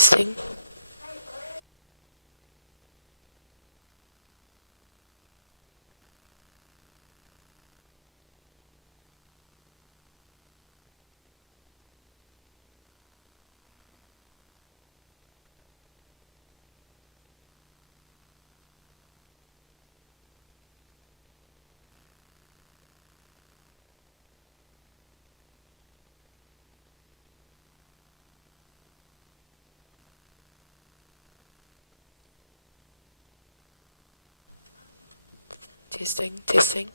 Testing. Testing, testing.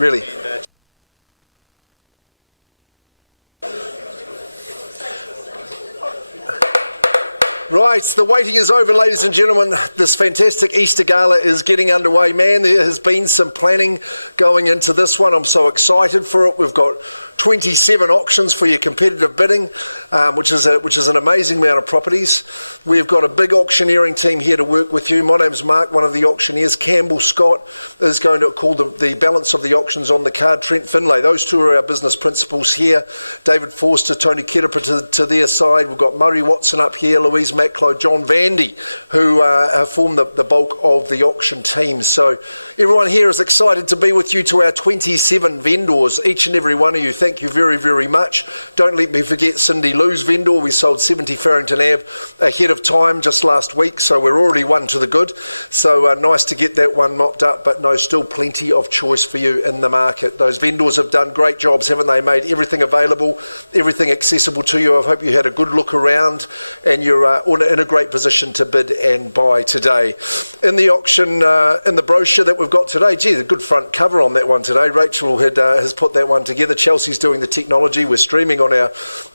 really. Right, the waiting is over, ladies and gentlemen. This fantastic Easter Gala is getting underway. Man, there has been some planning going into this one. I'm so excited for it. We've got 27 auctions for your competitive bidding, which is an amazing amount of properties. We've got a big auctioneering team here to work with you. My name's Mark, one of the auctioneers. Campbell Scott is going to call the balance of the auctions on the card. Trent Finlay, those two are our business principals here. David Forster, Tony Ketterpa to their side. We've got Murray Watson up here, Louise Maclow, John Vandy, who form the bulk of the auction team. So everyone here is excited to be with you. To our 27 vendors, each and every one of you, thank you very, very much. Don't let me forget Cindy Lou's vendor. We sold 70 Farrington Ave ahead of time just last week, so we're already one to the good. So nice to get that one mopped up, but no, still plenty of choice for you in the market. Those vendors have done great jobs, haven't they? Made everything available, everything accessible to you. I hope you had a good look around and you're in a great position to bid and buy today. In the auction, in the brochure that we've got today, gee, a good front cover on that one today. Rachel has put that one together. Chelsea's doing the technology. We're streaming on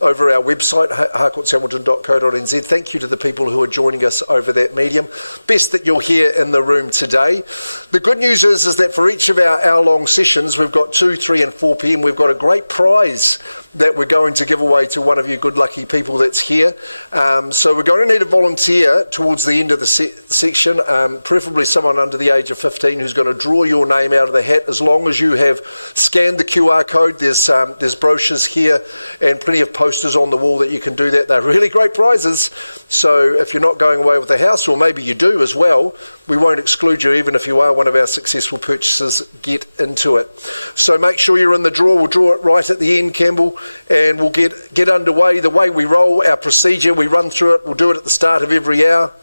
over our website, harcourtshamilton.co.nz. Thank you to the people who are joining us over that medium. Best that you're here in the room today. The good news is that for each of our hour-long sessions, we've got 2, 3 and 4 p.m. We've got a great prize that we're going to give away to one of you good lucky people that's here. So we're going to need a volunteer towards the end of the section, preferably someone under the age of 15 who's going to draw your name out of the hat. As long as you have scanned the QR code, there's brochures here and plenty of posters on the wall that you can do that. They're really great prizes. So if you're not going away with the house, or maybe you do as well, we won't exclude you even if you are one of our successful purchasers. Get into it. So make sure you're in the draw. We'll draw it right at the end, Campbell, and we'll get underway. The way we roll our procedure, we run through it. We'll do it at the start of every hour.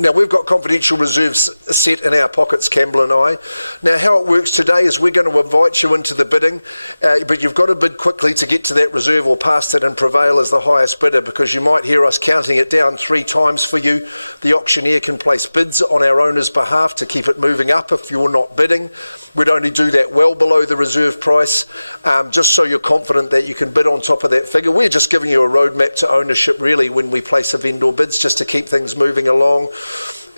Now, we've got confidential reserves set in our pockets, Campbell and I. Now, how it works today is we're going to invite you into the bidding, but you've got to bid quickly to get to that reserve or past it and prevail as the highest bidder, because you might hear us counting it down 3 times for you. The auctioneer can place bids on our owner's behalf to keep it moving up if you're not bidding. We'd only do that well below the reserve price, just so you're confident that you can bid on top of that figure. We're just giving you a roadmap to ownership, really, when we place a vendor bids, just to keep things moving along.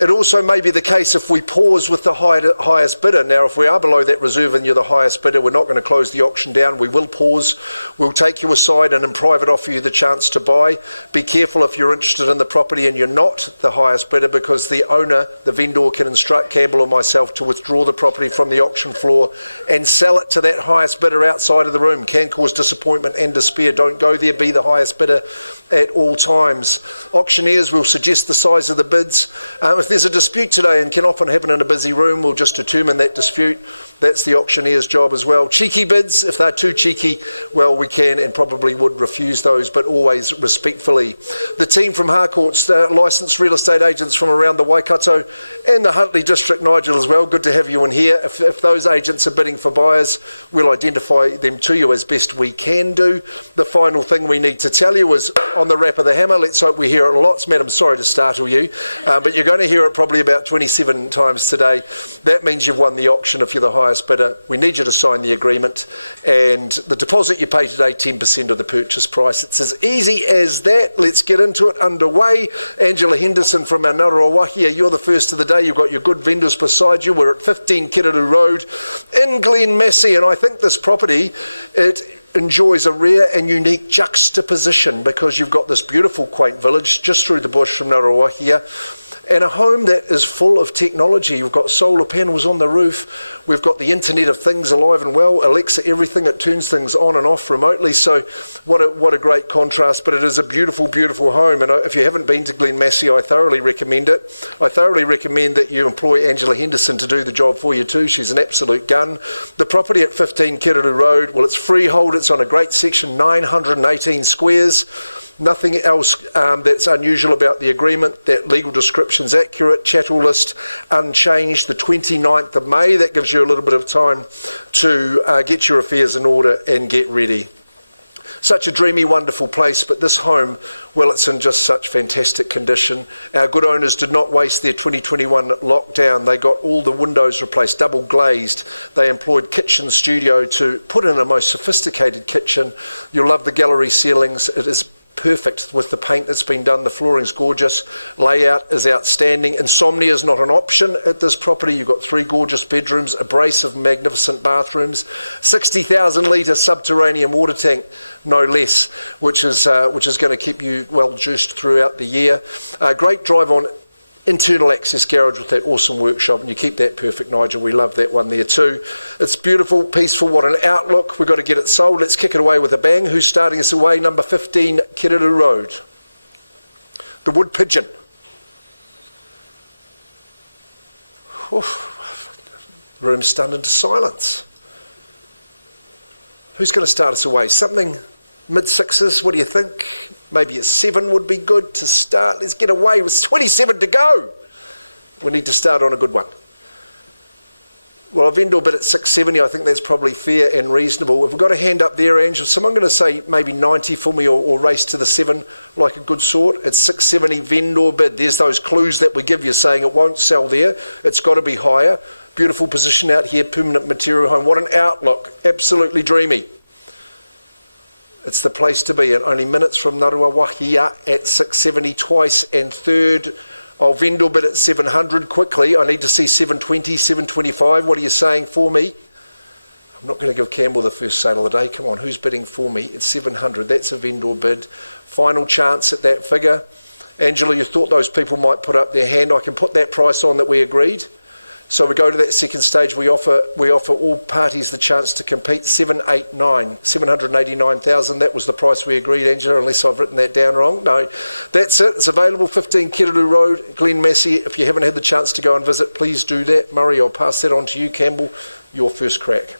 It also may be the case if we pause with the highest bidder. Now, if we are below that reserve and you're the highest bidder, we're not going to close the auction down. We will pause. We'll take you aside and in private offer you the chance to buy. Be careful if you're interested in the property and you're not the highest bidder, because the owner, the vendor, can instruct Campbell or myself to withdraw the property from the auction floor and sell it to that highest bidder outside of the room. Can cause disappointment and despair. Don't go there. Be the highest bidder at all times. Auctioneers will suggest the size of the bids. If there's a dispute today, and can often happen in a busy room, we'll just determine that dispute. That's the auctioneer's job as well. Cheeky bids, if they're too cheeky, well, we can and probably would refuse those, but always respectfully. The team from Harcourt's, licensed real estate agents from around the Waikato and the Huntly district, Nigel, as well. Good to have you in here. If those agents are bidding for buyers, we'll identify them to you as best we can do. The final thing we need to tell you is on the wrap of the hammer. Let's hope we hear it lots. Madam, sorry to startle you, but you're going to hear it probably about 27 times today. That means you've won the auction if you're the highest bidder. We need you to sign the agreement, and the deposit you pay today, 10% of the purchase price. It's as easy as that. Let's get into it. Underway. Angela Henderson from our Ngaruawahia, you're the first of the day. You've got your good vendors beside you. We're at 15 Kiruru Road in Glen Massey, and I think this property, it enjoys a rare and unique juxtaposition, because you've got this beautiful quaint village just through the bush from Ngaruawahia, and a home that is full of technology. You've got solar panels on the roof. We've got the Internet of Things alive and well. Alexa, everything. It turns things on and off remotely. So what a great contrast. But it is a beautiful, beautiful home. And if you haven't been to Glen Massey, I thoroughly recommend it. I thoroughly recommend that you employ Angela Henderson to do the job for you too. She's an absolute gun. The property at 15 Kiruru Road, well, it's freehold. It's on a great section, 918 squares. Nothing else that's unusual about the agreement. That legal description's accurate. Chattel list unchanged. The 29th of May. That gives you a little bit of time to get your affairs in order and get ready. such a dreamy, wonderful place, but this home, well, it's in just such fantastic condition. Our good owners did not waste their 2021 lockdown. They got all the windows replaced, double glazed. They employed Kitchen Studio to put in a most sophisticated kitchen. You'll love the gallery ceilings. It is perfect with the paint that's been done. The flooring's gorgeous. Layout is outstanding. Insomnia is not an option at this property. You've got 3 gorgeous bedrooms, a brace of magnificent bathrooms, 60,000 litre subterranean water tank, no less, which is going to keep you well juiced throughout the year. Great drive on internal access garage with that awesome workshop, and you keep that perfect, Nigel. We love that one there too. It's beautiful, peaceful, what an outlook. We've got to get it sold. Let's kick it away with a bang. Who's starting us away? Number 15, Kiruru Road. The Wood Pigeon. Oof. Room stunned into silence. Who's going to start us away? Something mid-6s, what do you think? Maybe a 7 would be good to start. Let's get away with 27 to go. We need to start on a good one. Well, a vendor bid at 670, I think that's probably fair and reasonable. If we've got a hand up there, Angel, someone going to say maybe 90 for me or race to the 7 like a good sort. It's 670 vendor bid. There's those clues that we give you saying it won't sell there. It's got to be higher. Beautiful position out here, permanent material home. What an outlook. Absolutely dreamy. It's the place to be, and only minutes from Naruawahia at 670 twice, and third, I'll vendor bid at 700 quickly. I need to see 720, 725. What are you saying for me? I'm not going to give Campbell the first sale of the day. Come on, who's bidding for me? It's 700. That's a vendor bid. Final chance at that figure. Angela, you thought those people might put up their hand. I can put that price on that we agreed. So we go to that second stage. We offer all parties the chance to compete. 789,000. That was the price we agreed, Angela, unless I've written that down wrong. No, that's it. It's available, 15 Kiruru Road, Glen Massey. If you haven't had the chance to go and visit, please do that. Murray, I'll pass that on to you. Campbell, your first crack.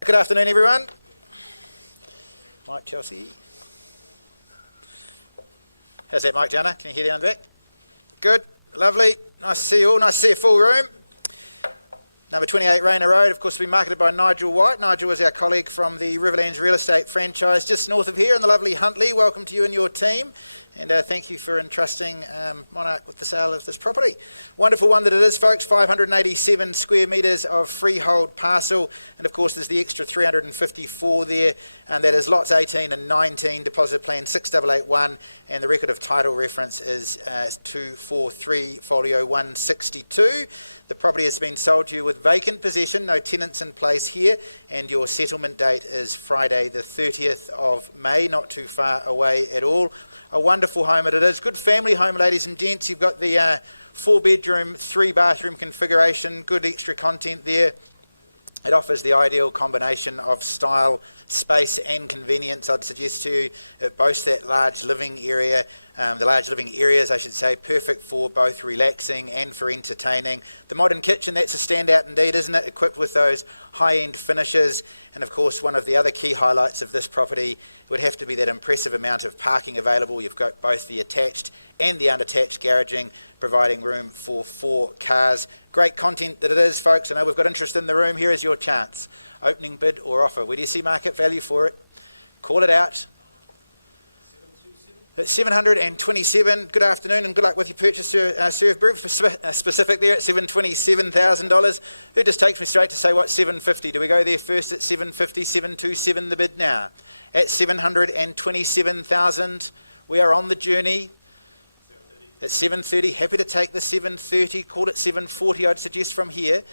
Good afternoon, everyone. Mike, Chelsea. How's that, Mike, Jana? Can you hear down the back? Good, lovely. Nice to see you all. Nice to see a full room. Number 28 Rainer Road, of course, will be marketed by Nigel White. Nigel is our colleague from the Riverlands Real Estate franchise just north of here in the lovely Huntly. Welcome to you and your team. And thank you for entrusting Monarch with the sale of this property. Wonderful one that it is, folks. 587 square metres of freehold parcel. And of course, there's the extra 354 there. And that is lots 18 and 19, deposit plan 6881. And the record of title reference is 243 folio 162. The property has been sold to you with vacant possession, no tenants in place here. And your settlement date is Friday the 30th of May, not too far away at all. A wonderful home it is. Good family home, ladies and gents. You've got the 4-bedroom, 3-bathroom configuration. Good extra content there. It offers the ideal combination of style, space and convenience, I'd suggest to you. It boasts that large living area, the large living areas, I should say, perfect for both relaxing and for entertaining. The modern kitchen, that's a standout indeed, isn't it? Equipped with those high-end finishes. And of course, one of the other key highlights of this property would have to be that impressive amount of parking available. You've got both the attached and the unattached garaging, providing room for 4 cars. Great content that it is, folks. I know we've got interest in the room. Here is your chance. Opening bid or offer. Where do you see market value for it? Call it out. It's 727. Good afternoon and good luck with your purchase, Serve Brew. Specific there at $727,000. Who just takes me straight to say what, 750? Do we go there first at 750, 727 the bid now? At 727,000. We are on the journey. At 730, happy to take the 730, call it 740, I'd suggest from here.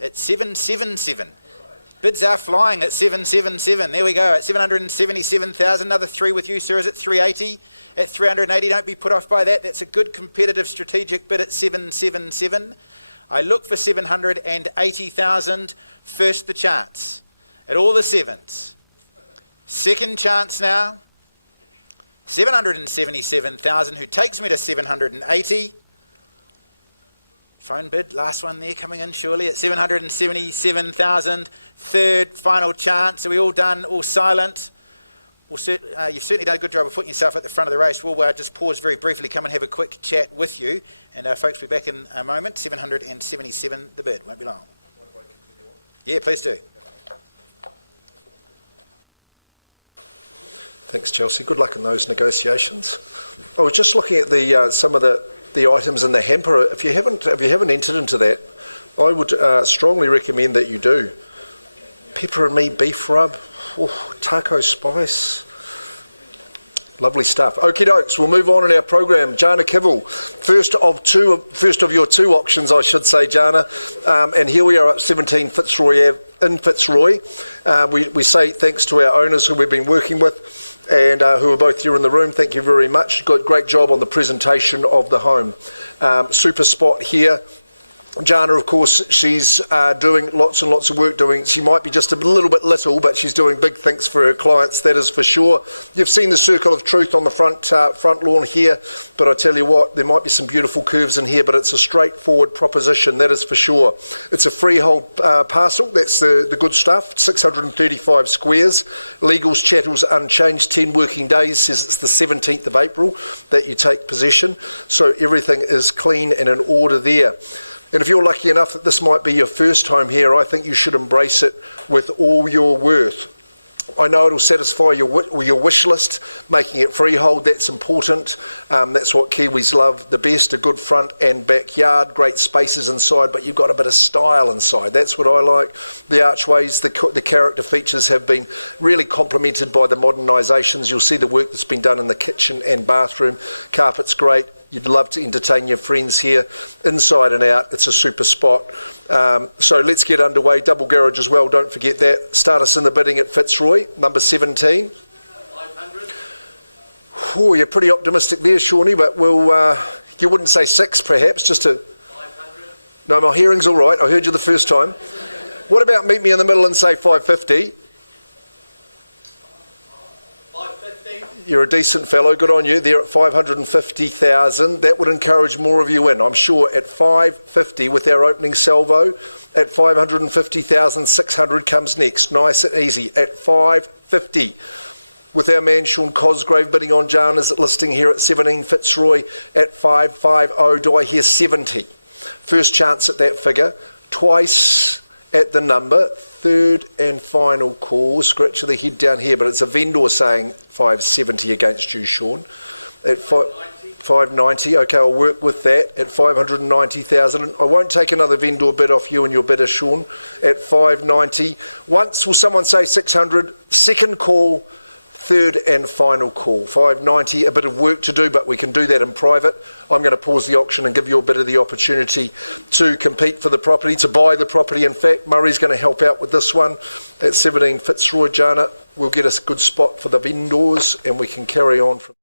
At 777. Bids are flying at 777. There we go, at 777,000. Another 3 with you, sir, is at 380. At 380, don't be put off by that. That's a good competitive strategic bid at 777. I look for 780,000. First the chance. At all the 7s. Second chance now. 777,000, who takes me to 780. Phone bid, last one there coming in surely at 777,000. Third, final chance. Are we all done, all silent? You've certainly done a good job of putting yourself at the front of the race. We'll just pause very briefly, come and have a quick chat with you. And folks, we'll be back in a moment. 777 the bid, won't be long. Yeah, please do. Thanks, Chelsea. Good luck in those negotiations. I was just looking at the some of the items in the hamper. If you haven't entered into that, I would strongly recommend that you do. Pepper and me beef rub, taco spice. Lovely stuff. Okie dokes, we'll move on in our program. Jana Kivell, first of your two auctions, I should say, Jana. And here we are at 17 Fitzroy Ave in Fitzroy. We say thanks to our owners who we've been working with and who are both here in the room. Thank you very much. Got a great job on the presentation of the home. Super spot here. Jana, of course, she's doing lots and lots of work. She might be just a little bit little, but she's doing big things for her clients, that is for sure. You've seen the circle of truth on the front lawn here, but I tell you what, there might be some beautiful curves in here, but it's a straightforward proposition, that is for sure. It's a freehold parcel, that's the good stuff, 635 squares. Legals, chattels unchanged, 10 working days, says it's the 17th of April that you take possession. So everything is clean and in order there. And if you're lucky enough that this might be your first time here, I think you should embrace it with all your worth. I know it'll satisfy your wish list, making it freehold, that's important. That's what Kiwis love the best, a good front and backyard, great spaces inside, but you've got a bit of style inside. That's what I like. The archways, the character features have been really complemented by the modernisations. You'll see the work that's been done in the kitchen and bathroom. Carpet's great. You'd love to entertain your friends here, inside and out. It's a super spot. So let's get underway. Double garage as well, don't forget that. Start us in the bidding at Fitzroy, number 17. 500. Oh, you're pretty optimistic there, Shawnee, but you wouldn't say 6 perhaps, just a... 500. No, my hearing's all right. I heard you the first time. What about meet me in the middle and say 550? 550. You're a decent fellow, good on you. They're at 550,000. That would encourage more of you in. I'm sure at 550 with our opening salvo, at 550,600 comes next. Nice and easy. At 550. With our man Sean Cosgrave bidding on Jana's listing here at 17 Fitzroy at 550. Do I hear 70? First chance at that figure. Twice at the number. Third and final call. Scratch of the head down here, but it's a vendor saying 570 against you, Sean. At 590. Okay, I'll work with that at 590,000. I won't take another vendor bid off you and your bidder, Sean, at 590. Once will someone say 600? Second call. Third and final call, 590, a bit of work to do, but we can do that in private. I'm going to pause the auction and give you a bit of the opportunity to compete for the property, to buy the property. In fact, Murray's going to help out with this one at 17 Fitzroy. Jana, we'll get a good spot for the vendors and we can carry on from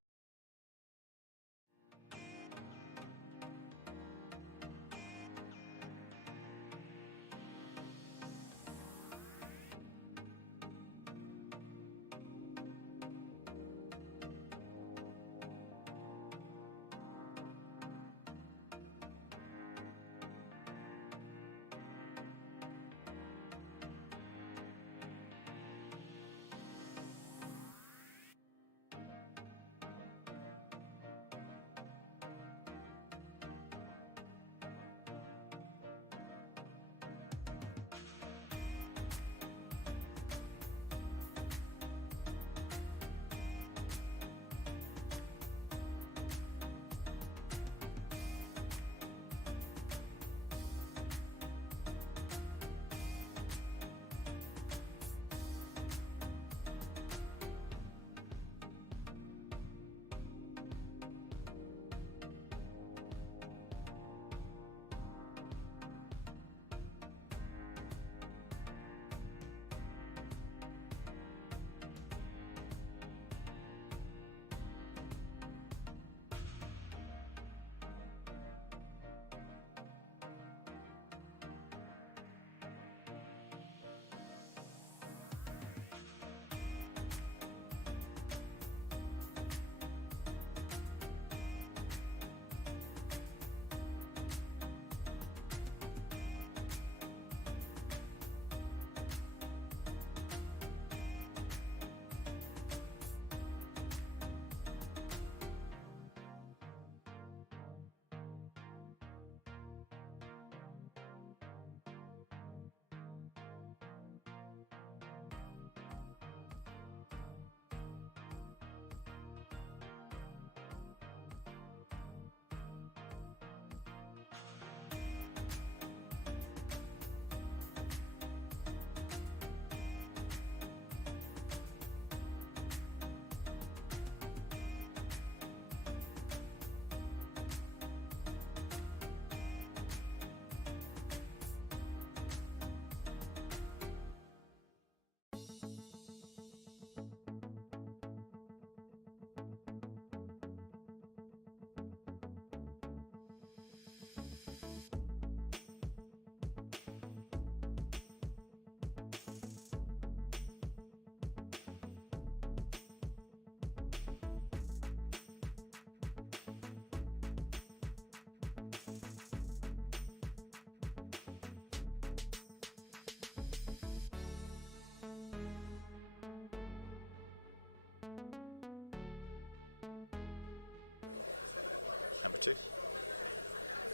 Number 2.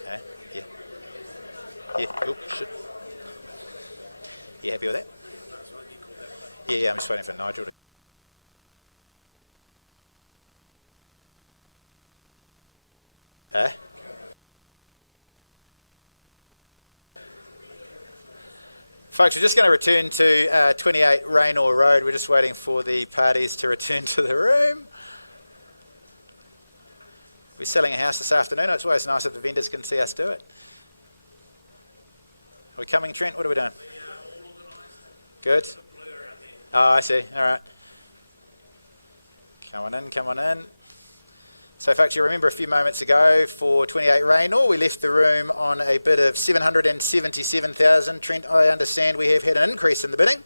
Okay, yeah. Yeah, oh, shit. You happy with that? Yeah, I'm just waiting for Nigel to... Folks, we're just going to return to 28 Raynor Road. We're just waiting for the parties to return to the room. We're selling a house this afternoon. It's always nice if the vendors can see us do it. Are we coming, Trent? What are we doing? All organised. Good. Oh, I see. All right. Come on in, come on in. So, folks, you remember a few moments ago for 28 Raynor, we left the room on a bid of 777,000. Trent, I understand we have had an increase in the bidding.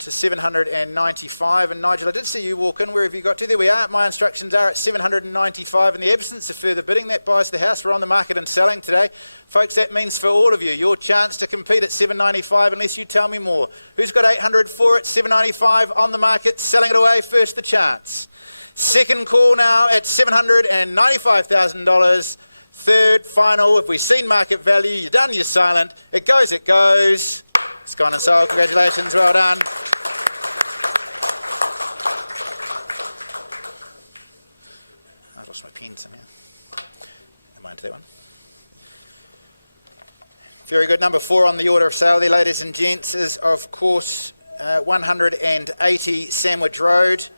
To 795, and Nigel, I did see you walk in. Where have you got to? There we are. My instructions are at 795. In the absence of further bidding, that buys the house. We're on the market and selling today. Folks, that means for all of you, your chance to compete at 795 unless you tell me more. Who's got 800 for it? 795 on the market, selling it away. First the chance. Second call now at $795,000. Third, final. If we've seen market value, you're done, you're silent. It goes, it goes. It's gone and sold. Congratulations, well done. I lost my pen somehow. Am I into that one? Very good. Number 4 on the order of sale there, ladies and gents, is of course 180 Sandwich Road.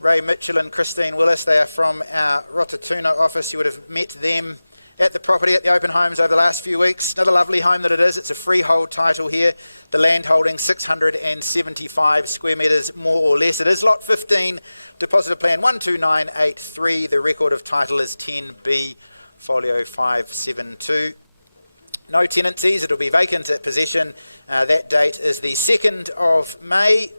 Ray Mitchell and Christine Willis, they are from our Rotatuna office. You would have met them at the property at the open homes over the last few weeks. Another lovely home that it is. It's a freehold title here. The land holding 675 square metres more or less. It is lot 15, deposit of plan 12983. The record of title is 10B, folio 572. No tenancies. It'll be vacant at possession. That date is the 2nd of May.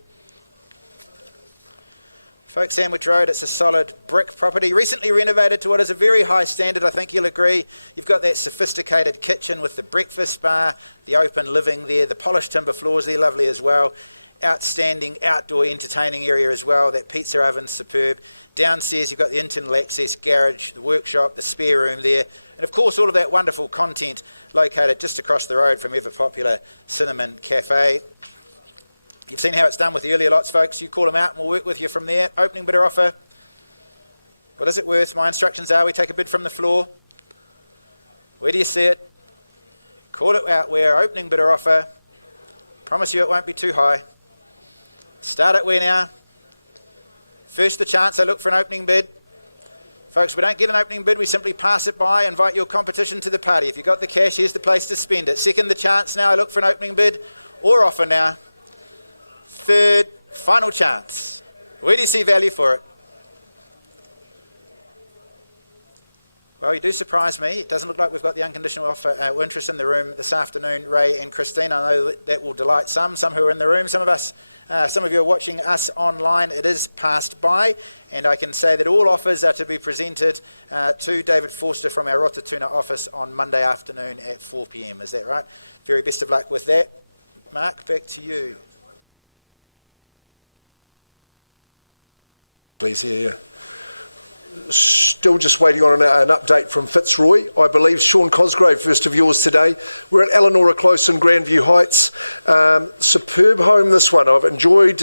Folks, Sandwich Road, it's a solid brick property, recently renovated to what is a very high standard, I think you'll agree. You've got that sophisticated kitchen with the breakfast bar, the open living there, the polished timber floors there, lovely as well. Outstanding outdoor entertaining area as well, that pizza oven's superb. Downstairs you've got the internal access garage, the workshop, the spare room there, and of course all of that wonderful content located just across the road from ever popular Cinnamon Cafe. You've seen how it's done with the earlier lots, folks. You call them out and we'll work with you from there. Opening bidder offer. What is it worth? My instructions are we take a bid from the floor. Where do you see it? Call it out where? Opening bidder offer. Promise you it won't be too high. Start it where now? First the chance, I look for an opening bid. Folks, we don't get an opening bid, we simply pass it by, invite your competition to the party. If you've got the cash, here's the place to spend it. Second the chance now, I look for an opening bid or offer now. Third, final chance. Where do you see value for it? Well, you do surprise me. It doesn't look like we've got the unconditional offer interest in the room this afternoon, Ray and Christine. I know that will delight some who are in the room. Some of you are watching us online. It is passed by, and I can say that all offers are to be presented to David Forster from our Rotatuna office on Monday afternoon at 4 p.m. Is that right? Very best of luck with that. Mark, back to you. Please, yeah. Still just waiting on an update from Fitzroy. I believe Sean Cosgrave, first of yours today. We're at Eleanor Close in Grandview Heights. Superb home, this one. I've enjoyed.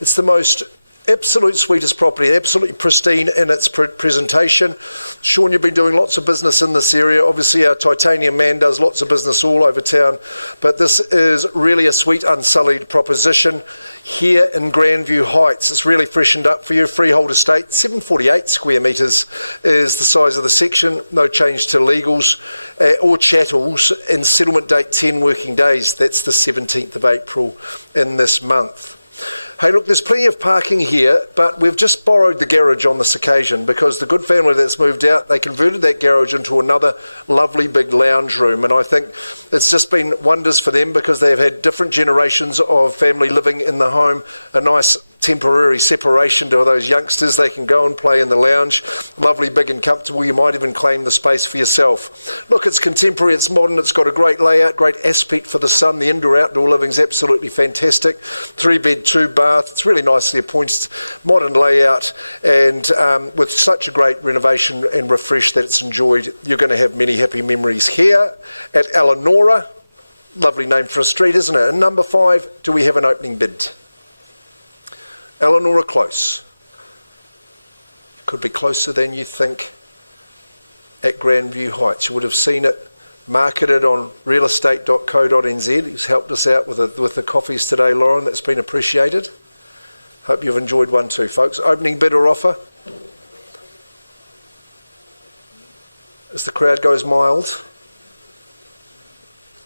It's the most absolute sweetest property, absolutely pristine in its presentation. Sean, you've been doing lots of business in this area. Obviously, our titanium man does lots of business all over town, but this is really a sweet, unsullied proposition here in Grandview Heights. It's really freshened up for you. Freehold estate, 748 square metres is the size of the section. No change to legals or chattels, and settlement date 10 working days. That's the 17th of April in this month. Hey, look, there's plenty of parking here, but we've just borrowed the garage on this occasion because the good family that's moved out, they converted that garage into another lovely big lounge room, and I think it's just been wonders for them because they've had different generations of family living in the home, a nice temporary separation to those youngsters. They can go and play in the lounge. Lovely, big and comfortable. You might even claim the space for yourself. Look, it's contemporary, it's modern, it's got a great layout, great aspect for the sun. The indoor-outdoor living is absolutely fantastic. 3-bed, 2-bath. It's really nicely appointed, modern layout, and with such a great renovation and refresh that it's enjoyed, you're going to have many happy memories here at Eleanora. Lovely name for a street, isn't it? And number 5, do we have an opening bid? Eleanora Close. Could be closer than you think at Grandview Heights. You would have seen it marketed on realestate.co.nz. He's helped us out with the coffees today, Lauren. That's been appreciated. Hope you've enjoyed one too, folks. Opening bid or offer? As the crowd goes mild.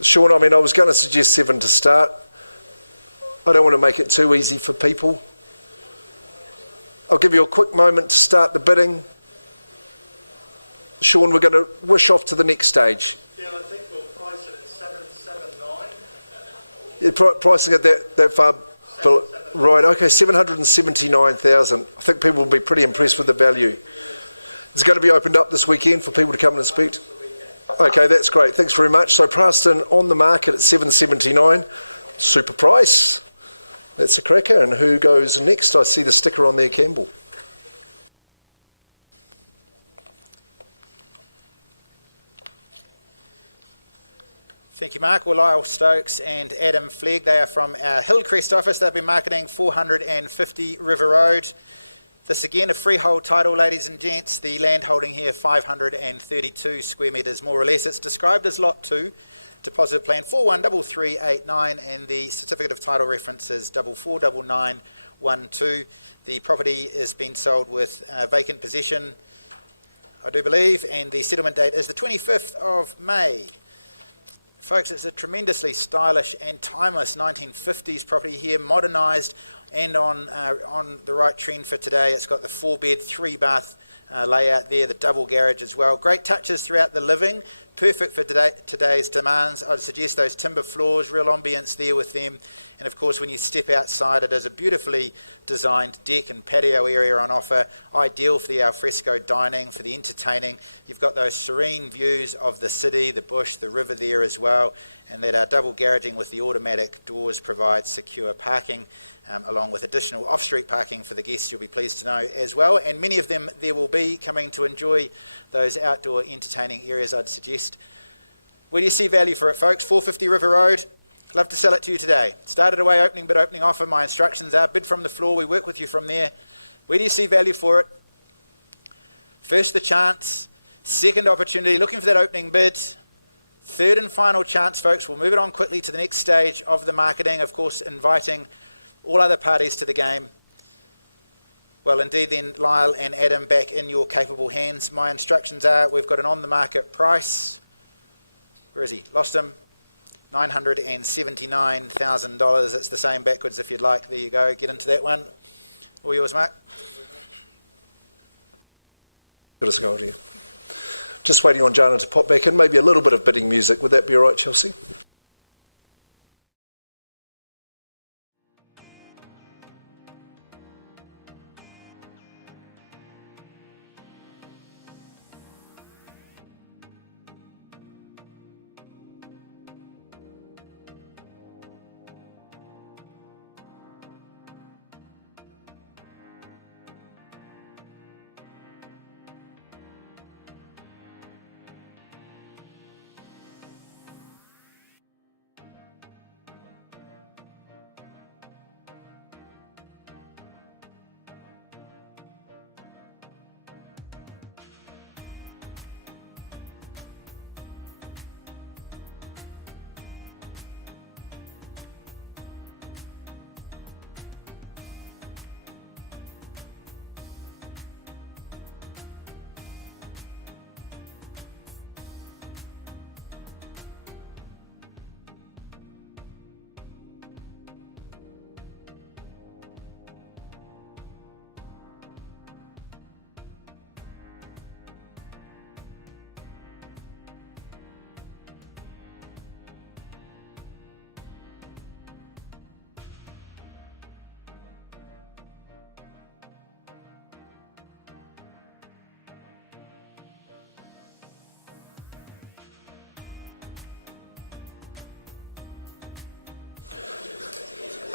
Sean, I mean, I was going to suggest 7 to start. I don't want to make it too easy for people. I'll give you a quick moment to start the bidding. Sean, we're going to wish off to the next stage. Yeah, I think we'll price it at 779. You're pricing it that far? Right, okay, 779,000. I think people will be pretty impressed with the value. It's going to be opened up this weekend for people to come and inspect. Okay, that's great. Thanks very much. So Preston on the market at 779. Super price. That's a cracker. And who goes next? I see the sticker on there, Campbell. Thank you, Mark. Well, Lyle Stokes and Adam Flegg, they are from our Hillcrest office. They've been marketing 450 River Road. This again, a freehold title, ladies and gents. The land holding here, 532 square metres, more or less. It's described as Lot 2, deposit plan 413389, and the certificate of title reference is 449912. The property is being sold with vacant possession, I do believe, and the settlement date is the 25th of May. Folks, it's a tremendously stylish and timeless 1950s property here, modernised and on the right trend for today. It's got the 4-bed, 3-bath layout there, the double garage as well. Great touches throughout the living, perfect for today's demands. I'd suggest those timber floors, real ambience there with them. And of course, when you step outside, it is a beautifully designed deck and patio area on offer, ideal for the alfresco dining, for the entertaining. You've got those serene views of the city, the bush, the river there as well, and that double garaging with the automatic doors provides secure parking, along with additional off-street parking for the guests, you'll be pleased to know as well. And many of them there will be coming to enjoy those outdoor entertaining areas, I'd suggest. Where do you see value for it, folks? 450 River Road. Love to sell it to you today. Started away opening bid, opening offer. My instructions are bid from the floor. We work with you from there. Where do you see value for it? First the chance. Second opportunity. Looking for that opening bid. Third and final chance, folks. We'll move it on quickly to the next stage of the marketing. Of course, inviting all other parties to the game. Well, indeed, then, Lyle and Adam, back in your capable hands. My instructions are we've got an on-the-market price. Where is he? Lost him. $979,000. It's the same backwards if you'd like. There you go. Get into that one. All yours, Mark. Good as gold here. Just waiting on Jana to pop back in. Maybe a little bit of bidding music. Would that be all right, Chelsea?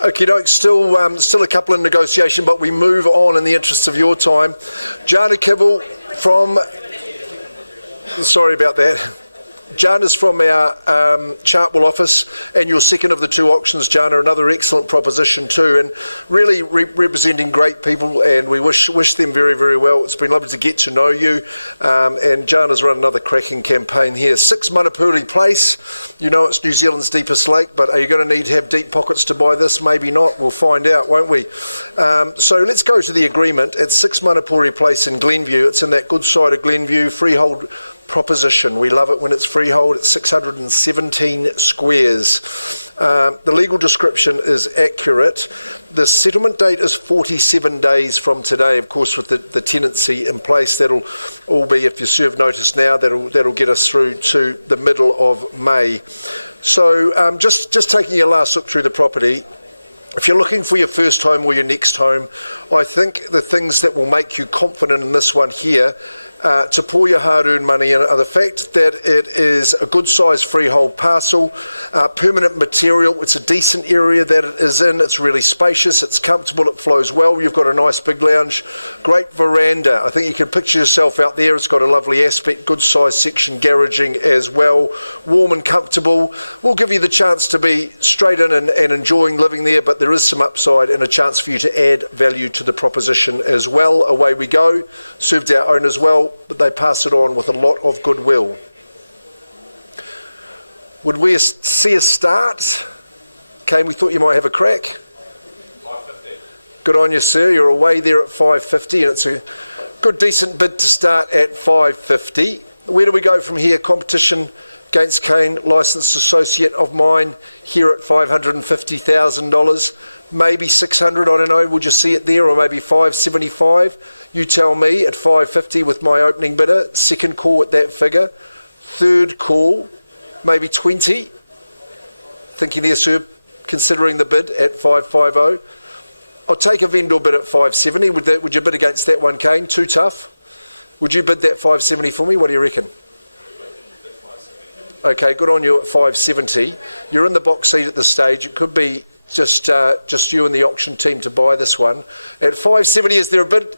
Okay, doke. Still a couple in negotiation, but we move on in the interest of your time. Jana Kibble from. Sorry about that. Jana's from our Chartwell office, and you're second of the two auctions, Jana. Another excellent proposition too, and really representing great people, and we wish them very, very well. It's been lovely to get to know you, and Jana's run another cracking campaign here. 6 Manapuri Place, you know it's New Zealand's deepest lake, but are you going to need to have deep pockets to buy this? Maybe not. We'll find out, won't we? So let's go to the agreement. It's 6 Manapuri Place in Glenview. It's in that good side of Glenview, freehold proposition. We love it when it's freehold. It's 617 squares. The legal description is accurate. The settlement date is 47 days from today. Of course, with the tenancy in place, that'll all be, if you serve notice now, that'll get us through to the middle of May. So just taking your last look through the property, if you're looking for your first home or your next home, I think the things that will make you confident in this one here to pour your hard-earned money in are the fact that it is a good-sized freehold parcel, permanent material. It's a decent area that it is in. It's really spacious. It's comfortable. It flows well. You've got a nice big lounge, great veranda. I think you can picture yourself out there. It's got a lovely aspect, good-sized section garaging as well, warm and comfortable. We'll give you the chance to be straight in and enjoying living there, but there is some upside and a chance for you to add value to the proposition as well. Away we go. Served our owners well, but they pass it on with a lot of goodwill. Would we see a start? Kane, we thought you might have a crack. 550. Good on you, sir. You're away there at 550, and it's a good, decent bid to start at 550. Where do we go from here? Competition against Kane, licensed associate of mine, here at $550,000. Maybe 600, I don't know. Would you see it there, or maybe 575? You tell me. At 550 with my opening bidder. Second call at that figure. Third call, maybe 20. Thinking there, sir, considering the bid at 550. I'll take a vendor bid at 570. Would you bid against that one, Kane? Too tough? Would you bid that 570 for me? What do you reckon? Okay, good on you at 570. You're in the box seat at this stage. It could be just you and the auction team to buy this one. At 570, is there a bid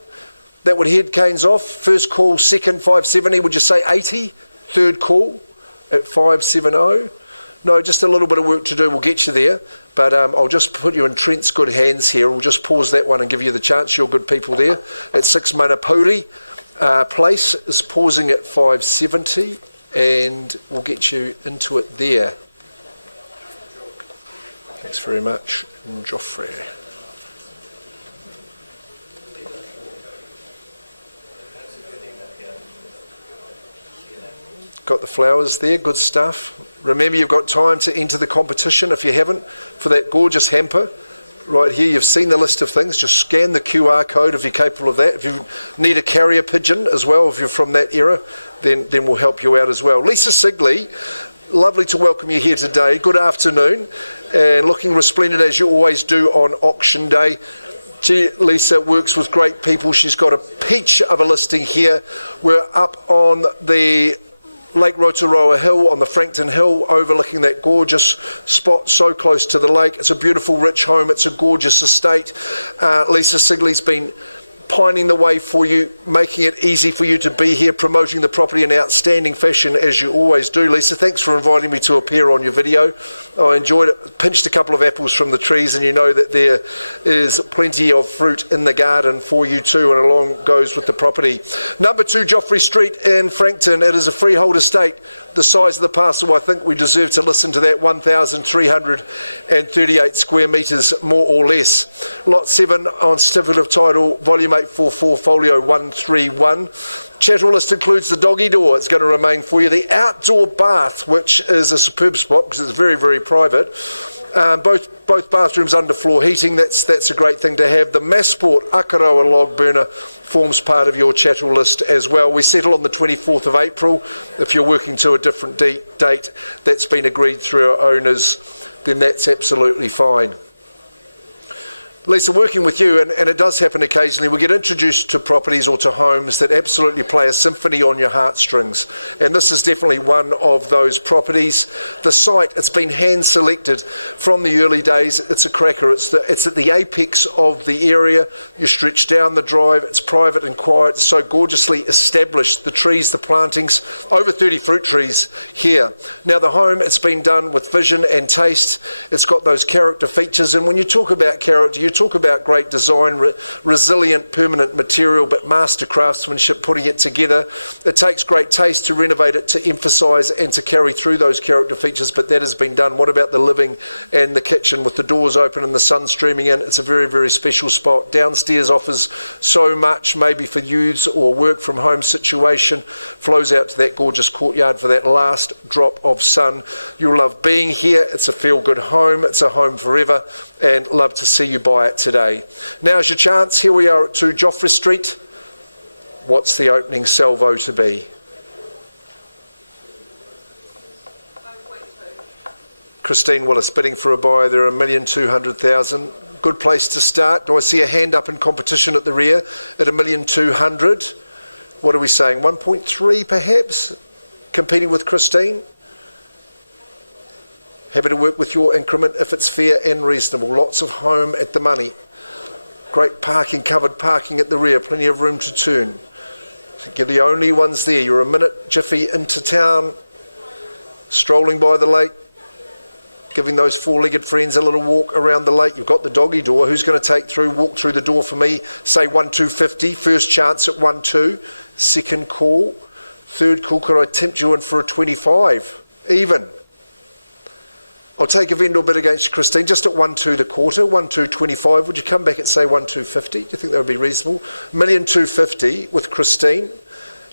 that would head Kane's off? First call, second, 570. Would you say 80? Third call at 570. No, just a little bit of work to do. We'll get you there. But I'll just put you in Trent's good hands here. We'll just pause that one and give you the chance. You're good people there. At 6 Manapuri Place is pausing at 570. And we'll get you into it there. Thanks very much, Joffrey. Got the flowers there, good stuff. Remember, you've got time to enter the competition if you haven't, for that gorgeous hamper. Right here, you've seen the list of things. Just scan the QR code if you're capable of that. If you need a carrier pigeon as well, if you're from that era, then we'll help you out as well. Lisa Sigley, lovely to welcome you here today. Good afternoon, and looking resplendent as you always do on auction day. Gee, Lisa works with great people. She's got a peach of a listing here. We're up on the Lake Rotorua Hill, on the Frankton Hill, overlooking that gorgeous spot so close to the lake. It's a beautiful, rich home. It's a gorgeous estate. Lisa Sigley's been pining the way for you, making it easy for you to be here, promoting the property in outstanding fashion as you always do. Lisa, thanks for inviting me to appear on your video. I enjoyed it. Pinched a couple of apples from the trees, and you know that there is plenty of fruit in the garden for you too, and along goes with the property. Number 2 Joffrey Street in Frankton. It is a freehold estate. The size of the parcel, I think we deserve to listen to that, 1,338 square metres, more or less. Lot 7 on certificate of title, volume 844, folio 131. Chattel list includes the doggy door. It's going to remain for you. The outdoor bath, which is a superb spot because it's very, very private. Both bathrooms underfloor heating. That's a great thing to have. The Massport Akaroa log burner forms part of your chattel list as well. We settle on the 24th of April. If you're working to a different date that's been agreed through our owners, then that's absolutely fine. Lisa, working with you, and it does happen occasionally, we get introduced to properties or to homes that absolutely play a symphony on your heartstrings. And this is definitely one of those properties. The site, it's been hand-selected from the early days. It's a cracker. It's at the apex of the area. You stretch down the drive. It's private and quiet. It's so gorgeously established. The trees, the plantings, over 30 fruit trees here. Now, the home, it's been done with vision and taste. It's got those character features. And when you talk about character, you talk about great design, resilient, permanent material, but master craftsmanship, putting it together. It takes great taste to renovate it, to emphasise and to carry through those character features, but that has been done. What about the living and the kitchen with the doors open and the sun streaming in? It's a very, very special spot. Downstairs offers so much, maybe for youths or work from home situation. Flows out to that gorgeous courtyard for that last drop of sun. You'll love being here. It's a feel-good home. It's a home forever, and love to see you buy it today. Now's your chance. Here we are at 2 Joffre Street. What's the opening salvo to be? 1.2. Christine Willis bidding for a buy there, 1,200,000. Good place to start. Do I see a hand up in competition at the rear at 1,200,000? What are we saying? 1.3 perhaps? Competing with Christine? Happy to work with your increment if it's fair and reasonable. Lots of home at the money. Great parking, covered parking at the rear. Plenty of room to turn. I think you're the only ones there. You're a minute jiffy into town, strolling by the lake, giving those four-legged friends a little walk around the lake. You've got the doggy door. Who's going to walk through the door for me? Say 1,250. First chance at 1,2. Second call. Third call. Could I tempt you in for a 25? Even. I'll take a vendor bid against Christine, just at 1,2 the quarter, 1,225. Would you come back and say 1,250? Do you think that would be reasonable? 1,250,000 with Christine.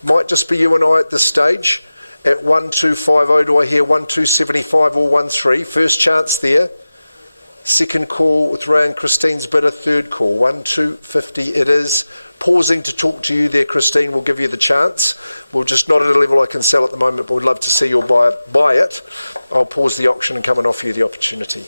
Might just be you and I at this stage. At 1,250, do I hear 1,275 or 1,3? First chance there. Second call with Ray and Christine's bidder. Third call, 1,250 it is. Pausing to talk to you there, Christine, will give you the chance. We're just not at a level I can sell at the moment, but we'd love to see your buy it. I'll pause the auction and come and offer you the opportunity.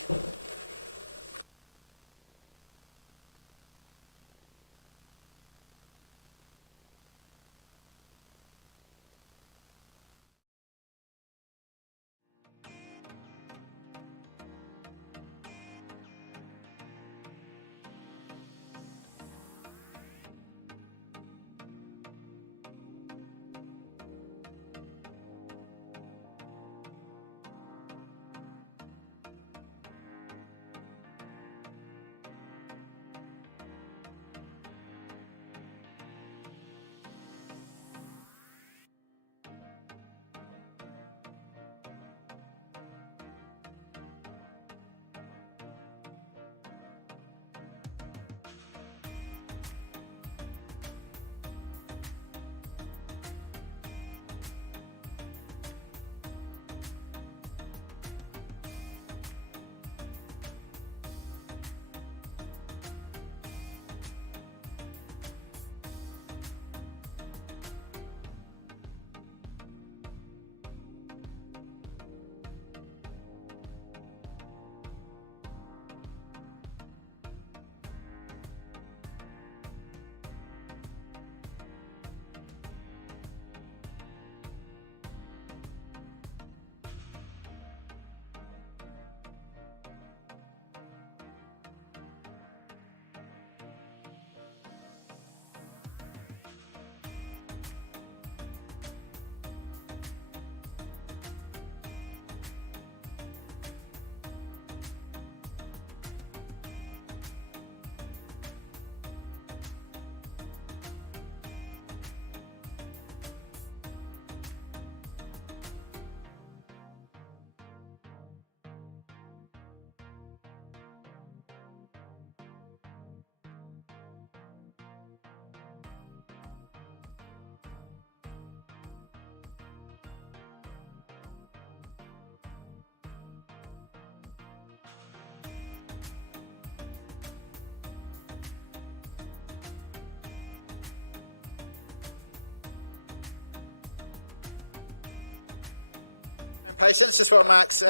Patience, just while Mark's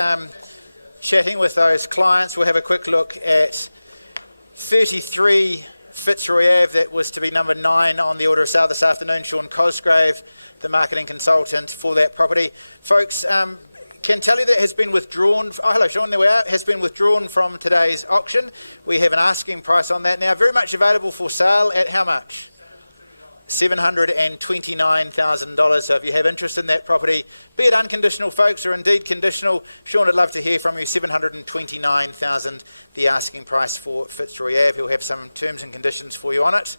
chatting with those clients, we'll have a quick look at 33 Fitzroy Ave, that was to be number 9 on the order of sale this afternoon. Sean Cosgrave, the marketing consultant for that property. Folks, can tell you that it has been withdrawn. Oh, hello, Sean, there we are. Has been withdrawn from today's auction. We have an asking price on that now. Very much available for sale at how much? $729,000. So if you have interest in that property, be it unconditional, folks, or indeed conditional, Sean would love to hear from you. $729,000, the asking price for Fitzroy Ave. He'll have some terms and conditions for you on it.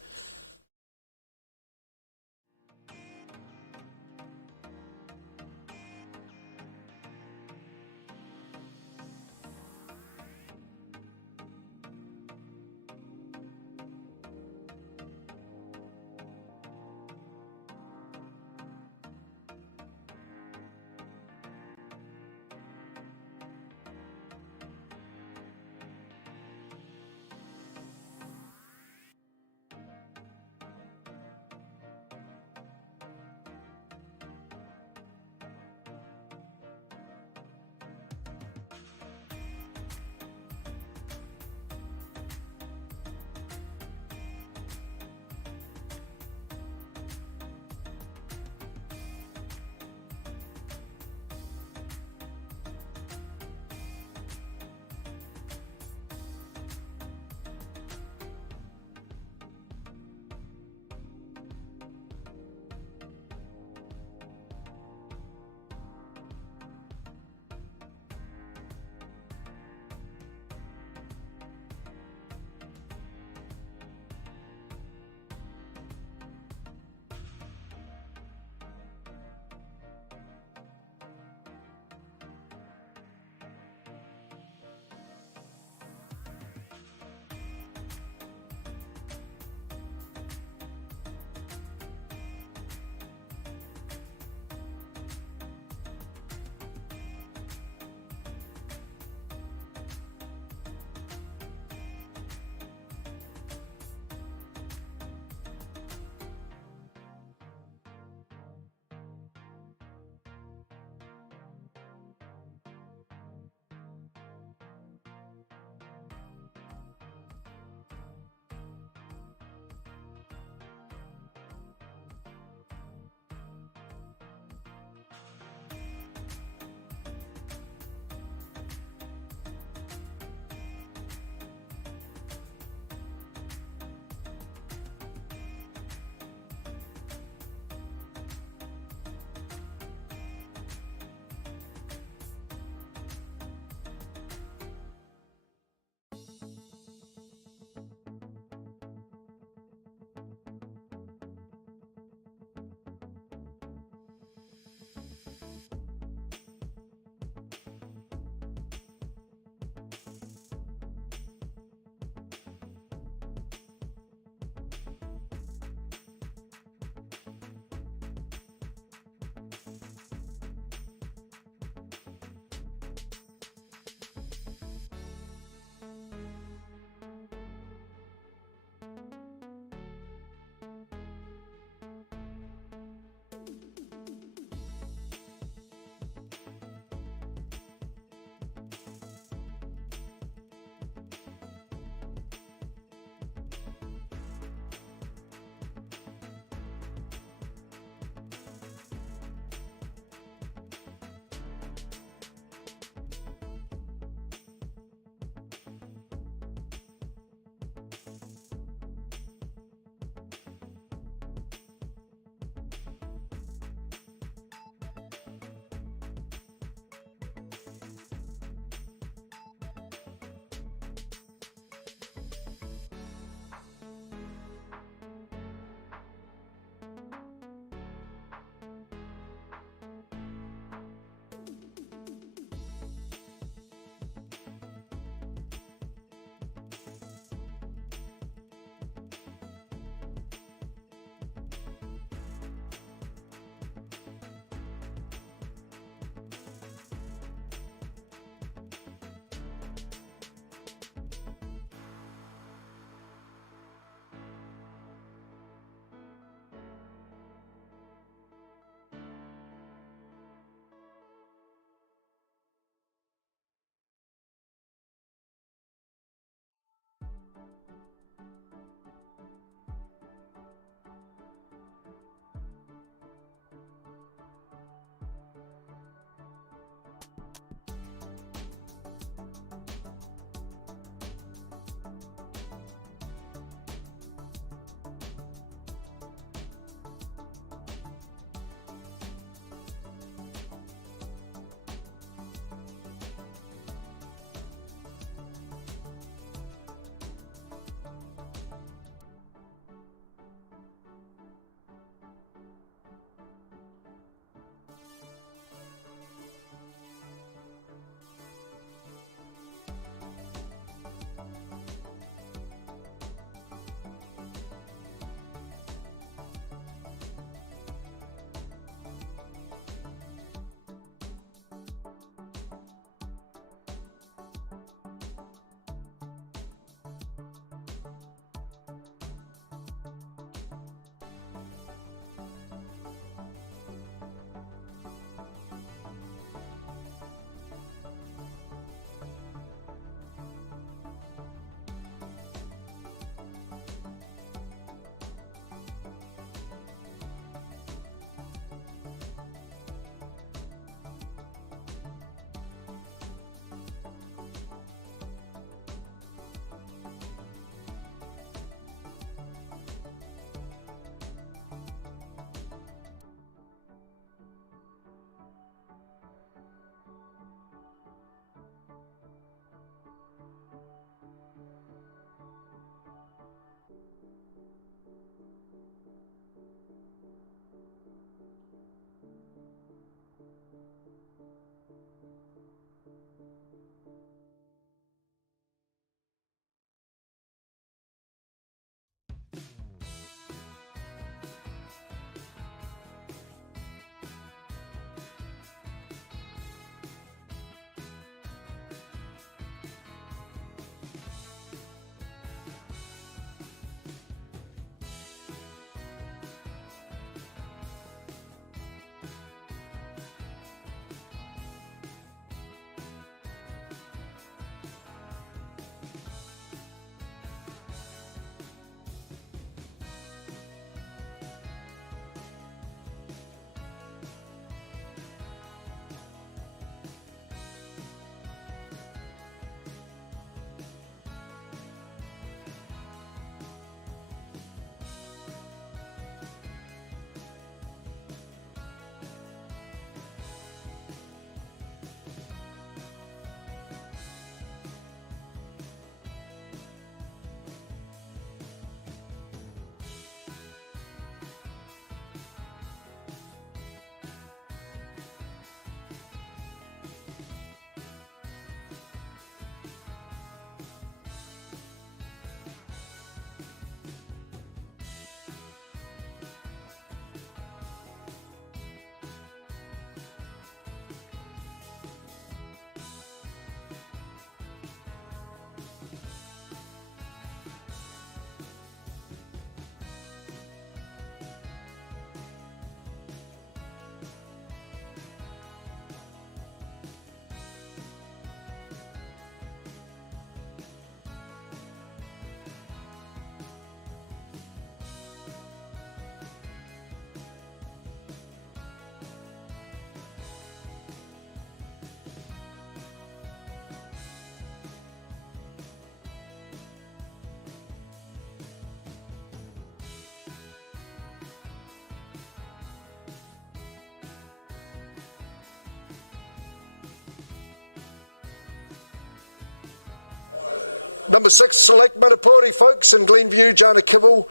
Number 6, Lake Manapuri, folks, in Glenview, Jana Kibble.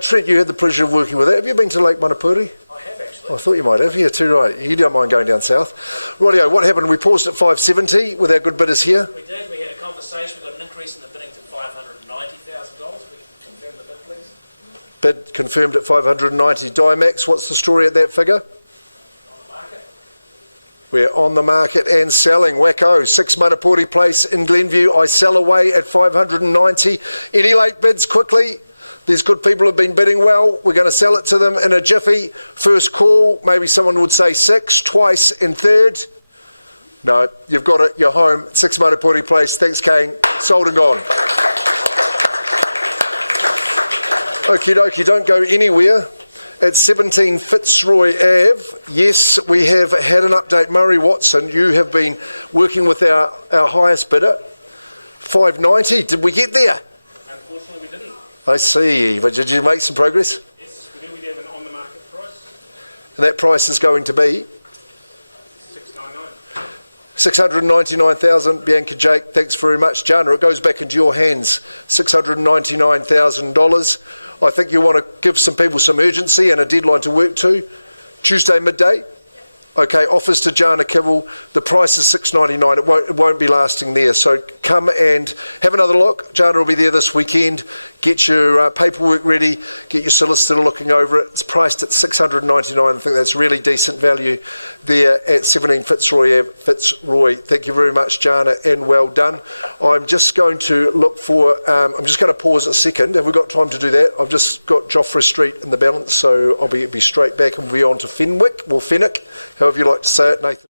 Trent, you had the pleasure of working with that. Have you been to Lake Manapuri? I have actually. I thought you might have. Yeah, too right. You don't mind going down south. Rightio, what happened? We paused at 570 with our good bidders here. We did. We had a conversation. We got an increase in the bidding to $590,000. We can confirm the bid, please. Bid confirmed at 590. Dimax, what's the story at that figure? On the market. We're on the market and selling. Wacko, 6 Manapuri Place in Glenview. I sell away at 590. Any late bids quickly? These good people have been bidding well. We're going to sell it to them in a jiffy. First call, maybe someone would say 6, twice and third. No, you've got it. You're home. 6 Manapuri Place. Thanks, Kane. Sold and gone. Okie dokie, don't go anywhere. At 17 Fitzroy Ave, yes, we have had an update. Murray Watson, you have been working with our highest bidder. 590, did we get there? Unfortunately, we didn't. I see, but did you make some progress? Yes, we did. We have an on-the-market price. And that price is going to be? $699. 699,000. Bianca Jake, thanks very much. Jana, it goes back into your hands. $699,000. I think you want to give some people some urgency and a deadline to work to. Tuesday midday. Okay, offers to Jana Kibble. The price is $699. It won't be lasting there. So come and have another look. Jana will be there this weekend. Get your paperwork ready. Get your solicitor looking over it. It's priced at $699. I think that's really decent value there at 17 Fitzroy Ave, Fitzroy. Thank you very much, Jana, and well done. I'm just going to look for. I'm just going to pause a second. Have we got time to do that? I've just got Joffre Street in the balance, so I'll be straight back and we'll be on to Fenwick, or Fenwick, however you like to say it, Nathan.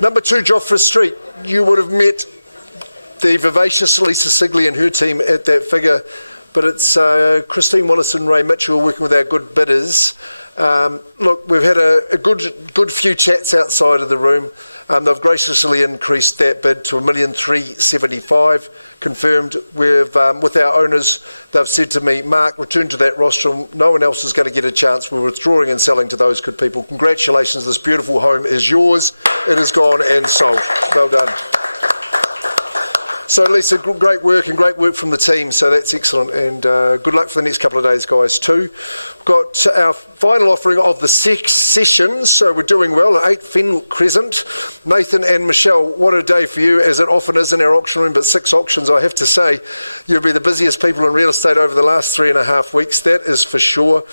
Number 2, Joffre Street. You would have met the vivacious Lisa Sigley and her team at that figure, but it's Christine Willis and Ray Mitchell working with our good bidders. Look, we've had a good few chats outside of the room. They've graciously increased that bid to $1,375,000 confirmed. With our owners, they've said to me, Mark, return to that rostrum. No one else is going to get a chance. We're withdrawing and selling to those good people. Congratulations, this beautiful home is yours. It has gone and sold. Well done. So Lisa, great work from the team, so that's excellent, and good luck for the next couple of days, guys, too. We've got our final offering of the session, so we're doing well, 8 Fenwick Crescent. Nathan and Michelle, what a day for you, as it often is in our auction room, but 6 auctions, I have to say. You'll be the busiest people in real estate over the last 3.5 weeks, that is for sure.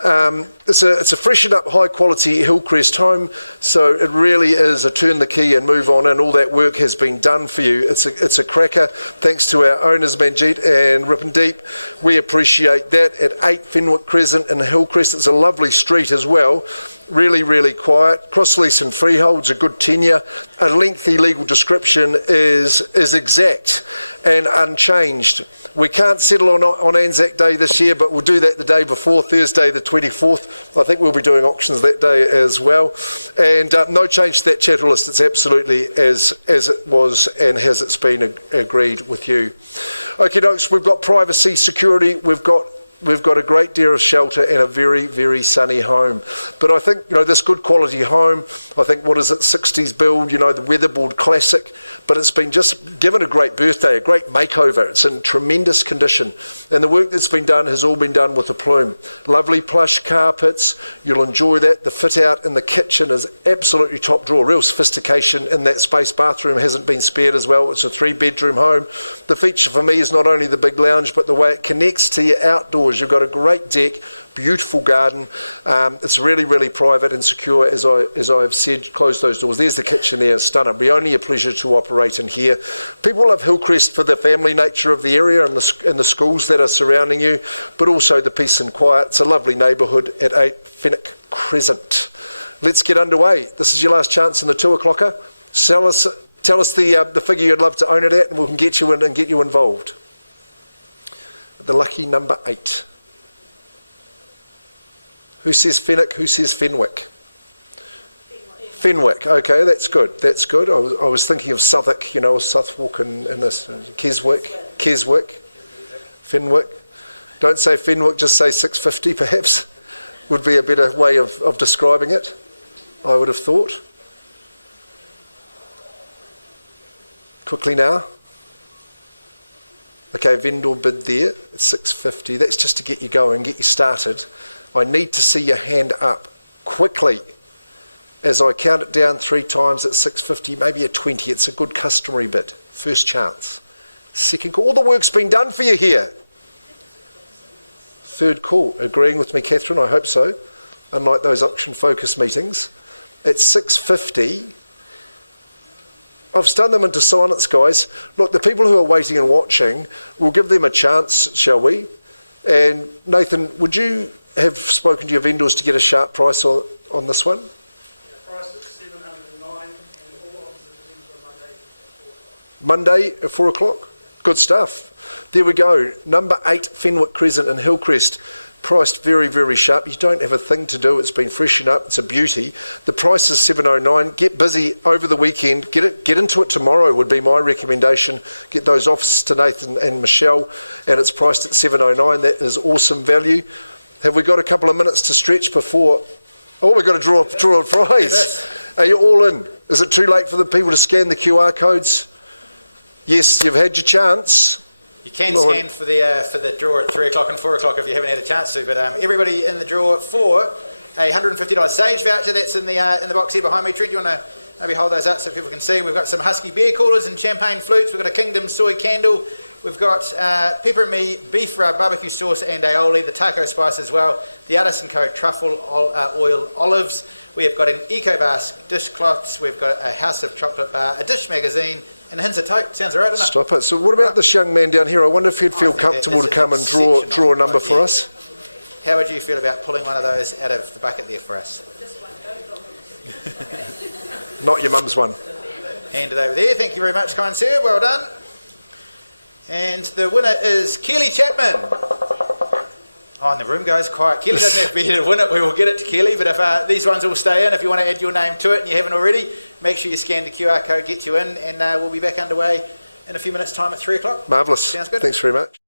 It's a freshened up high quality Hillcrest home, so it really is a turn the key and move on, and all that work has been done for you. It's a cracker, thanks to our owners Manjeet and Rippendeep. We appreciate that. At 8 Fenwick Crescent in Hillcrest, it's a lovely street as well. Really quiet. Cross-lease and freehold's a good tenure. A lengthy legal description is exact and unchanged. We can't settle on Anzac Day this year, but we'll do that the day before, Thursday the 24th. I think we'll be doing auctions that day as well. And no change to that chattel list. It's absolutely as it was and as it's been agreed with you. Okay, folks, we've got privacy, security, we've got a great deal of shelter and a very sunny home. But I think, this good quality home, I think, 60s build, the weatherboard classic, but it's been just given a great birthday, a great makeover. It's in tremendous condition. And the work that's been done has all been done with aplomb. Lovely plush carpets, you'll enjoy that. The fit out in the kitchen is absolutely top drawer, real sophistication in that space. Bathroom hasn't been spared as well. It's a 3-bedroom home. The feature for me is not only the big lounge, but the way it connects to your outdoors. You've got a great deck, beautiful garden. It's really private and secure, as I have said. Close those doors. There's the kitchen there, stunning. It'll be only a pleasure to operate in here. People love Hillcrest for the family nature of the area and the schools that are surrounding you, but also the peace and quiet. It's a lovely neighbourhood at 8 Fenwick Crescent. Let's get underway. This is your last chance in the 2 o'clocker. Tell us the figure you'd love to own it at, and we can get you in and get you involved. The lucky number 8. Who says Fenwick? Who says Fenwick? Fenwick. Okay, that's good. I was thinking of Southwark, Southwark and this Keswick. Fenwick. Don't say Fenwick, just say 650 perhaps. Would be a better way of describing it, I would have thought. Quickly now. Okay, vendor bid there at 650. That's just to get you going, get you started. I need to see your hand up quickly as I count it down 3 times at 650, maybe a 20. It's a good customary bid. First chance. Second call. All the work's been done for you here. Third call. Agreeing with me, Catherine? I hope so. Unlike those auction focus meetings. At 650, I've stunned them into silence, guys. Look, the people who are waiting and watching, we'll give them a chance, shall we? And Nathan, would you have spoken to your vendors to get a sharp price on this one? Yeah, price at 709 and all offers are presented on Monday at 4 o'clock? Good stuff. There we go. Number 8 Fenwick Crescent in Hillcrest. Priced very sharp. You don't have a thing to do. It's been freshened up. It's a beauty. The price is $709. Get busy over the weekend. Get into it tomorrow would be my recommendation. Get those offers to Nathan and Michelle, and it's priced at $709. That is awesome value. Have we got a couple of minutes to stretch before? Oh, we've got to draw a prize. Yes. Are you all in? Is it too late for the people to scan the QR codes? Yes, you've had your chance. You can scan for the draw at 3 o'clock and 4 o'clock if you haven't had a chance to, but everybody in the draw for a $150 Sage voucher that's in the box here behind me. Trent, you want to maybe hold those up so people can see? We've got some Husky beer coolers and champagne flutes. We've got a Kingdom soy candle. We've got pepper and me beef barbecue sauce and aioli, the taco spice as well, the Addison Co truffle oil olives. We have got an EcoBask dishcloths. We've got a House of Chocolate bar, a dish magazine, and a Hints of Tote. Sounds all right, doesn't it? Stop it. So what about this young man down here? I wonder if he'd feel comfortable to come and draw a number for us. How would you feel about pulling one of those out of the bucket there for us? Not your mum's one. Hand it over there. Thank you very much, kind sir. Well done. And the winner is Kelly Chapman. Oh, and the room goes quiet. Kelly doesn't have to be here to win it. We will get it to Kelly. But if these ones all stay in, if you want to add your name to it and you haven't already, make sure you scan the QR code, get you in, and we'll be back underway in a few minutes' time at 3 o'clock. Marvellous. Sounds good. Thanks very much.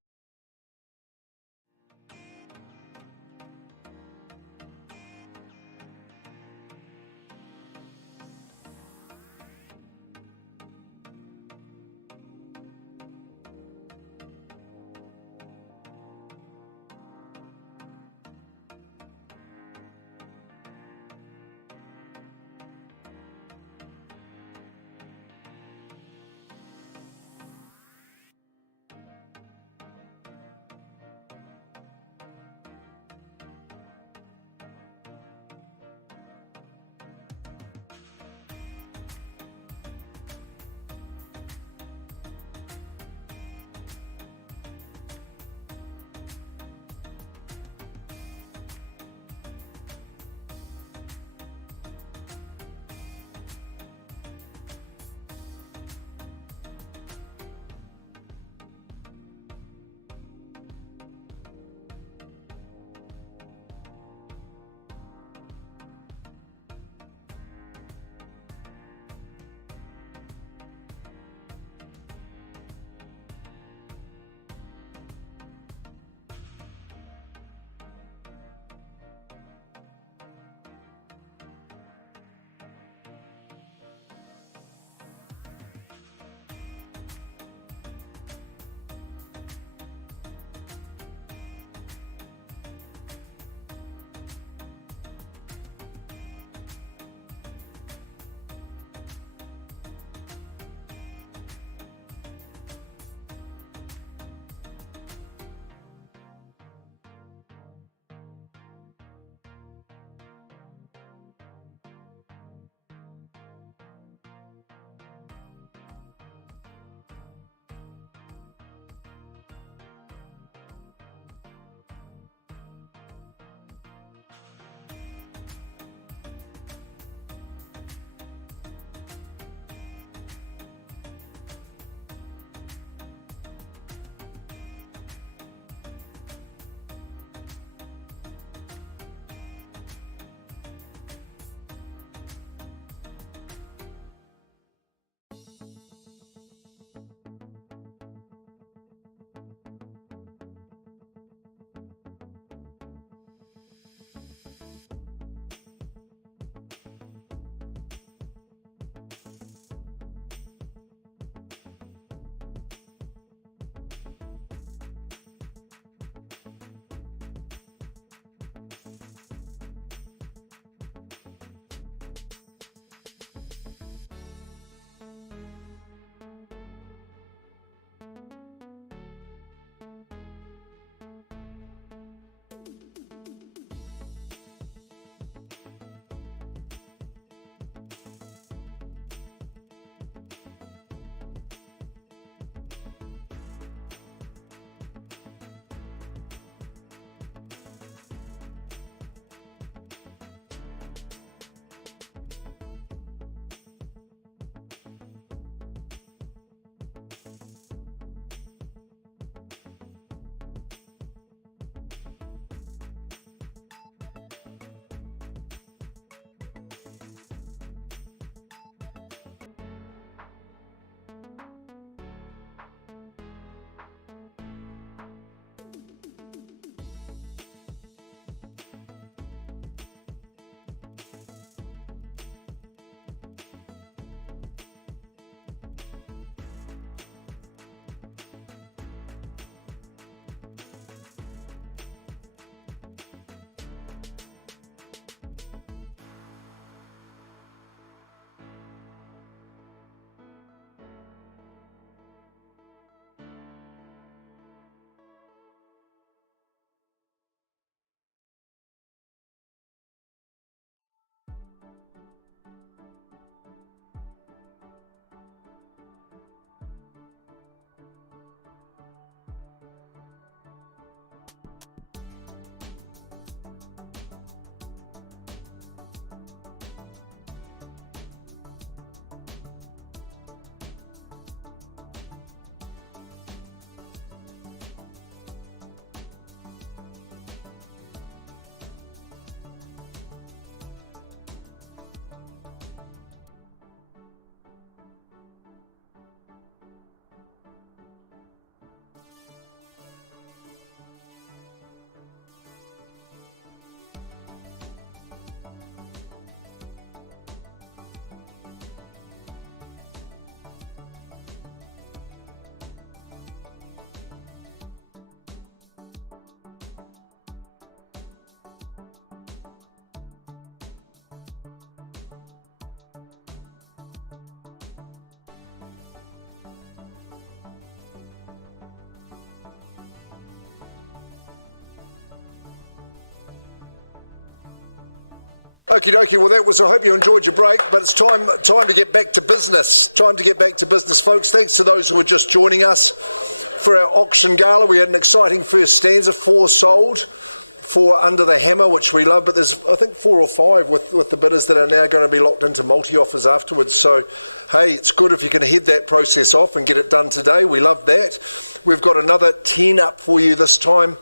Okie dokie, well I hope you enjoyed your break, but it's time to get back to business. Time to get back to business, folks. Thanks to those who are just joining us for our auction gala. We had an exciting first stanza, 4 sold, 4 under the hammer, which we love, but there's I think 4 or 5 with the bidders that are now going to be locked into multi-offers afterwards. So, hey, it's good if you can head that process off and get it done today. We love that. We've got another 10 up for you this time.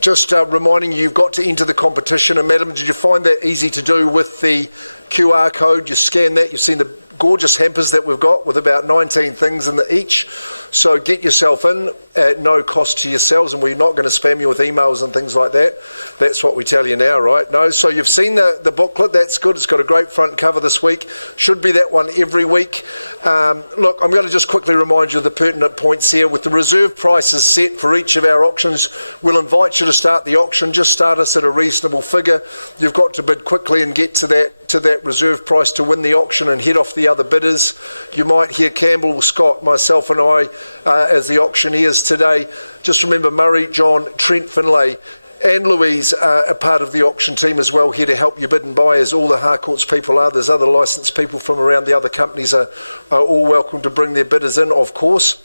Just reminding you, you've got to enter the competition. And madam, did you find that easy to do with the QR code? You scan that, you've seen the gorgeous hampers that we've got with about 19 things in each. So get yourself in at no cost to yourselves, and we're not going to spam you with emails and things like that. That's what we tell you now, right? No, so you've seen the booklet. That's good. It's got a great front cover this week. Should be that one every week. Look, I'm going to just quickly remind you of the pertinent points here. With the reserve prices set for each of our auctions, we'll invite you to start the auction. Just start us at a reasonable figure. You've got to bid quickly and get to that reserve price to win the auction and head off the other bidders. You might hear Campbell, Scott, myself and I as the auctioneers today. Just remember Murray, John, Trent Finlay and Louise are a part of the auction team as well, here to help you bid and buy, as all the Harcourts people are. There's other licensed people from around the other companies are all welcome to bring their bidders in, of course.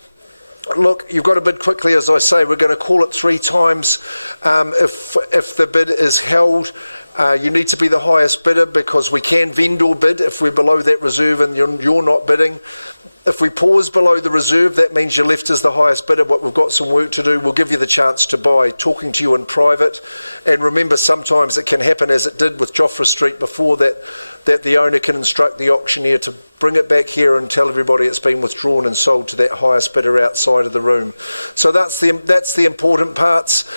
Look, you've got to bid quickly, as I say. We're going to call it 3 times. If the bid is held, you need to be the highest bidder, because we can vendor bid if we're below that reserve and you're not bidding. If we pause below the reserve, that means you're left as the highest bidder, but we've got some work to do. We'll give you the chance to buy, talking to you in private. And remember, sometimes it can happen, as it did with Joffre Street before, that the owner can instruct the auctioneer to bring it back here and tell everybody it's been withdrawn and sold to that highest bidder outside of the room. So that's the important parts.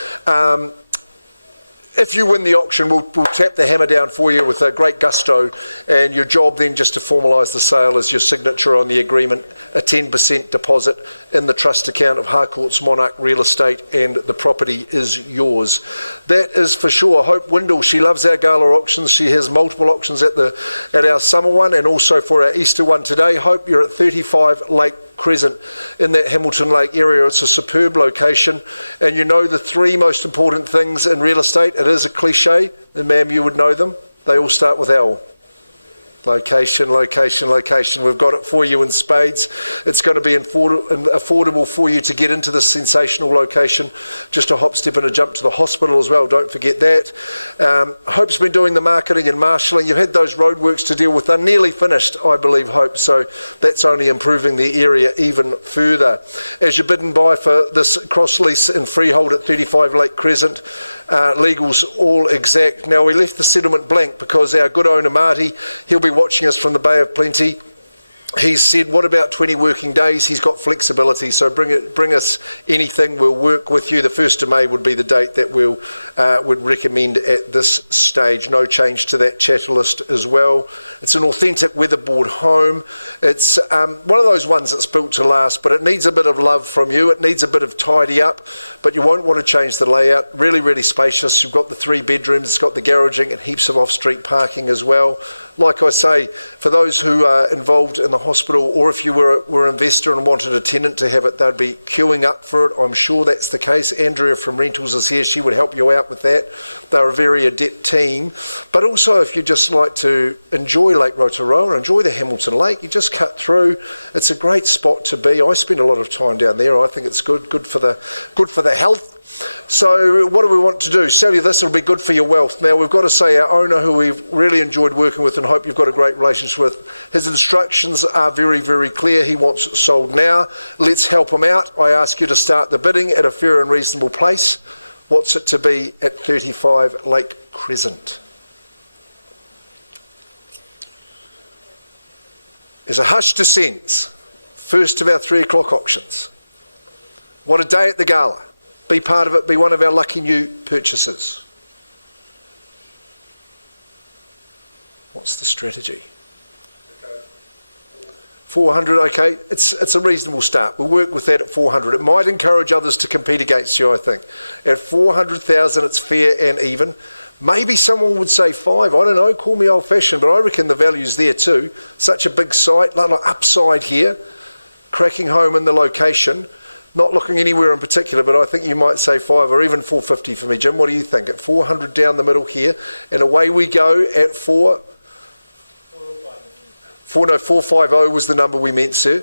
If you win the auction, we'll tap the hammer down for you with a great gusto, and your job then just to formalise the sale is your signature on the agreement, a 10% deposit in the trust account of Harcourts Monarch Real Estate, and the property is yours. That is for sure. Hope Windle, she loves our gala auctions. She has multiple auctions at our summer one and also for our Easter one today. Hope, you're at 35 Lake Crescent in that Hamilton Lake area. It's a superb location, and you know the 3 most important things in real estate. It is a cliche, and ma'am, you would know them. They all start with L. Location, location, location. We've got it for you in spades. It's going to be affordable for you to get into this sensational location. Just a hop, step and a jump to the hospital as well. Don't forget that. Hope's been doing the marketing and marshalling. You've had those roadworks to deal with. They're nearly finished, I believe, Hope. So that's only improving the area even further. As you bid and buy for this cross lease and freehold at 35 Lake Crescent, legals all exact. Now, we left the settlement blank because our good owner Marty, he'll be watching us from the Bay of Plenty. He's said, what about 20 working days? He's got flexibility, so bring us anything. We'll work with you. The 1st of May would be the date that we'll would recommend at this stage. No change to that chatter list as well. It's an authentic weatherboard home. It's one of those ones that's built to last, but it needs a bit of love from you. It needs a bit of tidy up, but you won't want to change the layout. Really, really spacious. You've got the 3 bedrooms. It's got the garaging and heaps of off-street parking as well. Like I say, for those who are involved in the hospital, or if you were an investor and wanted a tenant to have it, they'd be queuing up for it. I'm sure that's the case. Andrea from Rentals is here. She would help you out with that. They're a very adept team. But also, if you just like to enjoy Lake Rotorua, enjoy the Hamilton Lake, you just cut through. It's a great spot to be. I spend a lot of time down there. I think it's good for the health. So what do we want to do? Sell you this, it'll be good for your wealth. Now, we've got to say, our owner, who we've really enjoyed working with and hope you've got a great relationship with, his instructions are very, very clear. He wants it sold now. Let's help him out. I ask you to start the bidding at a fair and reasonable place. What's it to be at 35 Lake Crescent? There's a hush descends. First of our 3 o'clock auctions. What a day at the gala. Be part of it, be one of our lucky new purchasers. What's the strategy? 400, okay, it's a reasonable start. We'll work with that at 400. It might encourage others to compete against you, I think. At 400,000, it's fair and even. Maybe someone would say 5, I don't know, call me old-fashioned, but I reckon the value's there too. Such a big site, like upside here, cracking home in the location. Not looking anywhere in particular, but I think you might say 5 or even 450 for me, Jim. What do you think? At 400 down the middle here, and away we go at 450 was the number we meant, sir.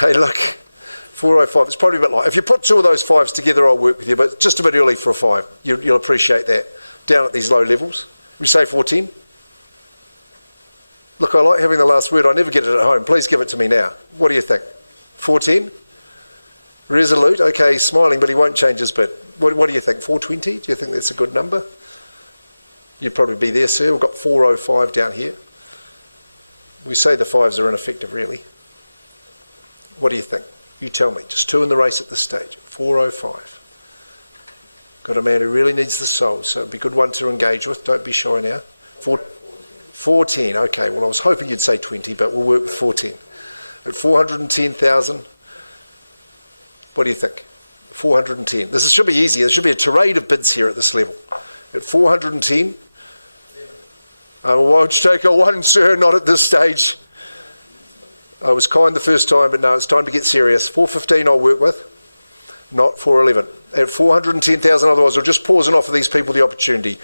Hey, look, 405. It's probably a bit light. If you put two of those fives together, I'll work with you, but just a bit early for a 5. You'll appreciate that down at these low levels. We say 410. Look, I like having the last word. I never get it at home. Please give it to me now. What do you think? 410? Resolute. Okay, he's smiling, but he won't change his bid. What do you think? 420? Do you think that's a good number? You'd probably be there, sir. We've got 405 down here. We say the 5s are ineffective, really. What do you think? You tell me. Just 2 in the race at this stage. 405. Got a man who really needs the soul, so it'd be a good one to engage with. Don't be shy now. 410. Okay, well, I was hoping you'd say 20, but we'll work with 410. At 410,000, what do you think? 410. This should be easy. There should be a tirade of bids here at this level. At 410, I won't take a 1, sir, not at this stage. I was kind the first time, but no, it's time to get serious. 415 I'll work with, not 411. At 410,000, otherwise I'll just pause and offer these people the opportunity.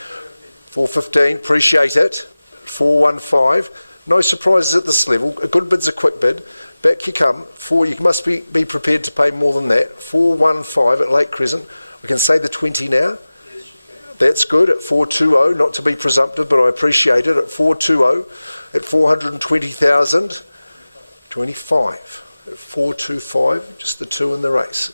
415, appreciate it. 415, no surprises at this level. A good bid's a quick bid. Back you come. You must be prepared to pay more than that. 415 at Lake Crescent. We can say the 20 now. That's good. At 420, not to be presumptive, but I appreciate it. At 420, at 420,000, 25. At 425, just the 2 in the race.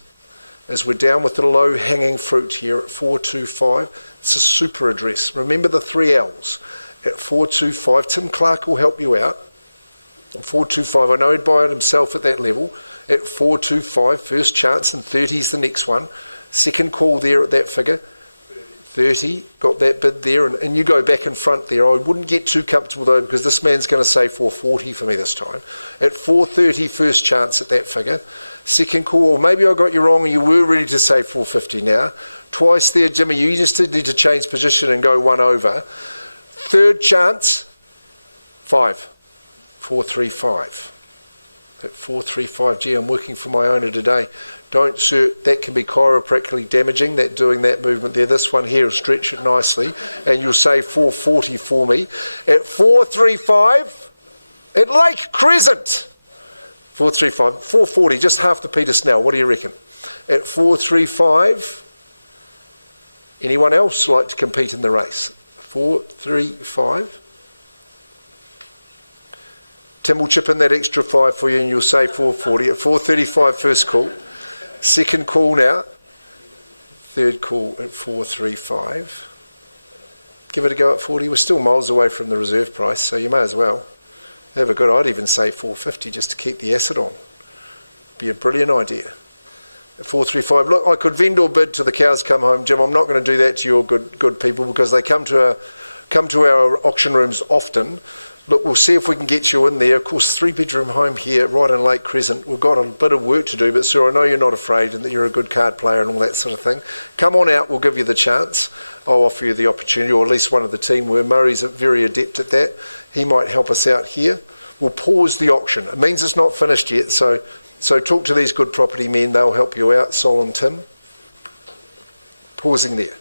As we're down with the low hanging fruit here at 425, it's a super address. Remember the 3 L's. At 425, Tim Clark will help you out. At 425, I know he'd buy it himself at that level. At 425, first chance, and 30 is the next one. Second call there at that figure. 30, got that bid there, and you go back in front there. I wouldn't get too comfortable though, because this man's going to say 440 for me this time. At 430, first chance at that figure. Second call, or maybe I got you wrong and you were ready to say 450 now. Twice there, Jimmy, you just need to change position and go 1 over. Third chance, 5. 435. At 435, gee, I'm working for my owner today. Don't, sir, that can be chiropractically damaging, that doing that movement there. This one here will stretch it nicely, and you'll say 440 for me. At 435, at Lake Crescent, 435, 440, just half the Peter Snell. What do you reckon? At 435, anyone else like to compete in the race? 435. Tim will chip in that extra 5 for you and you'll say 440. At 435, first call. Second call now. Third call at 435. Give it a go at 40. We're still miles away from the reserve price, so you may as well. Have a good, I'd even say 450 just to keep the acid on. Be a brilliant idea. At 435. Look, I could vendor bid till the cows come home, Jim. I'm not going to do that to your good people because they come to our auction rooms often. Look, we'll see if we can get you in there. Of course, 3-bedroom home here right in Lake Crescent. We've got a bit of work to do, but sir, I know you're not afraid and that you're a good card player and all that sort of thing. Come on out, we'll give you the chance. I'll offer you the opportunity, or at least one of the team were. Murray's very adept at that. He might help us out here. We'll pause the auction. It means it's not finished yet, so talk to these good property men. They'll help you out, Sol and Tim. Pausing there.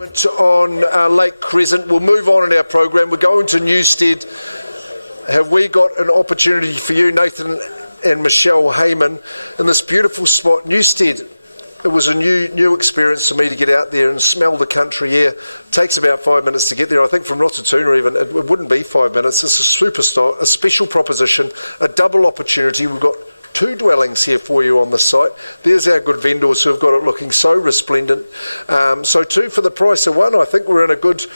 On Lake Crescent. We'll move on in our program. We're going to Newstead. Have we got an opportunity for you, Nathan and Michelle Heyman, in this beautiful spot, Newstead? It was a new experience for me to get out there and smell the country air. It takes about 5 minutes to get there. I think from Rotatuna even, it wouldn't be 5 minutes. It's a special proposition, a double opportunity. We've got 2 dwellings here for you on the site. There's our good vendors who have got it looking so resplendent. So 2 for the price of 1. I think we're in a good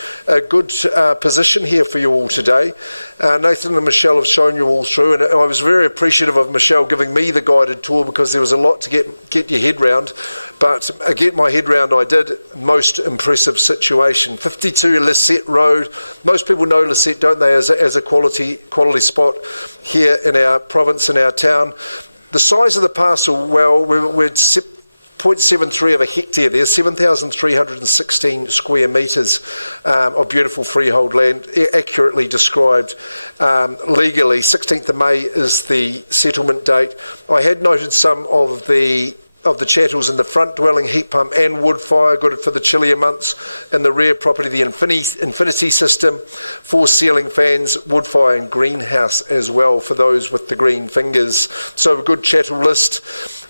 position here for you all today. Nathan and Michelle have shown you all through, and I was very appreciative of Michelle giving me the guided tour because there was a lot to get your head round. But get my head round I did. Most impressive situation. 52 Lisette Road. Most people know Lisette, don't they, as a quality spot here in our province, in our town. The size of the parcel, well, we're 0.73 of a hectare there, 7,316 square metres of beautiful freehold land, accurately described legally. 16th of May is the settlement date. I had noted some of the chattels in the front dwelling, heat pump and wood fire, good for the chillier months. In the rear property, the infinity system, 4 ceiling fans, wood fire and greenhouse as well for those with the green fingers. So a good chattel list.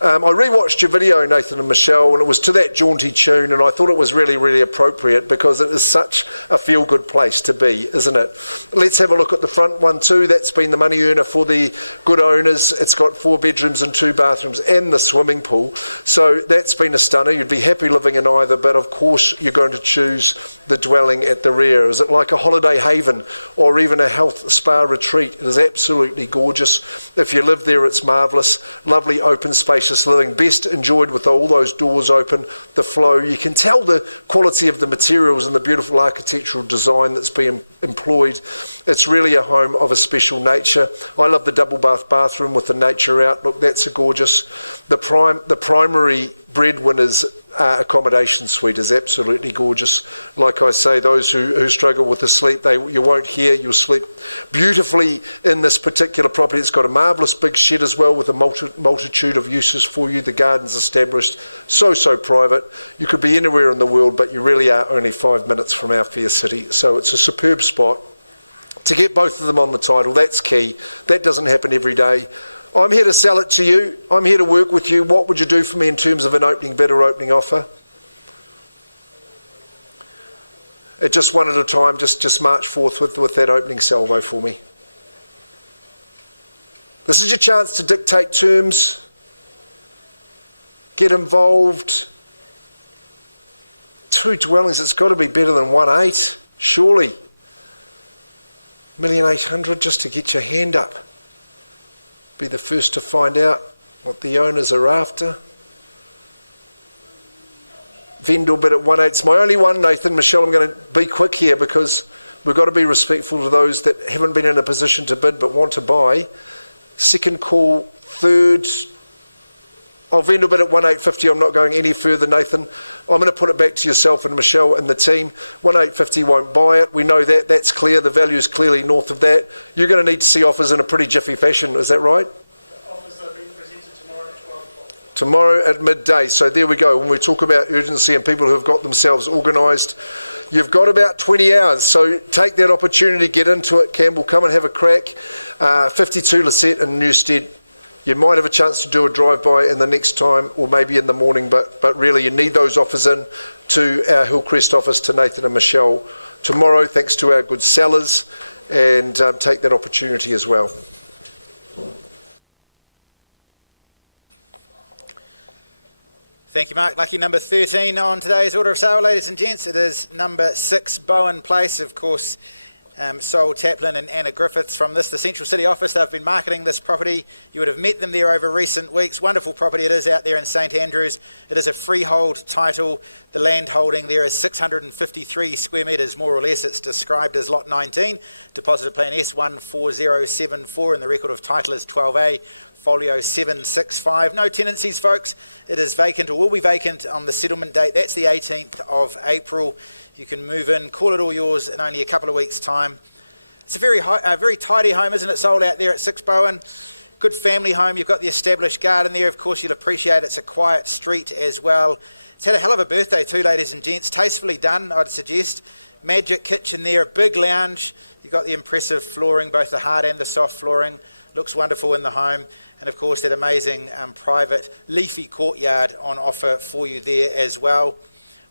I rewatched your video, Nathan and Michelle, and it was to that jaunty tune, and I thought it was really, really appropriate because it is such a feel-good place to be, isn't it? Let's have a look at the front one too. That's been the money earner for the good owners. It's got 4 bedrooms and 2 bathrooms and the swimming pool. So that's been a stunner. You'd be happy living in either, but of course you're going to choose the dwelling at the rear. Is it like a holiday haven or even a health spa retreat? It is absolutely gorgeous. If you live there, it's marvellous. Lovely open spacious living, best enjoyed with all those doors open, the flow. You can tell the quality of the materials and the beautiful architectural design that's been employed. It's really a home of a special nature. I love the double bathroom with the nature out. Look, that's a gorgeous. The primary breadwinner's accommodation suite is absolutely gorgeous. Like I say, those who struggle with the sleep, you won't hear, you'll sleep beautifully in this particular property. It's got a marvellous big shed as well with a multitude of uses for you. The garden's established, so private. You could be anywhere in the world, but you really are only 5 minutes from our fair city. So it's a superb spot. To get both of them on the title, that's key. That doesn't happen every day. I'm here to sell it to you. I'm here to work with you. What would you do for me in terms of an opening bid or opening offer? Just one at a time, just march forth with that opening salvo for me. This is your chance to dictate terms, get involved. 2 dwellings, it's got to be better than 1.8, surely. 1,800,000 just to get your hand up. Be the first to find out what the owners are after. Vendor bid at 1.8. It's my only one, Nathan. Michelle, I'm going to be quick here because we've got to be respectful to those that haven't been in a position to bid but want to buy. Second call, third. I'll vendor bid at 1.850. I'm not going any further, Nathan. I'm going to put it back to yourself and Michelle and the team. 1.850 won't buy it. We know that. That's clear. The value is clearly north of that. You're going to need to see offers in a pretty jiffy fashion. Is that right? Offers are being presented tomorrow at 12 o'clock. Tomorrow at midday. So there we go. When we talk about urgency and people who have got themselves organised, you've got about 20 hours. So take that opportunity, get into it. Campbell, come and have a crack. 52 Lisette and Newstead. You might have a chance to do a drive-by in the next time or maybe in the morning, but really you need those offers in to our Hillcrest office, to Nathan and Michelle tomorrow, thanks to our good sellers, and take that opportunity as well. Thank you, Mark. Lucky number 13 on today's order of sale, ladies and gents. It is number 6 Bowen Place, of course. Sol Taplin and Anna Griffiths from the Central City office. They've been marketing this property. You would have met them there over recent weeks. Wonderful property it is out there in St Andrews. It is a freehold title. The land holding there is 653 square metres, more or less. It's described as Lot 19, Deposited Plan S14074, and the record of title is 12A. Folio 765. No tenancies, folks. It is vacant, or will be vacant, on the settlement date. That's the 18th of April. You can move in, call it all yours in only a couple of weeks' time. It's a very tidy home, isn't it? Sold out there at 6 Bowen. Good family home. You've got the established garden there. Of course, you'll appreciate it's a quiet street as well. It's had a hell of a birthday too, ladies and gents. Tastefully done, I'd suggest. Magic kitchen there, a big lounge. You've got the impressive flooring, both the hard and the soft flooring. Looks wonderful in the home. And of course, that amazing private leafy courtyard on offer for you there as well.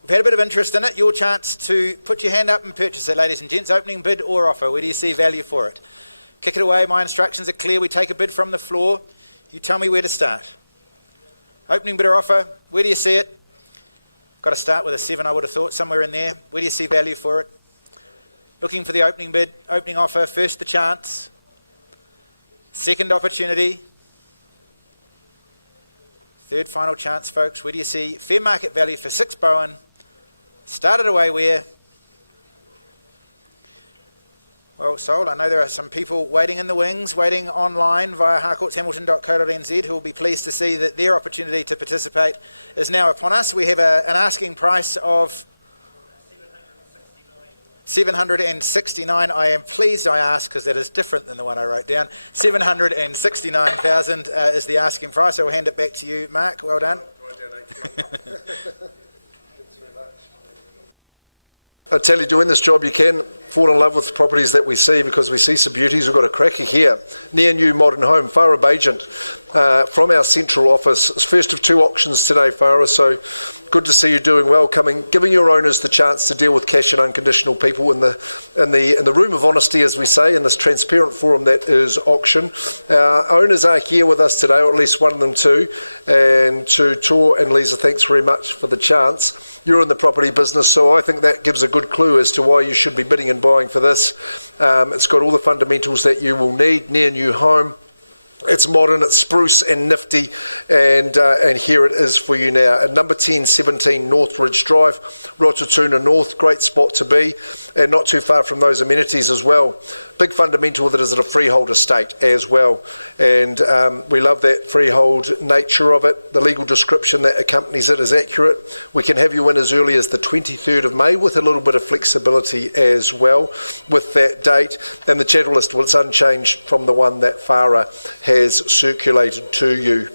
We've had a bit of interest in it. Your chance to put your hand up and purchase it, ladies and gents. Opening bid or offer. Where do you see value for it? Kick it away. My instructions are clear. We take a bid from the floor. You tell me where to start. Opening bid or offer. Where do you see it? Got to start with a 7, I would have thought, somewhere in there. Where do you see value for it? Looking for the opening bid, opening offer, first the chance. Second opportunity. Third final chance, folks. Where do you see fair market value for 6 Bowen? Started away where? Well sold. I know there are some people waiting in the wings, waiting online via harcourtshamilton.co.nz who will be pleased to see that their opportunity to participate is now upon us. We have an asking price of $769. I am pleased I asked because that is different than the one I wrote down. $769,000 is the asking price. I will hand it back to you, Mark. Well done. I tell you, doing this job, you can fall in love with the properties that we see because we see some beauties. We've got a cracker here, near new modern home, Farah Bagent, from our central office. It's first of 2 auctions today, Farah, so good to see you doing well, giving your owners the chance to deal with cash and unconditional people in the room of honesty, as we say, in this transparent forum that is auction. Our owners are here with us today, or at least one of them too, and to Tor and Lisa, thanks very much for the chance. You're in the property business, so I think that gives a good clue as to why you should be bidding and buying for this. It's got all the fundamentals that you will need, near new home. It's modern, it's spruce and nifty, and here it is for you now. At number 1017 North Ridge Drive, Rotorua North, great spot to be, and not too far from those amenities as well. Big fundamental that is at a freehold estate as well, and we love that freehold nature of it. The legal description that accompanies it is accurate. We can have you in as early as the 23rd of May with a little bit of flexibility as well with that date, and the chattel list, well, it's unchanged from the one that Farah has circulated to you.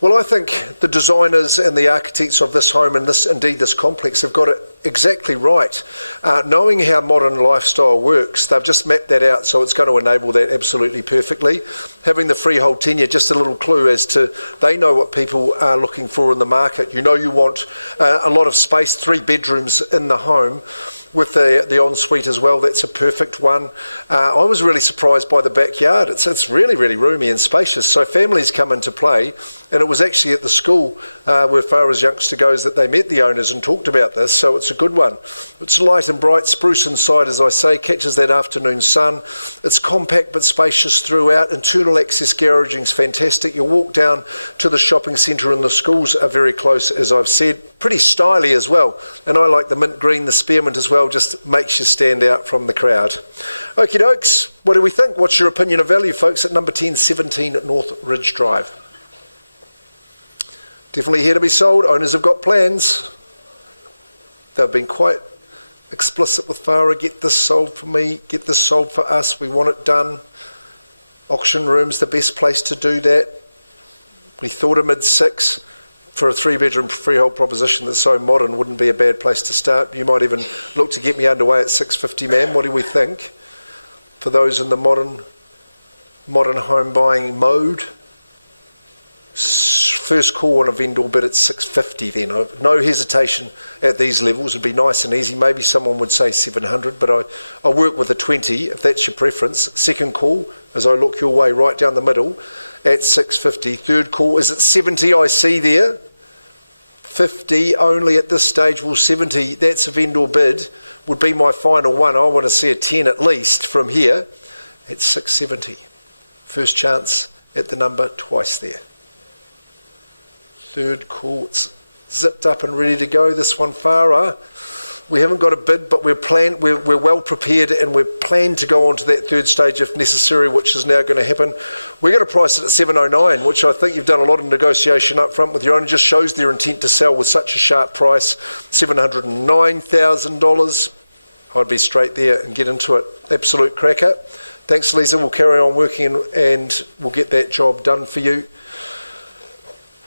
Well, I think the designers and the architects of this home and this complex have got it exactly right. Knowing how modern lifestyle works, they've just mapped that out, so it's going to enable that absolutely perfectly. Having the freehold tenure, just a little clue as to they know what people are looking for in the market. You know you want a lot of space, 3 bedrooms in the home, with the ensuite as well. That's a perfect one. I was really surprised by the backyard. It's really, really roomy and spacious. So families come into play, and it was actually at the school where Farah's youngster goes that they met the owners and talked about this, so it's a good one. It's light and bright, spruce inside, as I say, catches that afternoon sun. It's compact but spacious throughout. Internal access garaging is fantastic. You walk down to the shopping centre and the schools are very close, as I've said. Pretty stylish as well, and I like the mint green, the spearmint as well, just makes you stand out from the crowd. Okie dokes, what do we think? What's your opinion of value, folks, at number 1017 North Ridge Drive? Definitely here to be sold. Owners have got plans. They've been quite explicit with Farah, get this sold for me, get this sold for us, we want it done. Auction room's the best place to do that. We thought a mid-6 for a 3-bedroom freehold proposition that's so modern wouldn't be a bad place to start. You might even look to get me underway at 650, ma'am. What do we think? For those in the modern home buying mode, first call on a vendor bid at 650 then. No hesitation at these levels. It'd be nice and easy. Maybe someone would say 700, but I work with a 20 if that's your preference. Second call, as I look your way right down the middle, at 650. Third call is at 70, I see there. 50 only at this stage. Well, 70, that's a vendor bid, would be my final one. I want to see a 10 at least from here at 670. First chance at the number twice there. Third call, it's zipped up and ready to go. This one, Farah. We haven't got a bid, but we're well prepared, and we're planned to go on to that third stage if necessary, which is now going to happen. We're going to price it at 709, which I think you've done a lot of negotiation up front with your owner. Just shows their intent to sell with such a sharp price. $709,000. I'd be straight there and get into it. Absolute cracker. Thanks, Lisa. We'll carry on working and we'll get that job done for you.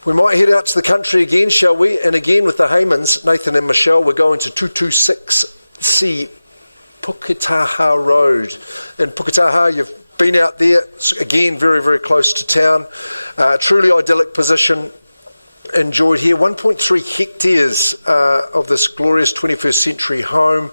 We might head out to the country again, shall we? And again with the Haymans, Nathan and Michelle, we're going to 226C Puketaha Road. In Puketaha, you've been out there, again, very, very close to town. Truly idyllic position. Enjoyed here. 1.3 hectares of this glorious 21st century home.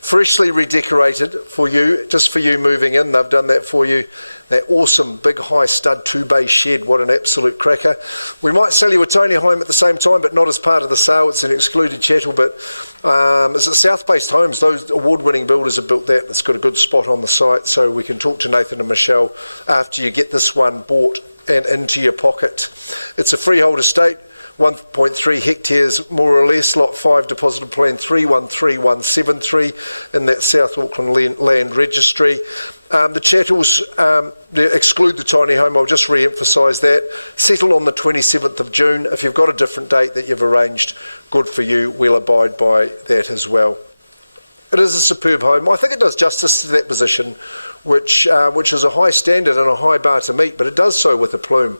Freshly redecorated for you, just for you moving in. They've done that for you. That awesome big high stud 2-bay shed. What an absolute cracker. We might sell you a Tony home at the same time, but not as part of the sale. It's an excluded chattel, but it's at South-Based Homes. Those award-winning builders have built that. It's got a good spot on the site, so we can talk to Nathan and Michelle after you get this one bought and into your pocket. It's a freehold estate. 1.3 hectares, more or less, Lot 5, Deposited Plan 313173 in that South Auckland Land Registry. The chattels they exclude the tiny home. I'll just re-emphasise that. Settle on the 27th of June. If you've got a different date that you've arranged, good for you. We'll abide by that as well. It is a superb home. I think it does justice to that position, which is a high standard and a high bar to meet, but it does so with a plume.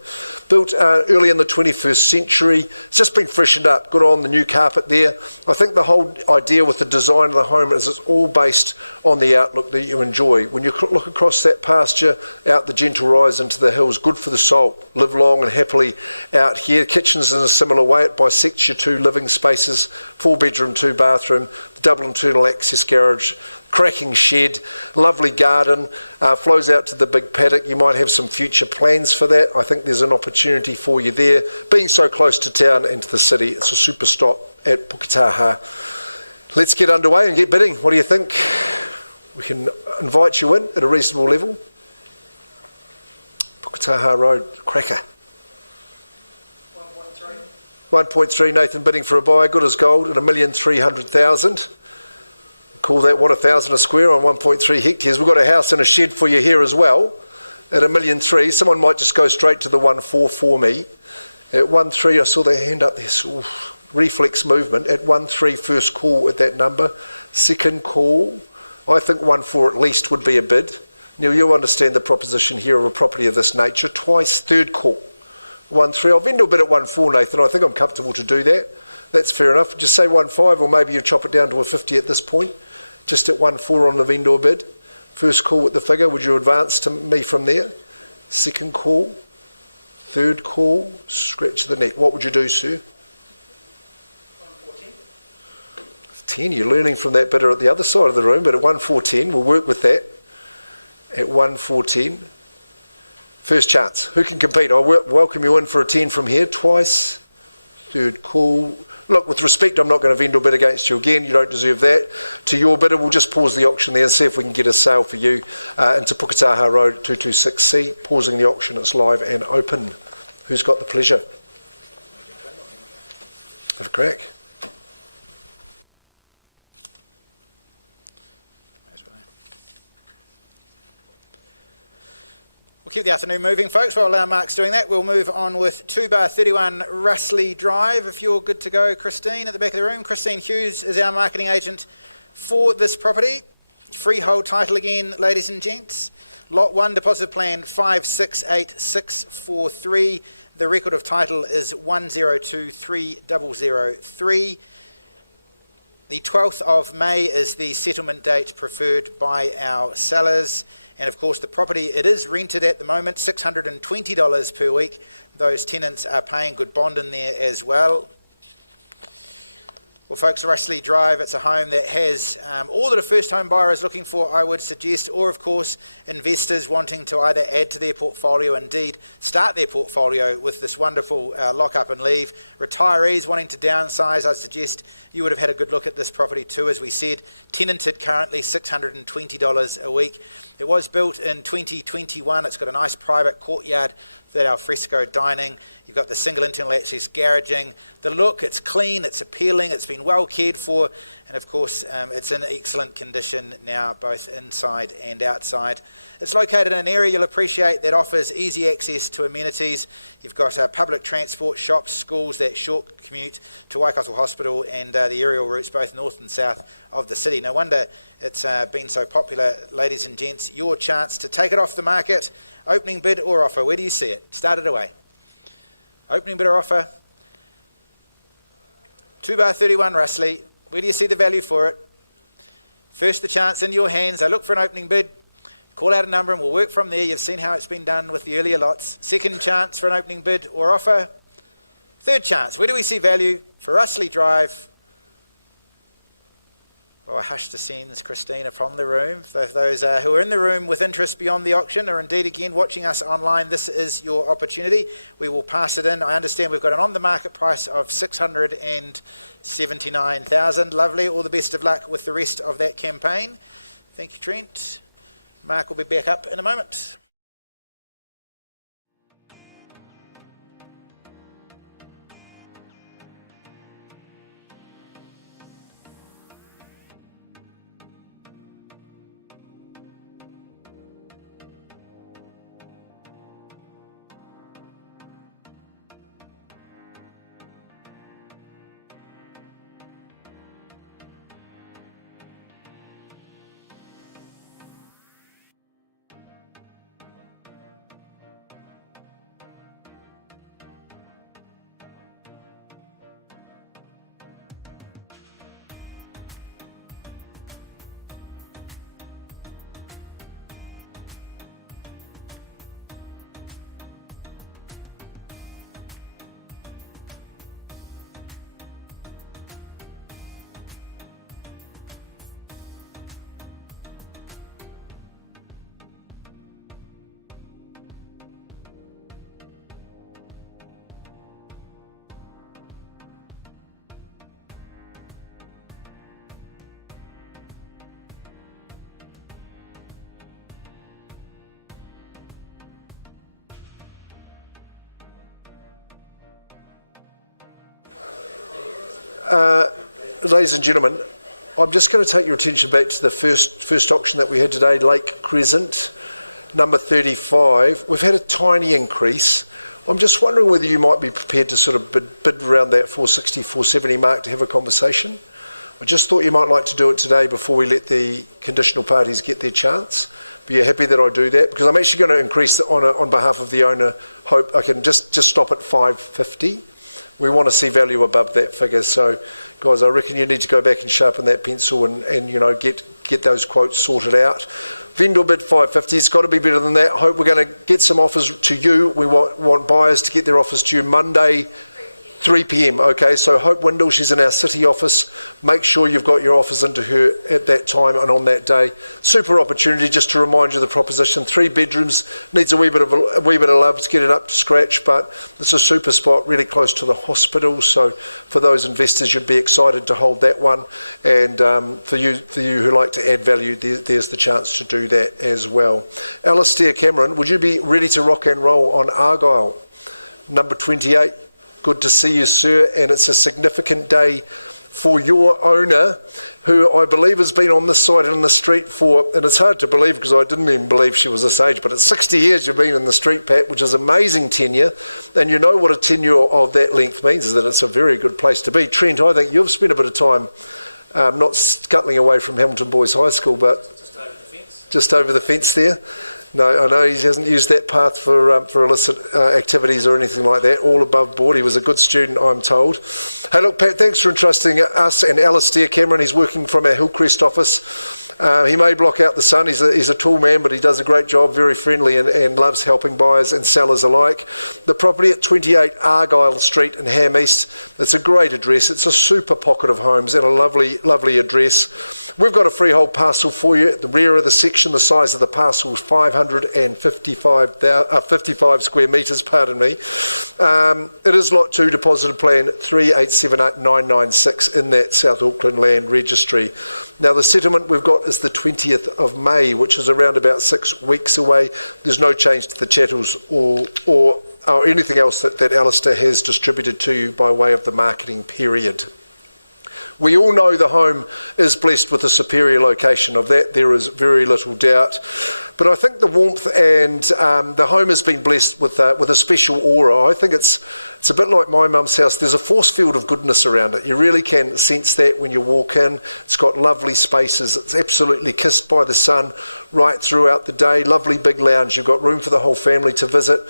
Built early in the 21st century, it's just been freshened up, got on the new carpet there. I think the whole idea with the design of the home is it's all based on the outlook that you enjoy. When you look across that pasture, out the gentle rise into the hills, good for the soul. Live long and happily out here. Kitchens in a similar way, it bisects your 2 living spaces, 4 bedroom, 2 bathroom, the double internal access garage, cracking shed, lovely garden, flows out to the big paddock. You might have some future plans for that. I think there's an opportunity for you there. Being so close to town and to the city, it's a super stop at Puketaha. Let's get underway and get bidding. What do you think? We can invite you in at a reasonable level. Puketaha Road, cracker. 1.3, Nathan bidding for a buy, good as gold at 1,300,000. Call that, what, 1,000 a square on 1.3 hectares. We've got a house and a shed for you here as well at 1,300,000. Someone might just go straight to the 1.4 for me. At 1.3, I saw their hand up there. Ooh, reflex movement. At 1.3, first call at that number. Second call, I think 1.4 at least would be a bid. Now, you'll understand the proposition here of a property of this nature. Twice, third call. 1.3. I'll vendor a bid at 1.4, Nathan. I think I'm comfortable to do that. That's fair enough. Just say 1.5, or maybe you chop it down to a 50 at this point. Just at 1.4 on the vendor bid. First call with the figure. Would you advance to me from there? Second call. Third call. Scratch the neck. What would you do, sir? 114. 10. You're learning from that bidder at the other side of the room, but at 1.410, we'll work with that. At 1.410. First chance. Who can compete? I'll welcome you in for a 10 from here. Twice. Third call. Look, with respect, I'm not going to vendor bid against you again. You don't deserve that. To your bidder, we'll just pause the auction there and see if we can get a sale for you into Puketaha Road 226C. Pausing the auction, it's live and open. Who's got the pleasure? Have a crack. We'll keep the afternoon moving, folks. While Mark's doing that, we'll move on with 2-31 Russley Drive. If you're good to go, Christine, at the back of the room. Christine Hughes is our marketing agent for this property. Freehold title again, ladies and gents. Lot 1, deposit plan 568643. The record of title is 102303. The 12th of May is the settlement date preferred by our sellers. And of course the property, it is rented at the moment, $620 per week. Those tenants are paying good bond in there as well. Well, folks, Russley Drive, it's a home that has all that a first home buyer is looking for, I would suggest, or of course investors wanting to either add to their portfolio, indeed start their portfolio with this wonderful lock up and leave. Retirees wanting to downsize, I suggest you would have had a good look at this property too. As we said, tenanted currently, $620 a week. It was built in 2021. It's got a nice private courtyard for that alfresco dining. You've got the single internal access garaging. The look, it's clean, it's appealing, it's been well cared for, and of course it's in excellent condition now, both inside and outside. It's located in an area you'll appreciate that offers easy access to amenities. You've got public transport, shops, schools, that short commute to Waikato Hospital, and the aerial routes both north and south of the city. No wonder it's been so popular, ladies and gents. Your chance to take it off the market. Opening bid or offer, where do you see it? Start it away. Opening bidder offer. 2 bar 31 Russley. Where do you see the value for it? First the chance in your hands. I look for an opening bid. Call out a number and we'll work from there. You've seen how it's been done with the earlier lots. Second chance for an opening bid or offer. Third chance. Where do we see value for Russley Drive? Oh, a hush descends, Christina, from the room. For those who are in the room with interest beyond the auction, or indeed again watching us online, this is your opportunity. We will pass it in. I understand we've got an on-the-market price of 679,000. Lovely. All the best of luck with the rest of that campaign. Thank you, Trent. Mark will be back up in a moment. Ladies and gentlemen, I'm just going to take your attention back to the first auction that we had today, Lake Crescent, number 35. We've had a tiny increase. I'm just wondering whether you might be prepared to sort of bid around that 460, 470 mark to have a conversation. I just thought you might like to do it today before we let the conditional parties get their chance. But you're happy that I do that? Because I'm actually going to increase on behalf of the owner. Hope I can just stop at 550. We want to see value above that figure. So, guys, I reckon you need to go back and sharpen that pencil and you know, get those quotes sorted out. Vendor bid 550. It's got to be better than that. Hope we're going to get some offers to you. We want buyers to get their offers to you Monday, 3 p.m. Okay, so Hope Windle, she's in our city office. Make sure you've got your offers into her at that time and on that day. Super opportunity, just to remind you of the proposition. 3 bedrooms, needs a wee bit of love to get it up to scratch, but it's a super spot, really close to the hospital. So for those investors, you'd be excited to hold that one. And for you who like to add value, there's the chance to do that as well. Alistair Cameron, would you be ready to rock and roll on Argyle? Number 28. Good to see you, sir, and it's a significant day for your owner, who I believe has been on this side and in the street for, and it's hard to believe because I didn't even believe she was this age, but it's 60 years you've been in the street, Pat, which is amazing tenure, and you know what a tenure of that length means, is that it's a very good place to be. Trent, I think you've spent a bit of time not scuttling away from Hamilton Boys High School, but Just over the fence. Just over the fence there. No, I know he hasn't used that path for illicit activities or anything like that. All above board. He was a good student, I'm told. Hey, look, Pat, thanks for entrusting us and Alistair Cameron. He's working from our Hillcrest office. He may block out the sun. He's a tall man, but he does a great job, very friendly, and loves helping buyers and sellers alike. The property at 28 Argyle Street in Ham East. It's a great address. It's a super pocket of homes and a lovely, lovely address. We've got a freehold parcel for you at the rear of the section. The size of the parcel is 55 square metres, pardon me. It is Lot 2, deposited plan 3878996 in that South Auckland Land Registry. Now, the settlement we've got is the 20th of May, which is around about 6 weeks away. There's no change to the chattels or anything else that Alistair has distributed to you by way of the marketing period. We all know the home is blessed with a superior location. Of that, there is very little doubt. But I think the warmth and the home has been blessed with a special aura. I think it's a bit like my mum's house. There's a force field of goodness around it. You really can sense that when you walk in. It's got lovely spaces. It's absolutely kissed by the sun right throughout the day. Lovely big lounge. You've got room for the whole family to visit.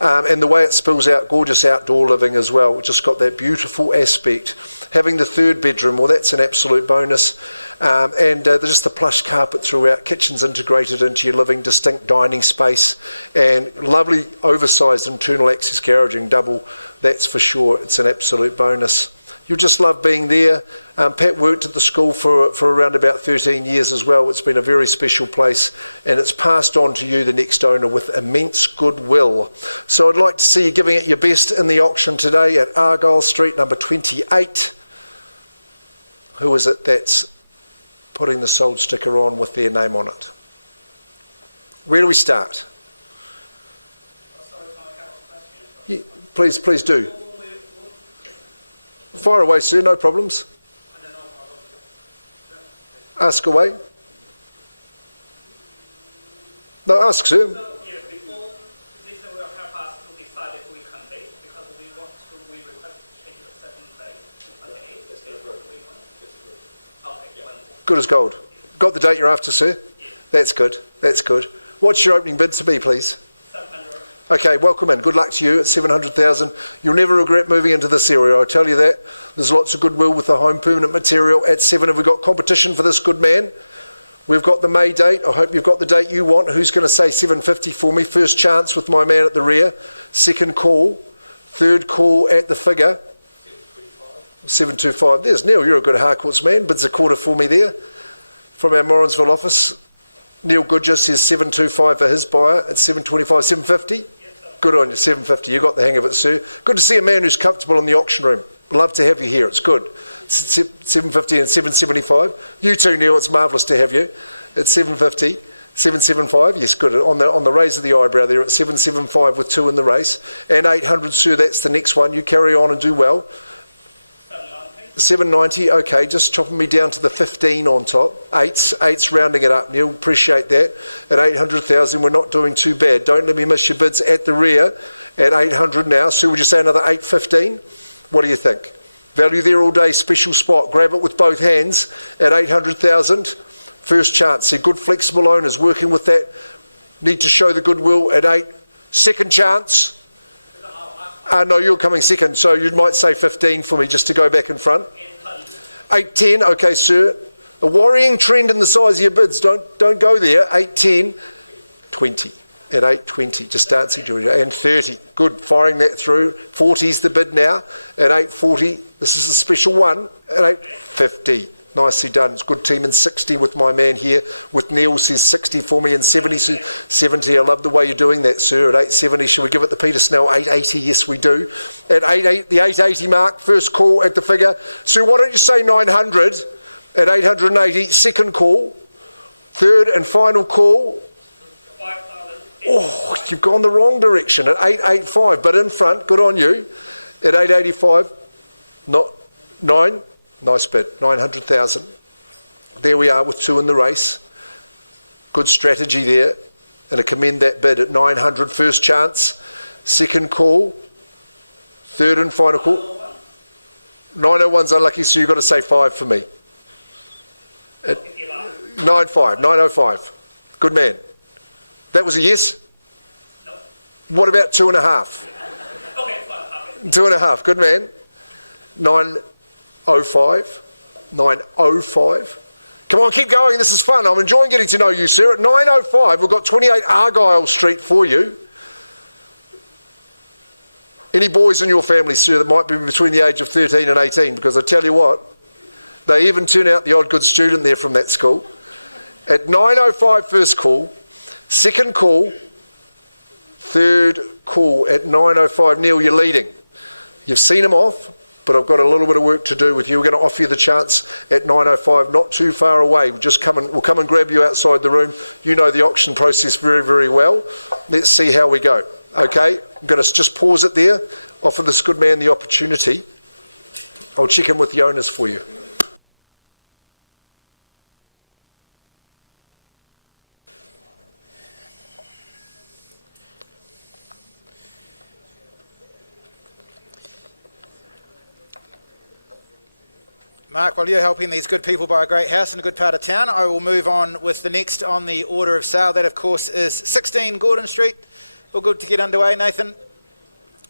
And the way it spills out, gorgeous outdoor living as well. It's just got that beautiful aspect. Having the third bedroom, well, that's an absolute bonus. And just the plush carpet throughout. Kitchen's integrated into your living, distinct dining space, and lovely oversized internal access garaging double. That's for sure. It's an absolute bonus. You'll just love being there. Pat worked at the school for around about 13 years as well. It's been a very special place, and it's passed on to you, the next owner, with immense goodwill. So I'd like to see you giving it your best in the auction today at Argyle Street, number 28. Who is it that's putting the sold sticker on with their name on it? Where do we start? Yeah, please do. Fire away, sir, no problems. Ask away. No, ask, sir. So, before this will help us to decide if we can date, because we request to change a certain date to 28. Okay, wonderful. Good as gold. Got the date you're after, sir? That's good. That's good. What's your opening bid to be, please? 700. Okay, welcome in. Good luck to you at 700,000. You'll never regret moving into this area, I tell you that. There's lots of goodwill with the home permanent material at 7. Have we got competition for this good man? We've got the May date. I hope you've got the date you want. Who's going to say 750 for me? First chance with my man at the rear. Second call. Third call at the figure. 725. There's Neil. You're a good Harcourts man. Bids a quarter for me there. From our Morrinsville office. Neil Goodger says 725 for his buyer at 725. 750? Good on you, 750. You got the hang of it, sir. Good to see a man who's comfortable in the auction room. Love to have you here. It's good. 750 and 775. You too, Neil. It's marvellous to have you. At 750, 775. Yes, good. On the raise of the eyebrow there at 775 with 2 in the race. And 800, sir. That's the next one. You carry on and do well. 790. Okay, just chopping me down to the 15 on top. Eights rounding it up, Neil. Appreciate that. At 800,000, we're not doing too bad. Don't let me miss your bids at the rear at 800 now. Sue, would you say another 815? What do you think? Value there all day, special spot. Grab it with both hands at 800,000. First chance. See, good flexible owners working with that. Need to show the goodwill at 8. Second chance. No, you're coming second, so you might say 15 for me just to go back in front. 810, okay, sir. A worrying trend in the size of your bids. Don't go there. 810, 20. At 820, just dancing, Georgia. And 30, good, firing that through. 40's the bid now. At 840, this is a special one. At 850, nicely done. It's a good team in 60 with my man here. With Neil says 60 for me and 70. 70, I love the way you're doing that, sir. At 870, shall we give it the Peter Snell? 880, yes we do. At the 880 mark, first call at the figure. So why don't you say 900 at 880, second call. Third and final call. Oh, you've gone the wrong direction at 885, but in front, good on you. At 885, not 9. Nice bid, 900,000. There we are with 2 in the race. Good strategy there. And I commend that bid at 900, first chance. Second call. Third and final call. 901's unlucky, so you've got to say 5 for me. At 95, 905. Good man. That was a yes? No. What about 2.5? Okay, 2.5, good man. 905. 905. Come on, keep going. This is fun. I'm enjoying getting to know you, sir. At 905, we've got 28 Argyle Street for you. Any boys in your family, sir, that might be between the age of 13 and 18? Because I tell you what, they even turn out the odd good student there from that school. At 905, first call. Second call. Third call at 905. Neil, you're leading. You've seen him off, but I've got a little bit of work to do with you. We're going to offer you the chance at 905, not too far away. We'll come and grab you outside the room. You know the auction process very, very well. Let's see how we go. Okay, I'm going to just pause it there, offer this good man the opportunity. I'll check in with the owners for you. Mark, while you're helping these good people buy a great house in a good part of town, I will move on with the next on the order of sale. That, of course, is 16 Gordon Street. All good to get underway, Nathan?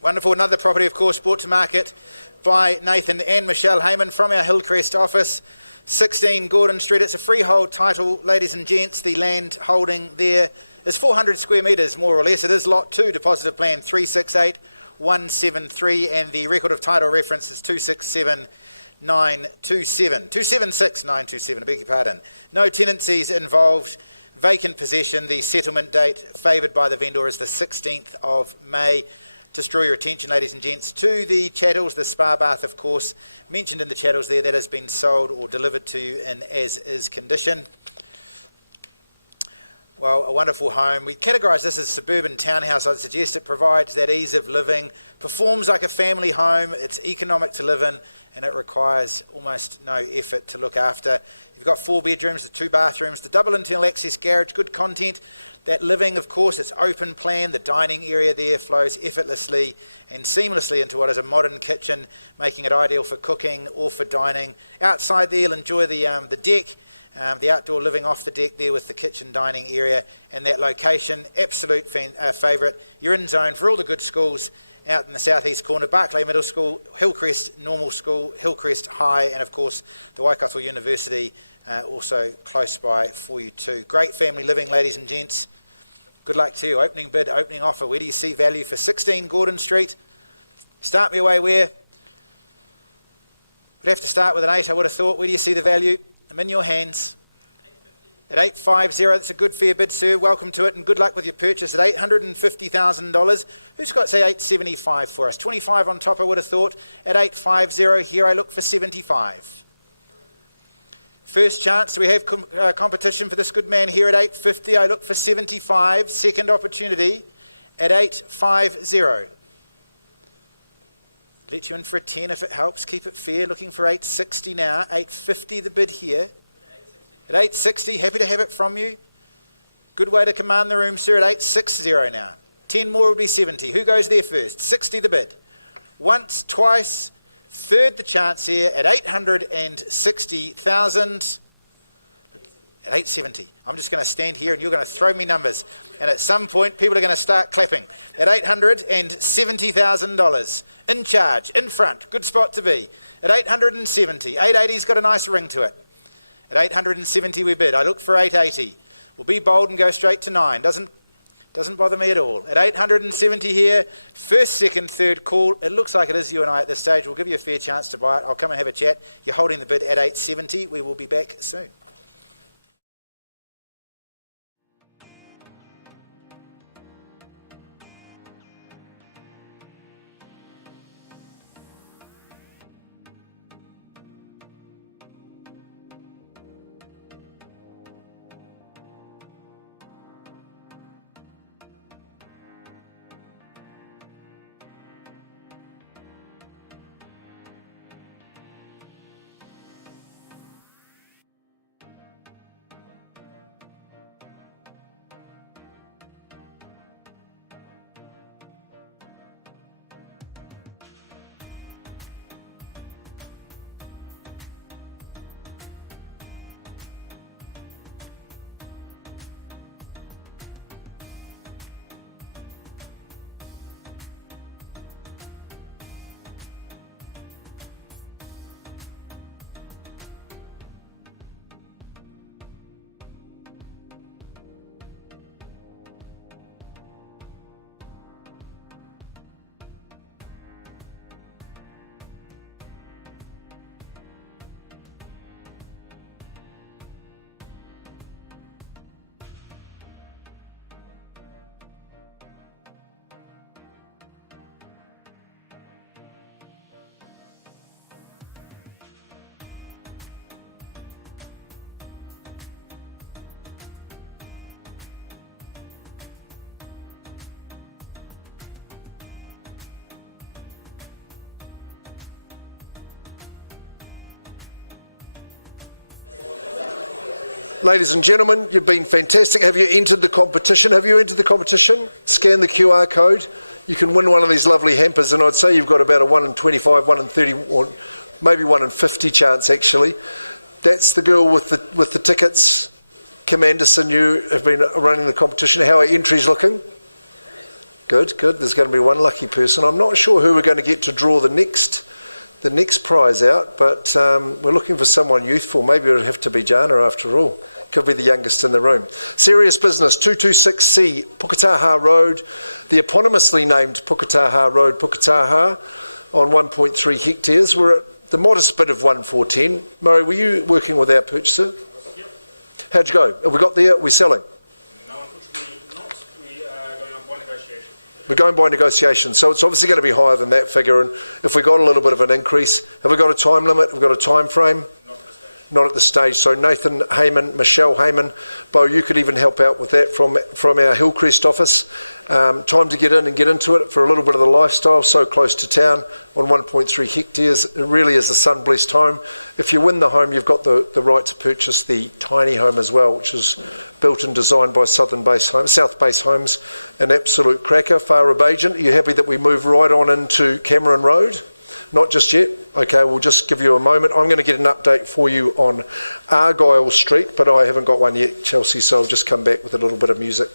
Wonderful. Another property, of course, brought to market by Nathan and Michelle Heyman from our Hillcrest office. 16 Gordon Street. It's a freehold title, ladies and gents. The land holding there is 400 square metres, more or less. It is Lot 2, deposit of plan 368173, and the record of title reference is 276,927, I beg your pardon. No tenancies involved, vacant possession. The settlement date favoured by the vendor is the 16th of May. Just draw your attention, ladies and gents, to the chattels, the spa bath, of course, mentioned in the chattels there, that has been sold or delivered to you in as-is condition. Well, a wonderful home. We categorise this as suburban townhouse. I'd suggest it provides that ease of living, performs like a family home, it's economic to live in, and it requires almost no effort to look after. You've got 4 bedrooms, the 2 bathrooms, the double internal access garage, good content. That living, of course, it's open plan. The dining area there flows effortlessly and seamlessly into what is a modern kitchen, making it ideal for cooking or for dining. Outside there, you'll enjoy the deck. The outdoor living off the deck there with the kitchen dining area, and that location, absolute favourite. You're in zone for all the good schools out in the southeast corner: Barclay Middle School, Hillcrest Normal School, Hillcrest High, and of course the Waikato University also close by for you too. Great family living, ladies and gents. Good luck to you. Opening bid, opening offer. Where do you see value for 16 Gordon Street? Start me away where? We'd have to start with an 8, I would have thought. Where do you see the value? I'm in your hands. At 850, that's a good fair bid, sir. Welcome to it, and good luck with your purchase at $850,000. Who's got, say, 875 for us? 25 on top, I would have thought. At 850, here I look for 75. First chance, we have competition for this good man here at 850. I look for 75. Second opportunity at 850. Let you in for a 10 if it helps. Keep it fair. Looking for 860 now. 850 the bid here. At 860, happy to have it from you. Good way to command the room, sir, at 860 now. 10 more would be 70. Who goes there first? 60 the bid. Once, twice, third the chance here at 860,000. At 870. I'm just going to stand here and you're going to throw me numbers. And at some point, people are going to start clapping. At $870,000. In charge, in front, good spot to be. At 870. 880's got a nice ring to it. At 870 we bid. I look for 880. We'll be bold and go straight to 9. Doesn't bother me at all. At 870 here, first, second, third call. It looks like it is you and I at this stage. We'll give you a fair chance to buy it. I'll come and have a chat. You're holding the bid at 870. We will be back soon. Ladies and gentlemen, you've been fantastic. Have you entered the competition? Have you entered the competition? Scan the QR code. You can win one of these lovely hampers, and I'd say you've got about a 1 in 25, 1 in 30 maybe 1 in 50 chance actually. That's the girl with the tickets. Kim Anderson, you have been running the competition. How are entries looking? Good. There's going to be one lucky person. I'm not sure who we're going to get to draw the next prize out, but we're looking for someone youthful. Maybe it'll have to be Jana after all. Could be the youngest in the room. Serious Business, 226C, Puketaha Road, the eponymously named Puketaha Road, Puketaha, on 1.3 hectares. We're at the modest bid of 1,410. Murray, were you working with our purchaser? Yep. How'd you go? Have we got there? We're selling? No, unfortunately not. We are going on by negotiation. We're going by negotiation, so it's obviously going to be higher than that figure. And if we got a little bit of an increase, have we got a time limit? Have we got a time frame? Not at the stage. So Nathan Heyman, Michelle Heyman, Bo, you could even help out with that from our Hillcrest office. Time to get in and get into it for a little bit of the lifestyle, so close to town on 1.3 hectares. It really is a sun-blessed home. If you win the home, you've got the right to purchase the tiny home as well, which is built and designed by South Base Homes. An absolute cracker. Farah Agent, are you happy that we move right on into Cameron Road? Not just yet. Okay, we'll just give you a moment. I'm going to get an update for you on Argyle Street, but I haven't got one yet, Chelsea, so I'll just come back with a little bit of music.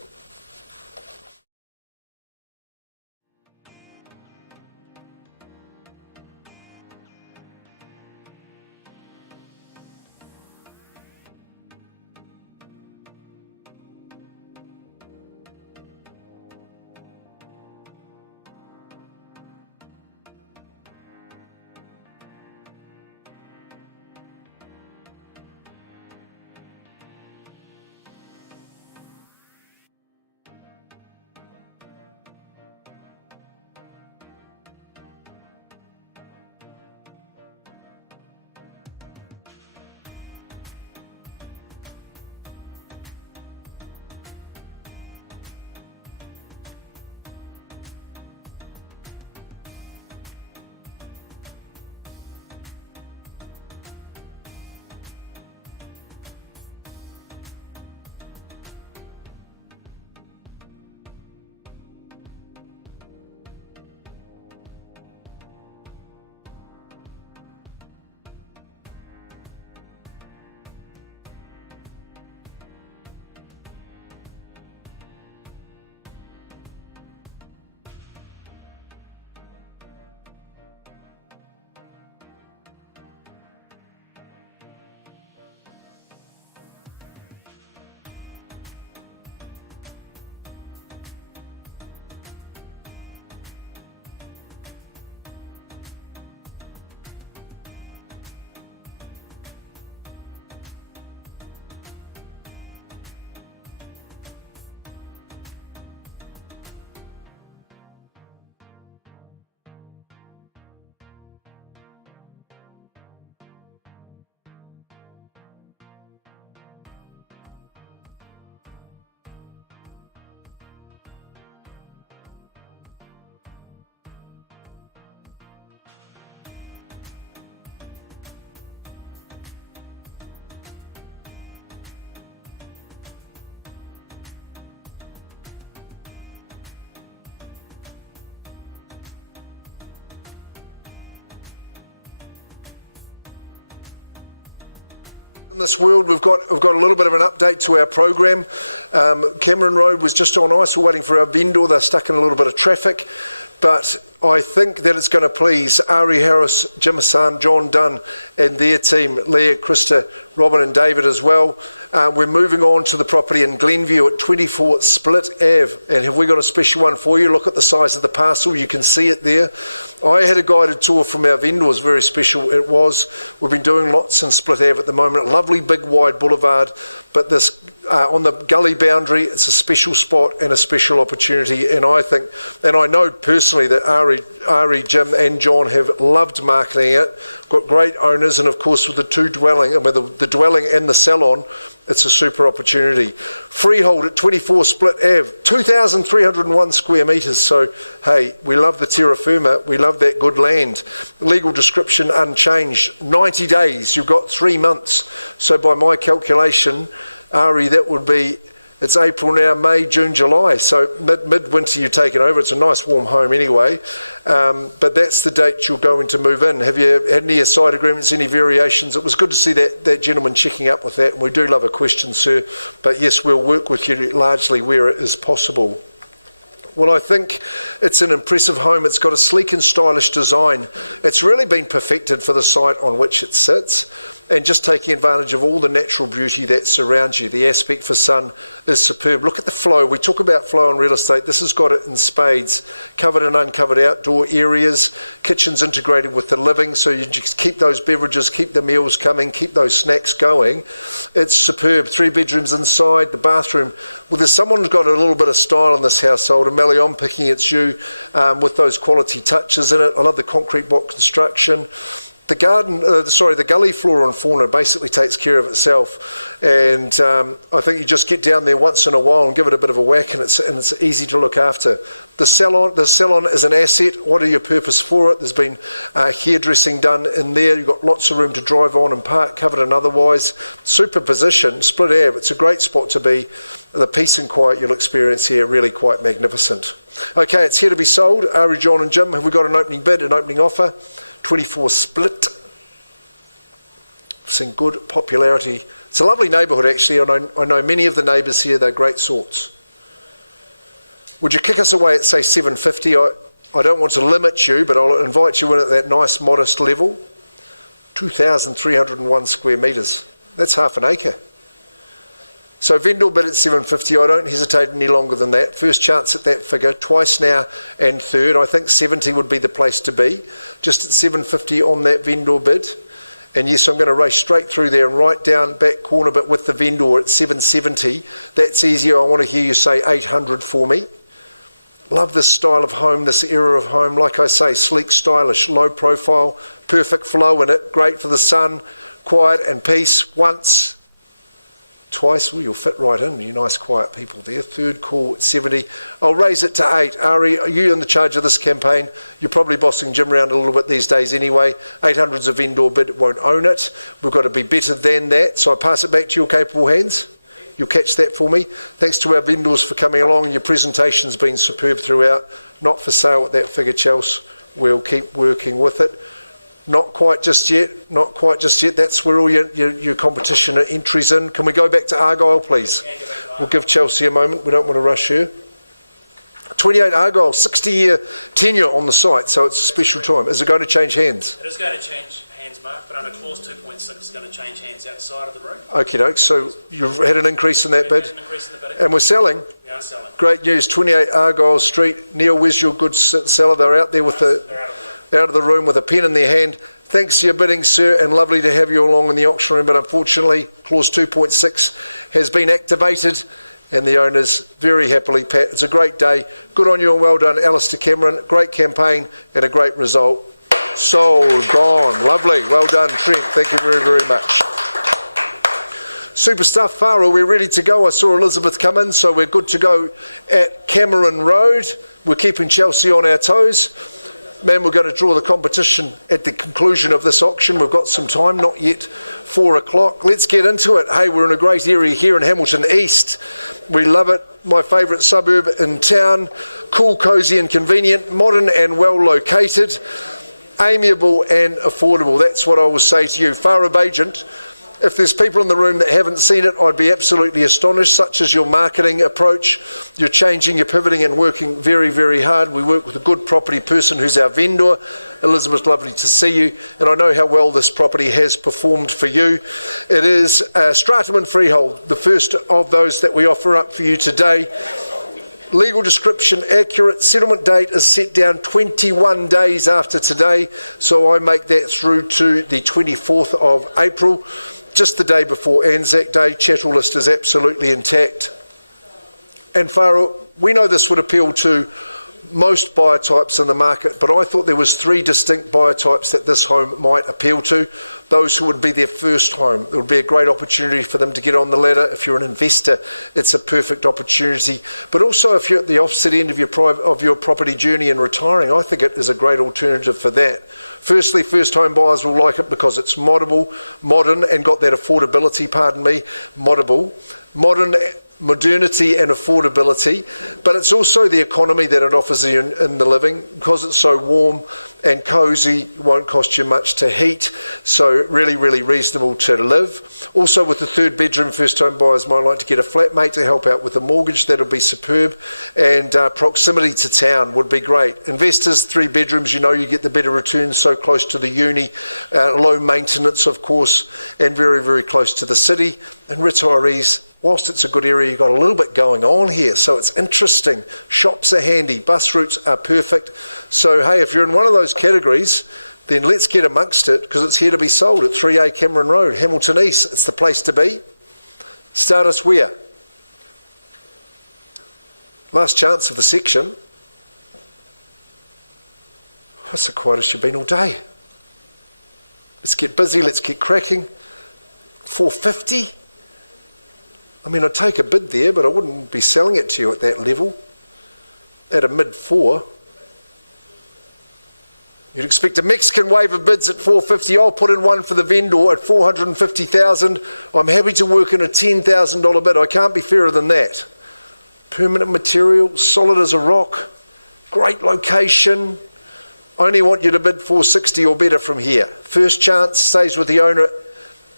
In this world, we've got a little bit of an update to our program. Cameron Road was just on ice. We're waiting for our vendor. They're stuck in a little bit of traffic, but I think that it's going to please Ari Harris, Jim Hassan, John Dunn and their team, Leah, Krista, Robin and David as well. We're moving on to the property in Glenview at 24 Split Ave. And have we got a special one for you? Look at the size of the parcel. You can see it there. I had a guided tour from our vendors. Very special it was. We've been doing lots in Split Ave at the moment. Lovely big wide boulevard. But this on the gully boundary, it's a special spot and a special opportunity. And I think, and I know personally that Ari, Jim and John have loved marketing it. Got great owners, and of course with the two dwelling, the dwelling and the salon, it's a super opportunity. Freehold at 24 Split Ave, 2,301 square metres. So, hey, we love the terra firma. We love that good land. Legal description unchanged. 90 days. You've got 3 months. So by my calculation, Ari, that would be It's April now, May, June, July. So mid-winter you're taking over. It's a nice warm home anyway. But that's the date you're going to move in. Have you had any side agreements, any variations? It was good to see that gentleman checking up with that. And we do love a question, sir. But yes, we'll work with you largely where it is possible. Well, I think it's an impressive home. It's got a sleek and stylish design. It's really been perfected for the site on which it sits, and just taking advantage of all the natural beauty that surrounds you. The aspect for sun is superb. Look at the flow. We talk about flow in real estate. This has got it in spades. Covered and uncovered outdoor areas, kitchens integrated with the living, so you just keep those beverages, keep the meals coming, keep those snacks going. It's superb. 3 bedrooms inside, the bathroom. Well, there's someone who's got a little bit of style in this household, and Melly, I'm picking it's you, with those quality touches in it. I love the concrete block construction. The gully floor and fauna basically takes care of itself, and I think you just get down there once in a while and give it a bit of a whack, and it's easy to look after. The salon is an asset. What are your purpose for it? There's been hairdressing done in there. You've got lots of room to drive on and park, covered and otherwise. Super position, split air. It's a great spot to be. The peace and quiet you'll experience here, really quite magnificent. Okay, it's here to be sold. Ari, John and Jim, have we got an opening bid, an opening offer? 24 split. Seen good popularity. It's a lovely neighbourhood actually. I know many of the neighbours here. They're great sorts. Would you kick us away at say 750? I don't want to limit you, but I'll invite you in at that nice modest level. 2,301 square metres. That's half an acre. So vendor bid at 750. I don't hesitate any longer than that. First chance at that figure, twice now and third. I think 70 would be the place to be. Just at 750 on that vendor bid. And yes, I'm going to race straight through there and right down back corner, but with the vendor at 770. That's easier. I want to hear you say 800 for me. Love this style of home, this era of home. Like I say, sleek, stylish, low profile, perfect flow in it. Great for the sun, quiet and peace. Once, twice, well, you'll fit right in. You nice, quiet people there. Third call at 70. I'll raise it to 8. Ari, are you in the charge of this campaign? You're probably bossing Jim around a little bit these days anyway. 800's a vendor bid, it won't own it. We've got to be better than that. So I pass it back to your capable hands. You'll catch that for me. Thanks to our vendors for coming along, and your presentation's been superb throughout. Not for sale at that figure, Chelsea. We'll keep working with it. Not quite just yet. Not quite just yet. That's where all your competition entries in. Can we go back to Argyle, please? We'll give Chelsea a moment. We don't want to rush her. 28 Argyle, 60-year tenure on the site, so it's a special time. Is it going to change hands? It is going to change hands, Mark, but under clause 2.6 it's going to change hands outside of the room. Okie doke, so you've had an increase in that bid? An increase in the bidding. And we're selling? We are selling. Great news, 28 Argyle Street. Neil, where's your good seller? They're out there with out of the room with a pen in their hand. Thanks for your bidding, sir, and lovely to have you along in the auction room, but unfortunately clause 2.6 has been activated and the owners very happily, Pat. It's a great day. Good on you and well done, Alistair Cameron. Great campaign and a great result. Sold, gone. Lovely. Well done, Trent. Thank you very, very much. Super stuff, Farrell. We're ready to go. I saw Elizabeth come in, so we're good to go at Cameron Road. We're keeping Chelsea on our toes. Man, we're going to draw the competition at the conclusion of this auction. We've got some time, not yet 4 o'clock. Let's get into it. Hey, we're in a great area here in Hamilton East. We love it. My favourite suburb in town. Cool, cosy and convenient. Modern and well located. Amiable and affordable. That's what I will say to you. Farab agent, if there's people in the room that haven't seen it, I'd be absolutely astonished, such as your marketing approach. You're changing, you're pivoting and working very, very hard. We work with a good property person who's our vendor. Elizabeth, lovely to see you. And I know how well this property has performed for you. It is Stratum and Freehold, the first of those that we offer up for you today. Legal description accurate. Settlement date is set down 21 days after today. So I make that through to the 24th of April. Just the day before Anzac Day. Chattel list is absolutely intact. And Farrell, we know this would appeal to most buyer types in the market, but I thought there was 3 distinct buyer types that this home might appeal to. Those who would be their first home. It would be a great opportunity for them to get on the ladder. If you're an investor, it's a perfect opportunity. But also if you're at the opposite end of your property journey and retiring, I think it is a great alternative for that. Firstly, first home buyers will like it because it's modern and got that affordability, modern, modernity and affordability, but it's also the economy that it offers you in the living. Because it's so warm and cosy, it won't cost you much to heat, so really, really reasonable to live. Also, with the third bedroom, first home buyers might like to get a flatmate to help out with the mortgage. That'll be superb, and proximity to town would be great. Investors, 3 bedrooms, you know you get the better returns, so close to the uni, low maintenance of course, and very, very close to the city. And retirees, whilst it's a good area, you've got a little bit going on here, so it's interesting. Shops are handy, bus routes are perfect. So hey, if you're in one of those categories, then let's get amongst it, because it's here to be sold at 3A Cameron Road, Hamilton East. It's the place to be. Start us where? Last chance of the section. That's the quietest you've been all day. Let's get busy, let's get cracking. 450. I mean, I'd take a bid there, but I wouldn't be selling it to you at that level. At a mid-4. You'd expect a Mexican wave of bids at 450. I'll put in one for the vendor at 450,000. I'm happy to work in a $10,000 bid. I can't be fairer than that. Permanent material, solid as a rock, great location. Only want you to bid 460 or better from here. First chance stays with the owner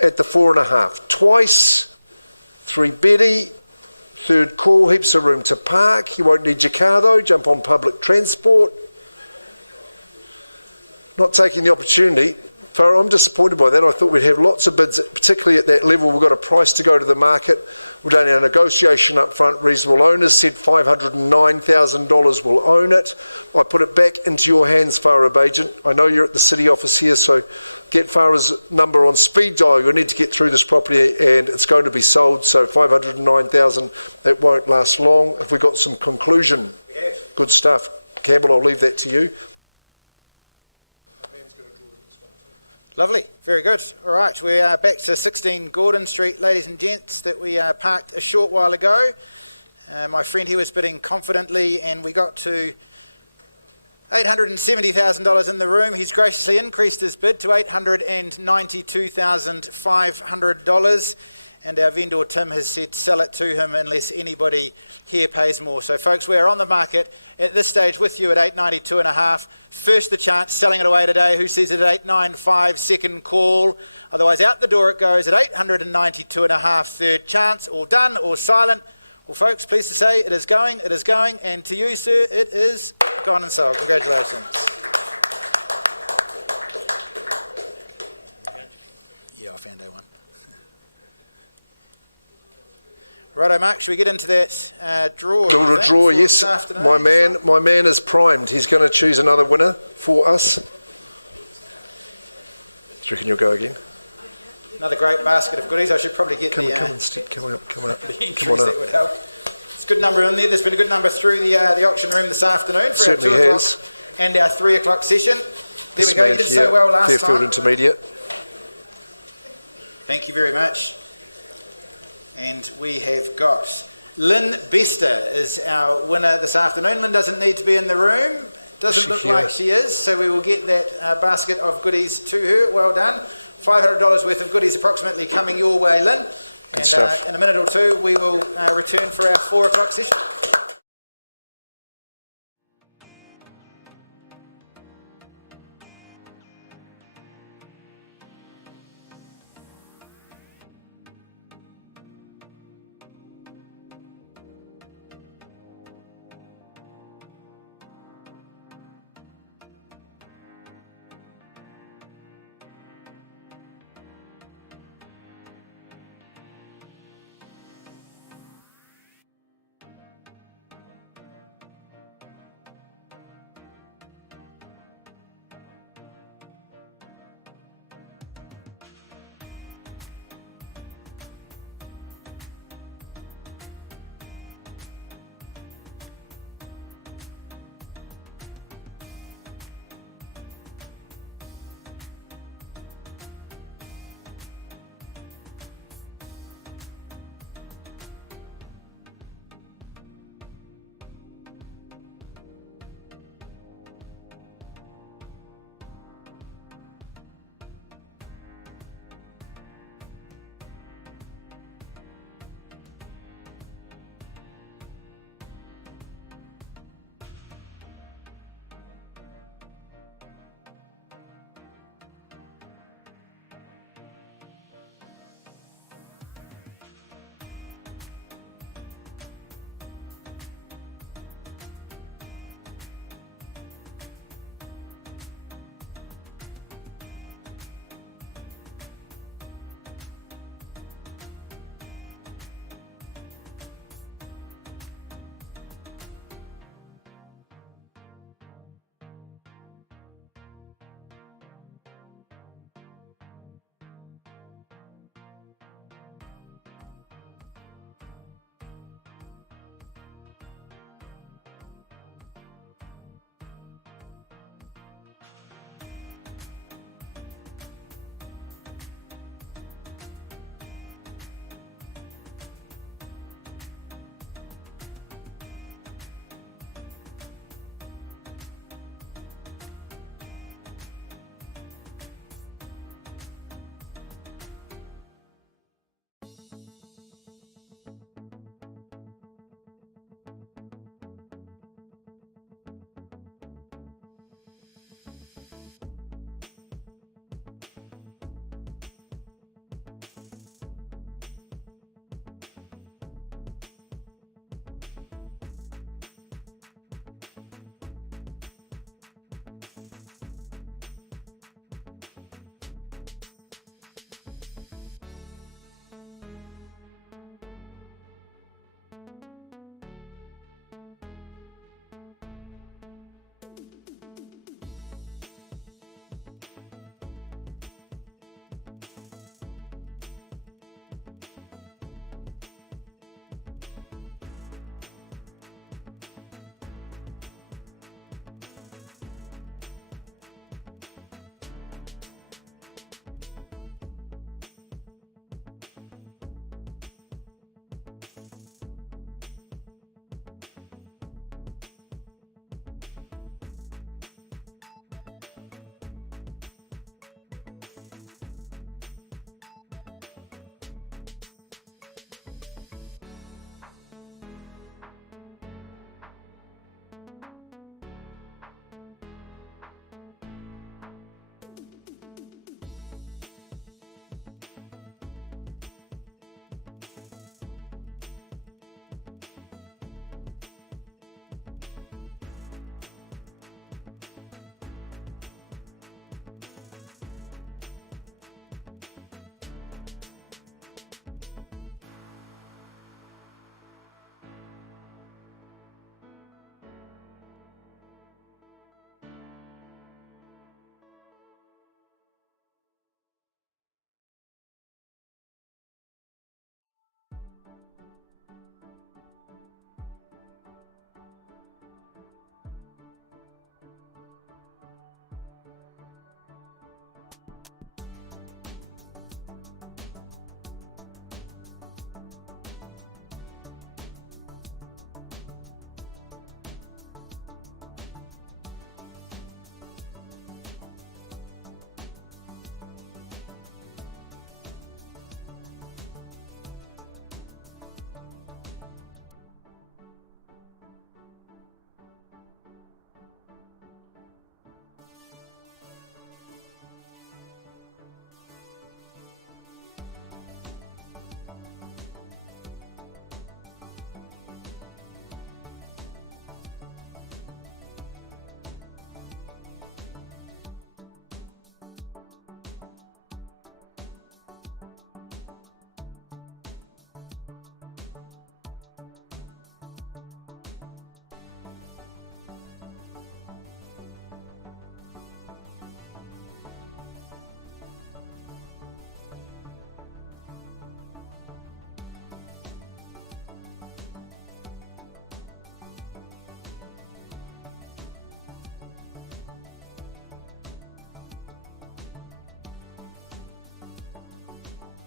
at the 4.5. Twice. 3 beddy, third call, heaps of room to park. You won't need your car though, jump on public transport. Not taking the opportunity. Farah, I'm disappointed by that. I thought we'd have lots of bids, particularly at that level. We've got a price to go to the market. We've done our negotiation up front. Reasonable owners said $509,000 will own it. I put it back into your hands, Farah Agent. I know you're at the city office here, so get Farah's number on speed dial. You'll need to get through this property, and it's going to be sold. So $509,000, that won't last long. Have we got some conclusion? Yes. Good stuff. Campbell, I'll leave that to you. Lovely, very good. All right, we are back to 16 Gordon Street, ladies and gents, that we parked a short while ago. My friend here was bidding confidently, and we got to $870,000 in the room. He's graciously increased his bid to $892,500. And our vendor Tim has said sell it to him unless anybody here pays more. So folks, we're on the market at this stage with you at $892.5. First the chance, selling it away today. Who says it at $895, second call. Otherwise out the door it goes at $892.5, third chance. All done, all silent. Well folks, pleased to say it is going, and to you sir, it is gone and sold. Congratulations. Yeah, I found A1. Righto, Mark, should we get into that draw? Draw, yes. My man is primed. He's going to choose another winner for us. Do you reckon you'll go again? Another great basket of goodies. I should probably get come on up. the entries that would help. It's a good number in there. There's been a good number through the auction room this afternoon for Certainly our 2 has. o'clock and our 3 o'clock session. There This we go. You man did here, so well last Fairfield time. Intermediate. Thank you very much. And we have got Lynn Bester is our winner this afternoon. Lynn doesn't need to be in the room. Doesn't look like she is, so we will get that basket of goodies to her. Well done. $500 worth of goodies approximately coming your way, Lynn. Good stuff. In a minute or two, we will return for our 4 o'clock session.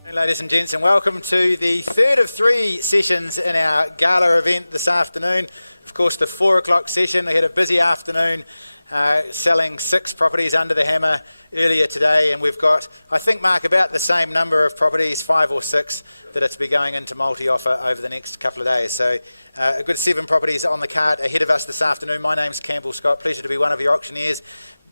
Ladies and gents, and welcome to the third of 3 sessions in our Gala event this afternoon. Of course, the 4 o'clock session, we had a busy afternoon selling 6 properties under the hammer earlier today, and we've got, I think, Mark, about the same number of properties, 5 or 6, that are to be going into multi-offer over the next couple of days. So a good 7 properties on the card ahead of us this afternoon. My name's Campbell Scott, pleasure to be one of your auctioneers.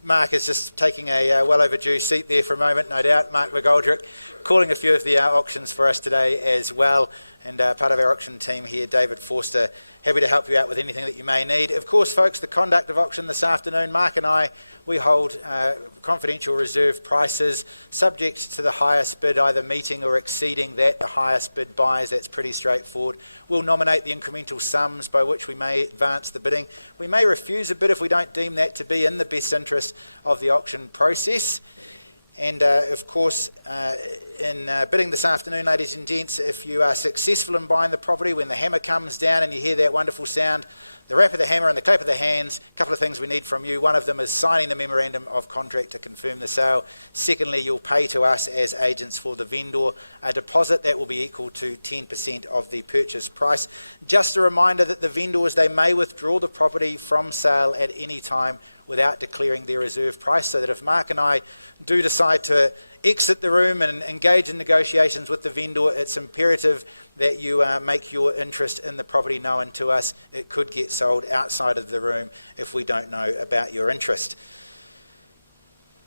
Mark is just taking a well overdue seat there for a moment, no doubt. Mark McGoldrick calling a few of the auctions for us today as well. And part of our auction team here, David Forster, happy to help you out with anything that you may need. Of course, folks, the conduct of auction this afternoon, Mark and I, we hold confidential reserve prices subject to the highest bid either meeting or exceeding that the highest bid buys. That's pretty straightforward. We'll nominate the incremental sums by which we may advance the bidding. We may refuse a bid if we don't deem that to be in the best interest of the auction process. And of course, in bidding this afternoon, ladies and gents, if you are successful in buying the property, when the hammer comes down and you hear that wonderful sound, the rap of the hammer and the clap of the hands, a couple of things we need from you. One of them is signing the memorandum of contract to confirm the sale. Secondly, you'll pay to us as agents for the vendor a deposit that will be equal to 10% of the purchase price. Just a reminder that the vendors, they may withdraw the property from sale at any time without declaring their reserve price, so that if Mark and I do decide to exit the room and engage in negotiations with the vendor, it's imperative that you make your interest in the property known to us. It could get sold outside of the room if we don't know about your interest.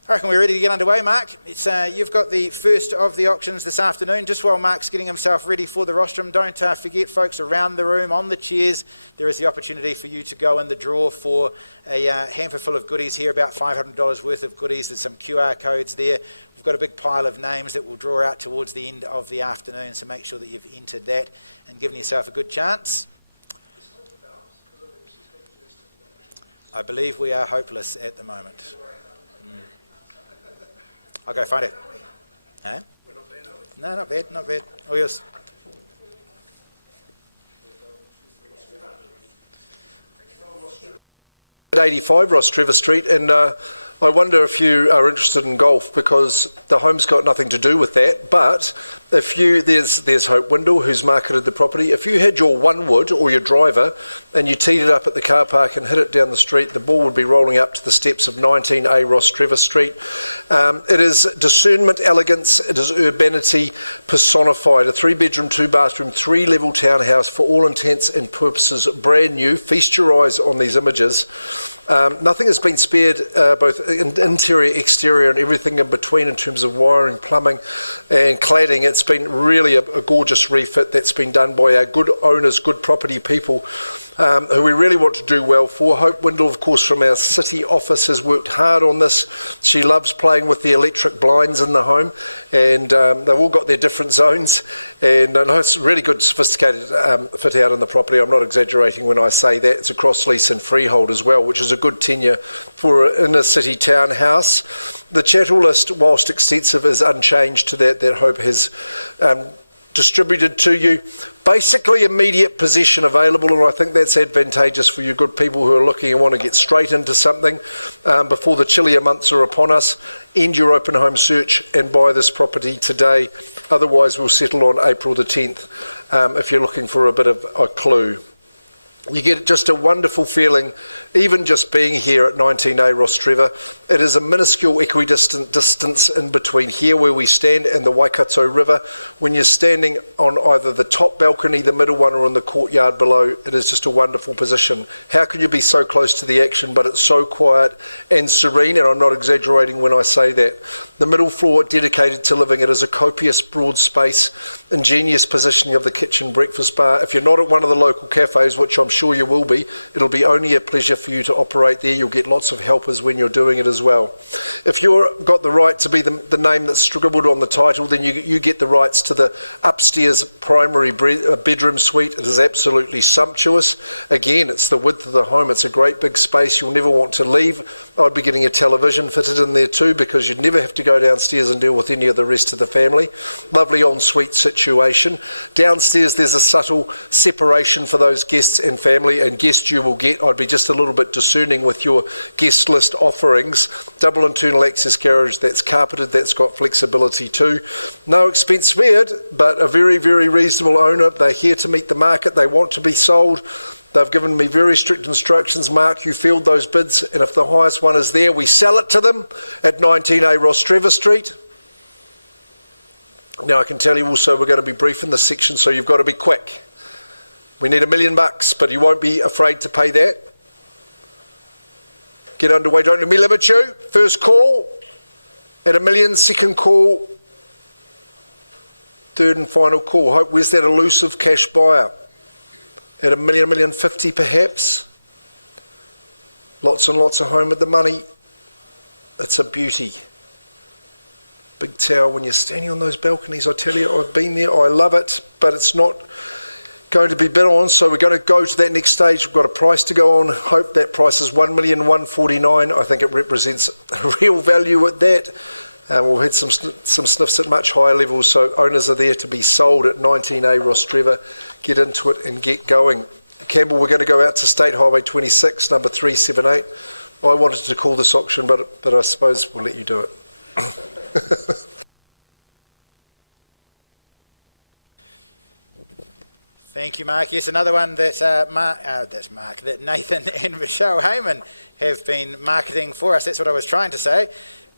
I reckon we're ready to get underway, Mark. You've got the first of the auctions this afternoon. Just while Mark's getting himself ready for the rostrum, don't forget, folks, around the room, on the chairs, there is the opportunity for you to go in the draw for a hamper full of goodies here, about $500 worth of goodies. There's some QR codes there. We've got a big pile of names that we'll draw out towards the end of the afternoon, so make sure that you've entered that and given yourself a good chance. I believe we are hopeless at the moment. I'll go find it. Huh? No, not bad, not bad. All yours. At 85 Ross Trevor Street, and I wonder if you are interested in golf, because the home's got nothing to do with that. But if there's Hope Windle, who's marketed the property. If you had your one wood or your driver and you teed it up at the car park and hit it down the street, the ball would be rolling up to the steps of 19A Ross Trevor Street. It is discernment, elegance, it is urbanity personified. A 3-bedroom, 2-bathroom, 3-level townhouse, for all intents and purposes, brand new. Feast your eyes on these images. Nothing has been spared, both interior, exterior, and everything in between in terms of wiring, plumbing and cladding. It's been really a gorgeous refit that's been done by our good owners, good property people, who we really want to do well for. Hope Windle, of course, from our city office, has worked hard on this. She loves playing with the electric blinds in the home, and they've all got their different zones, and I know it's really good, sophisticated fit out on the property. I'm not exaggerating when I say that. It's a cross lease and freehold as well, which is a good tenure for an inner city townhouse. The chattel list, whilst extensive, is unchanged to that Hope has distributed to you. Basically immediate possession available, and I think that's advantageous for you good people who are looking and want to get straight into something before the chillier months are upon us. End your open home search and buy this property today. Otherwise we'll settle on April the 10th if you're looking for a bit of a clue. You get just a wonderful feeling, even just being here at 19A Ross Trevor. It is a minuscule equidistant distance in between here where we stand and the Waikato River. When you're standing on either the top balcony, the middle one, or in the courtyard below, it is just a wonderful position. How can you be so close to the action, but it's so quiet and serene, and I'm not exaggerating when I say that. The middle floor dedicated to living. It is a copious broad space, ingenious positioning of the kitchen breakfast bar. If you're not at one of the local cafes, which I'm sure you will be, it'll be only a pleasure for you to operate there. You'll get lots of helpers when you're doing it as well. If you've got the right to be the name that's scribbled on the title, then you get the rights to the upstairs primary bedroom suite. It is absolutely sumptuous. Again, it's the width of the home. It's a great big space. You'll never want to leave. I'd be getting a television fitted in there too, because you'd never have to go downstairs and deal with any of the rest of the family. Lovely ensuite situation. Downstairs there's a subtle separation for those guests and family, and guest you will get. I'd be just a little bit discerning with your guest list offerings. Double internal access garage that's carpeted, that's got flexibility too. No expense spared, but a very, very reasonable owner. They're here to meet the market. They want to be sold. They've given me very strict instructions. Mark, you field those bids, and if the highest one is there, we sell it to them at 19A Rostrevor Street. Now, I can tell you also we're going to be brief in this section, so you've got to be quick. We need $1 million, but you won't be afraid to pay that. Get underway. Don't let me limit you. First call at $1 million. Second call. Third and final call. Hope, where's that elusive cash buyer? At $1 million, $1,050,000 perhaps. Lots and lots of home with the money. It's a beauty. Big tower when you're standing on those balconies. I tell you, I've been there. I love it, but it's not going to be bid on, so we're going to go to that next stage. We've got a price to go on. Hope that price is $1,149,000. I think it represents a real value at that. We've had some sniffs at much higher levels, so owners are there to be sold at 19A Rostrevor. Get into it and get going. Campbell, we're going to go out to State Highway 26, number 378. I wanted to call this auction, but I suppose we'll let you do it. Thank you, Mark. Yes, another one that that Nathan and Michelle Heyman have been marketing for us. That's what I was trying to say.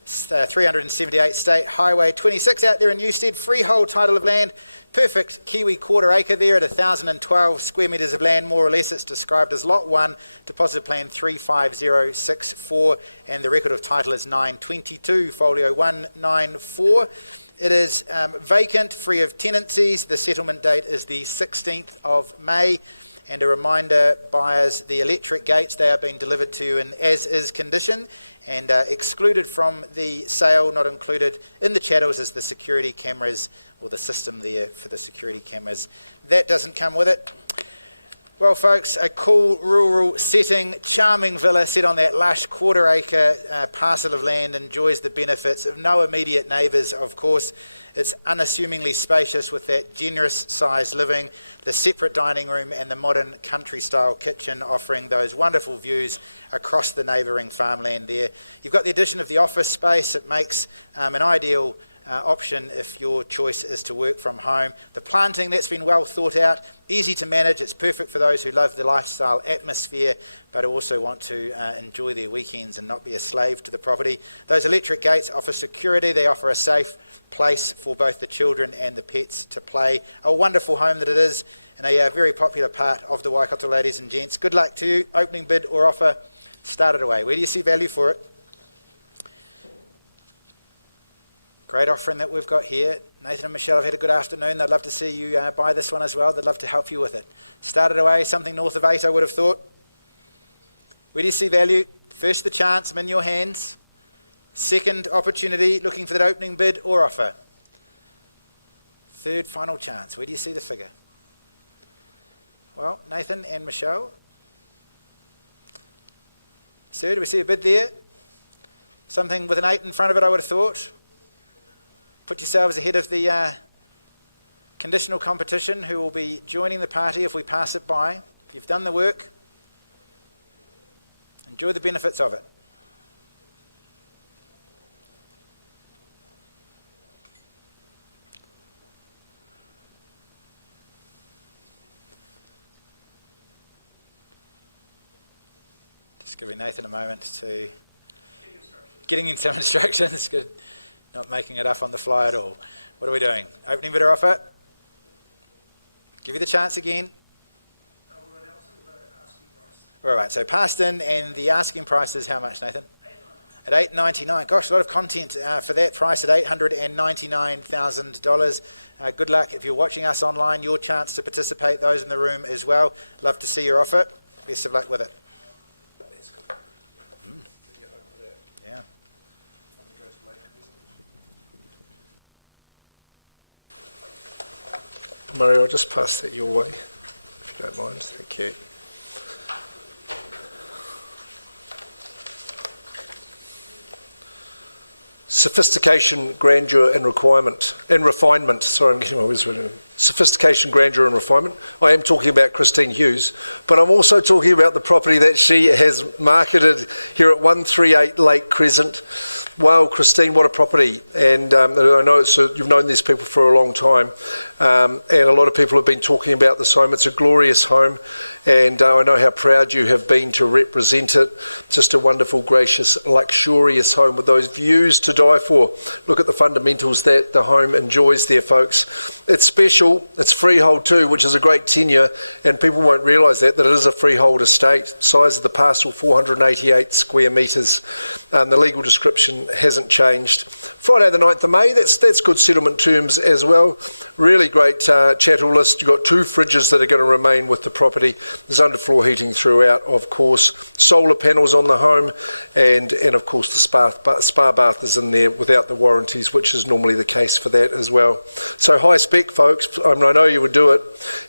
378 State Highway 26 out there in Newstead, freehold title of land, perfect Kiwi quarter acre there at 1,012 square metres of land, more or less. It's described as Lot 1, deposit plan 35064, and the record of title is 922, folio 194. It is vacant, free of tenancies. The settlement date is the 16th of May. And a reminder, buyers, the electric gates, they are being delivered to you in as-is condition, and excluded from the sale, not included in the chattels, is the security cameras, or the system there for the security cameras. That doesn't come with it. Well, folks, a cool rural setting, charming villa set on that lush quarter acre parcel of land, enjoys the benefits of no immediate neighbours, of course. It's unassumingly spacious with that generous size living, the separate dining room and the modern country style kitchen offering those wonderful views across the neighbouring farmland there. You've got the addition of the office space. It makes an ideal option if your choice is to work from home. The planting, that's been well thought out, easy to manage. It's perfect for those who love the lifestyle atmosphere but also want to enjoy their weekends and not be a slave to the property. Those electric gates offer security. They offer a safe place for both the children and the pets to play. A wonderful home that it is, and a very popular part of the Waikato, ladies and gents. Good luck to you. Opening bid or offer, start it away. Where do you see value for it? Great offering that we've got here. Nathan and Michelle have had a good afternoon. They'd love to see you buy this one as well. They'd love to help you with it. Start it away, something north of 8, I would have thought. Where do you see value? First the chance, I'm in your hands. Second opportunity, looking for that opening bid or offer. Third final chance, where do you see the figure? Well, Nathan and Michelle. Sir, do we see a bid there? Something with an 8 in front of it, I would have thought. Put yourselves ahead of the conditional competition who will be joining the party if we pass it by. If you've done the work, enjoy the benefits of it. Just giving Nathan a moment to getting in some instructions. Good. Not making it up on the fly at all. What are we doing? Opening bid or offer? Give you the chance again. All right, so passed in, and the asking price is how much, Nathan? At $899. Gosh, a lot of content for that price at $899,000. Good luck if you're watching us online. Your chance to participate. Those in the room as well. Love to see your offer. Best of luck with it. Yeah. Murray, I'll just pass that your way, if you don't mind. Thank you. Sophistication, grandeur and refinement. Sorry, I'm getting my words wrong. Sophistication, grandeur and refinement. I am talking about Christine Hughes, but I'm also talking about the property that she has marketed here at 138 Lake Crescent. Wow, Christine, what a property. And I know you've known these people for a long time, and a lot of people have been talking about this home. It's a glorious home, and I know how proud you have been to represent it. Just a wonderful, gracious, luxurious home with those views to die for. Look at the fundamentals that the home enjoys there, folks. It's special. It's freehold too, which is a great tenure, and people won't realise that it is a freehold estate. Size of the parcel, 488 square metres. The legal description hasn't changed. Friday the 9th of May, that's good settlement terms as well. Really great chattel list. You've got 2 fridges that are going to remain with the property. There's underfloor heating throughout, of course. Solar panels on the home, and of course the spa bath is in there without the warranties, which is normally the case for that as well. So high spec, folks. I know you would do it,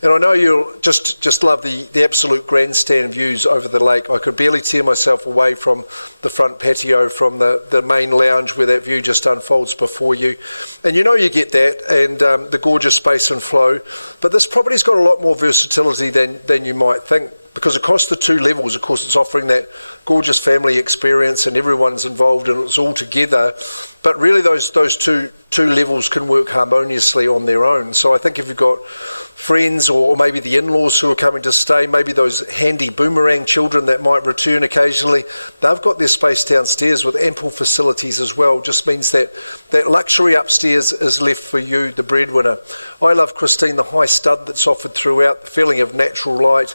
and I know you'll just love the absolute grandstand views over the lake. I could barely tear myself away from the front patio, from the main lounge where that view just unfolds before you. And you know you get that, and the gorgeous space and flow. But this property's got a lot more versatility than you might think, because across the 2 levels, of course, it's offering that gorgeous family experience and everyone's involved and it's all together. But really those two levels can work harmoniously on their own. So I think if you've got friends or maybe the in-laws who are coming to stay, maybe those handy boomerang children that might return occasionally, they've got their space downstairs with ample facilities as well. Just means that luxury upstairs is left for you, the breadwinner. I love, Christine, the high stud that's offered throughout, the feeling of natural light.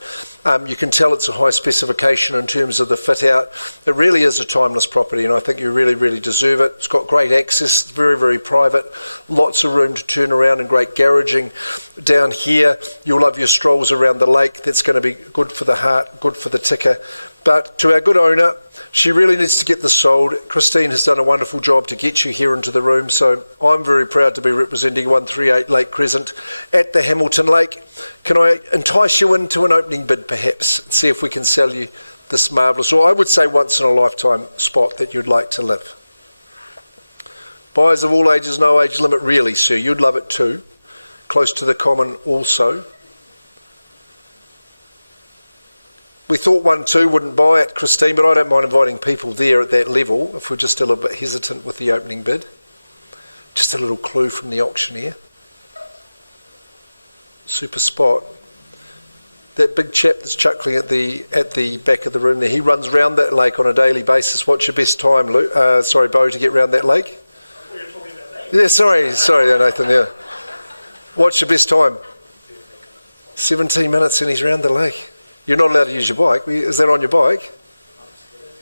You can tell it's a high specification in terms of the fit out. It really is a timeless property, and I think you really, really deserve it. It's got great access, it's very, very private, lots of room to turn around and great garaging down here. You'll love your strolls around the lake. That's going to be good for the heart, good for the ticker. But to our good owner, she really needs to get this sold. Christine has done a wonderful job to get you here into the room, so I'm very proud to be representing 138 Lake Crescent at the Hamilton Lake. Can I entice you into an opening bid, perhaps, and see if we can sell you this marvellous, or I would say once in a lifetime spot that you'd like to live? Buyers of all ages, no age limit really, sir. You'd love it too. Close to the common also. We thought 1-2 wouldn't buy it, Christine, but I don't mind inviting people there at that level if we're just still a bit hesitant with the opening bid. Just a little clue from the auctioneer. Super spot. That big chap that's chuckling at the back of the room there, he runs round that lake on a daily basis. What's your best time, Bo, to get round that lake? You're talking about me? Yeah, sorry, Nathan, yeah. What's your best time? 17 minutes and he's round the lake. You're not allowed to use your bike. Is that on your bike?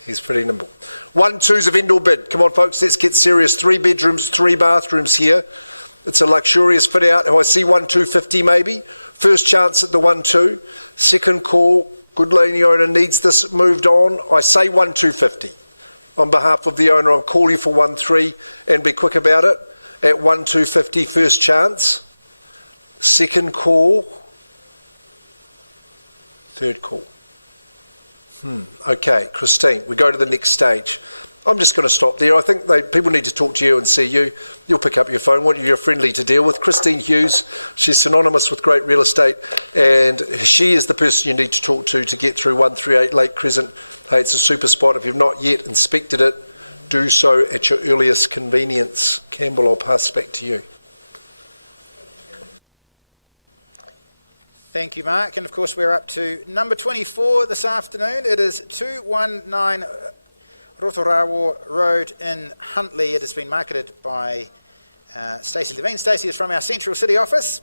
He's pretty nimble. 1-2's a vendor bid. Come on, folks, let's get serious. 3 bedrooms, 3 bathrooms here. It's a luxurious fit out. I see 1-250 maybe. First chance at the 1-2. Second call. Good lady owner needs this moved on. I say 1-250. On behalf of the owner, I'll call you for 1-3 and be quick about it. At 1-250, first chance. Second call. Third call. Okay, Christine, we go to the next stage. I'm just going to stop there. I think people need to talk to you and see you. You'll pick up your phone. You're friendly to deal with. Christine Hughes, she's synonymous with great real estate, and she is the person you need to talk to get through 138 Lake Crescent. Hey, it's a super spot. If you've not yet inspected it, do so at your earliest convenience. Campbell, I'll pass back to you. Thank you, Mark. And of course, we're up to number 24 this afternoon. It is 219 Rotorawa Road in Huntly. It has been marketed by Stacey Levine. Stacey is from our Central City office.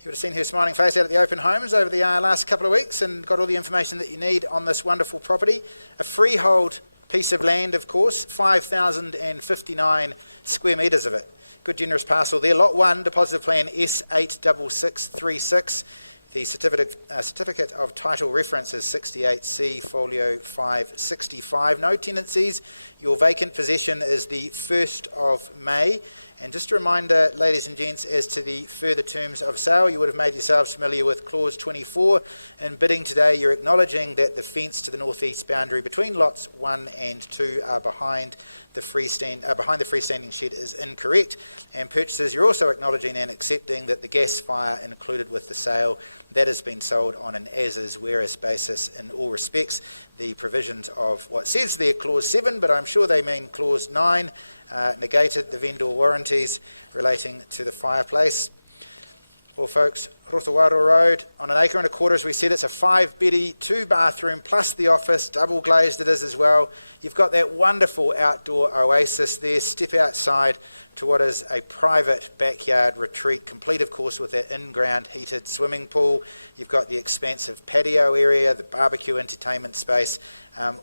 You would have seen her smiling face out at the open homes over the last couple of weeks and got all the information that you need on this wonderful property. A freehold piece of land, of course, 5,059 square metres of it. Good generous parcel there. Lot 1, deposit plan S86636. The certificate of title reference is 68C folio 565. No tenancies. Your vacant possession is the 1st of May. And just a reminder, ladies and gents, as to the further terms of sale, you would have made yourselves familiar with clause 24. In bidding today, you're acknowledging that the fence to the northeast boundary between lots 1 and 2 are behind behind the freestanding shed is incorrect, and purchasers, you're also acknowledging and accepting that the gas fire included with the sale, that has been sold on an as-is, whereas basis in all respects. The provisions of what says there, Clause 7, but I'm sure they mean Clause 9, negated the vendor warranties relating to the fireplace. Well, folks, Rotowaro Road, on 1.25 acres, as we said, it's a 5-beddy, 2-bathroom, plus the office, double glazed it is as well. You've got that wonderful outdoor oasis there. Step outside to what is a private backyard retreat, complete, of course, with that in-ground heated swimming pool. You've got the expansive patio area, the barbecue entertainment space,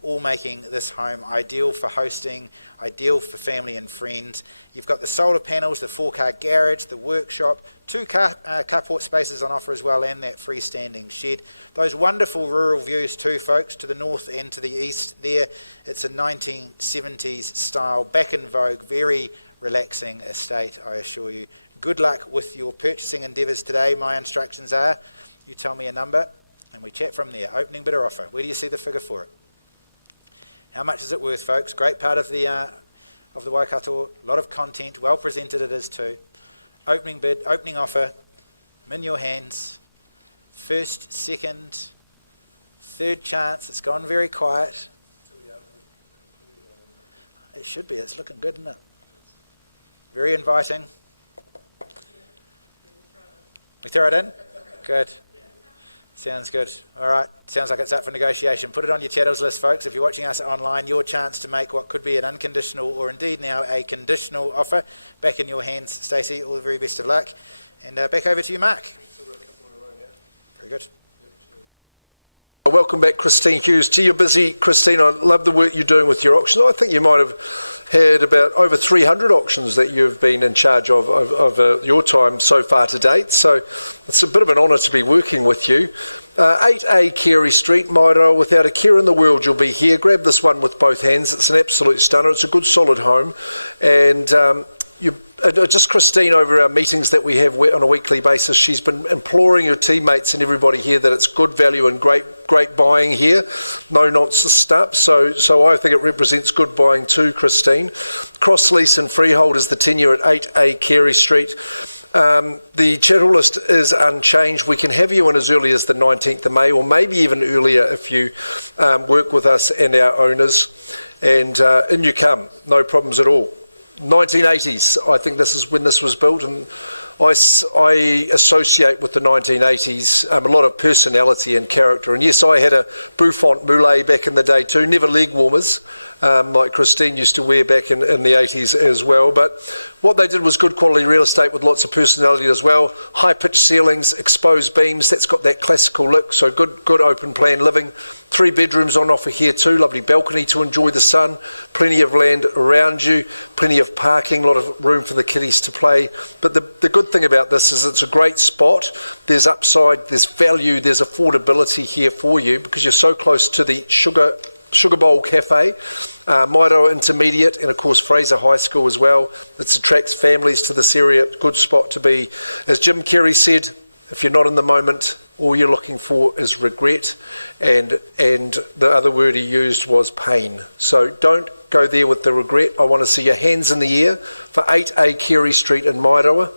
all making this home ideal for hosting, ideal for family and friends. You've got the solar panels, the 4-car garage, the workshop, 2 carport spaces on offer as well, and that freestanding shed. Those wonderful rural views too, folks, to the north and to the east there. It's a 1970s style, back in vogue, very relaxing estate, I assure you. Good luck with your purchasing endeavours today. My instructions are, you tell me a number and we chat from there. Opening bidder offer. Where do you see the figure for it? How much is it worth, folks? Great part of the Waikato. A lot of content. Well presented it is too. Opening bid, opening offer. I'm in your hands. First, second, third chance. It's gone very quiet. It should be. It's looking good, isn't it? Very inviting. We throw it in? Good. Sounds good. All right. Sounds like it's up for negotiation. Put it on your chattels list, folks. If you're watching us online, your chance to make what could be an unconditional or indeed now a conditional offer. Back in your hands, Stacey. All the very best of luck. And back over to you, Mark. Very good. Welcome back, Christine Hughes. Gee, you're busy, Christine. I love the work you're doing with your auctions. I think you might have had about over 300 auctions that you've been in charge of your time so far to date. So it's a bit of an honour to be working with you. 8A Carey Street, Mairoa. Without a care in the world, you'll be here. Grab this one with both hands. It's an absolute stunner. It's a good, solid home. And just Christine, over our meetings that we have on a weekly basis, she's been imploring her teammates and everybody here that it's good value and great buying here, no nonsense stuff. So I think it represents good buying too, Christine. Cross lease and freehold is the tenure at 8A Carey Street. The chattel list is unchanged. We can have you in as early as the 19th of May, or maybe even earlier if you work with us and our owners. And in you come, no problems at all. 1980s, I think this is when this was built, and I associate with the 1980s a lot of personality and character. And yes, I had a bouffant moulay back in the day too, never leg warmers, like Christine used to wear back in the 80s as well. But what they did was good quality real estate with lots of personality as well. High-pitched ceilings, exposed beams, that's got that classical look, so good open plan living. 3 bedrooms on offer here too, lovely balcony to enjoy the sun, plenty of land around you, plenty of parking, a lot of room for the kiddies to play. But the good thing about this is it's a great spot. There's upside, there's value, there's affordability here for you because you're so close to the Sugar Bowl Cafe, Mairoa Intermediate, and of course Fraser High School as well. It attracts families to this area, good spot to be. As Jim Carrey said, if you're not in the moment, all you're looking for is regret, and the other word he used was pain. So don't go there with the regret. I want to see your hands in the air for 8A Carey Street in Mairoa.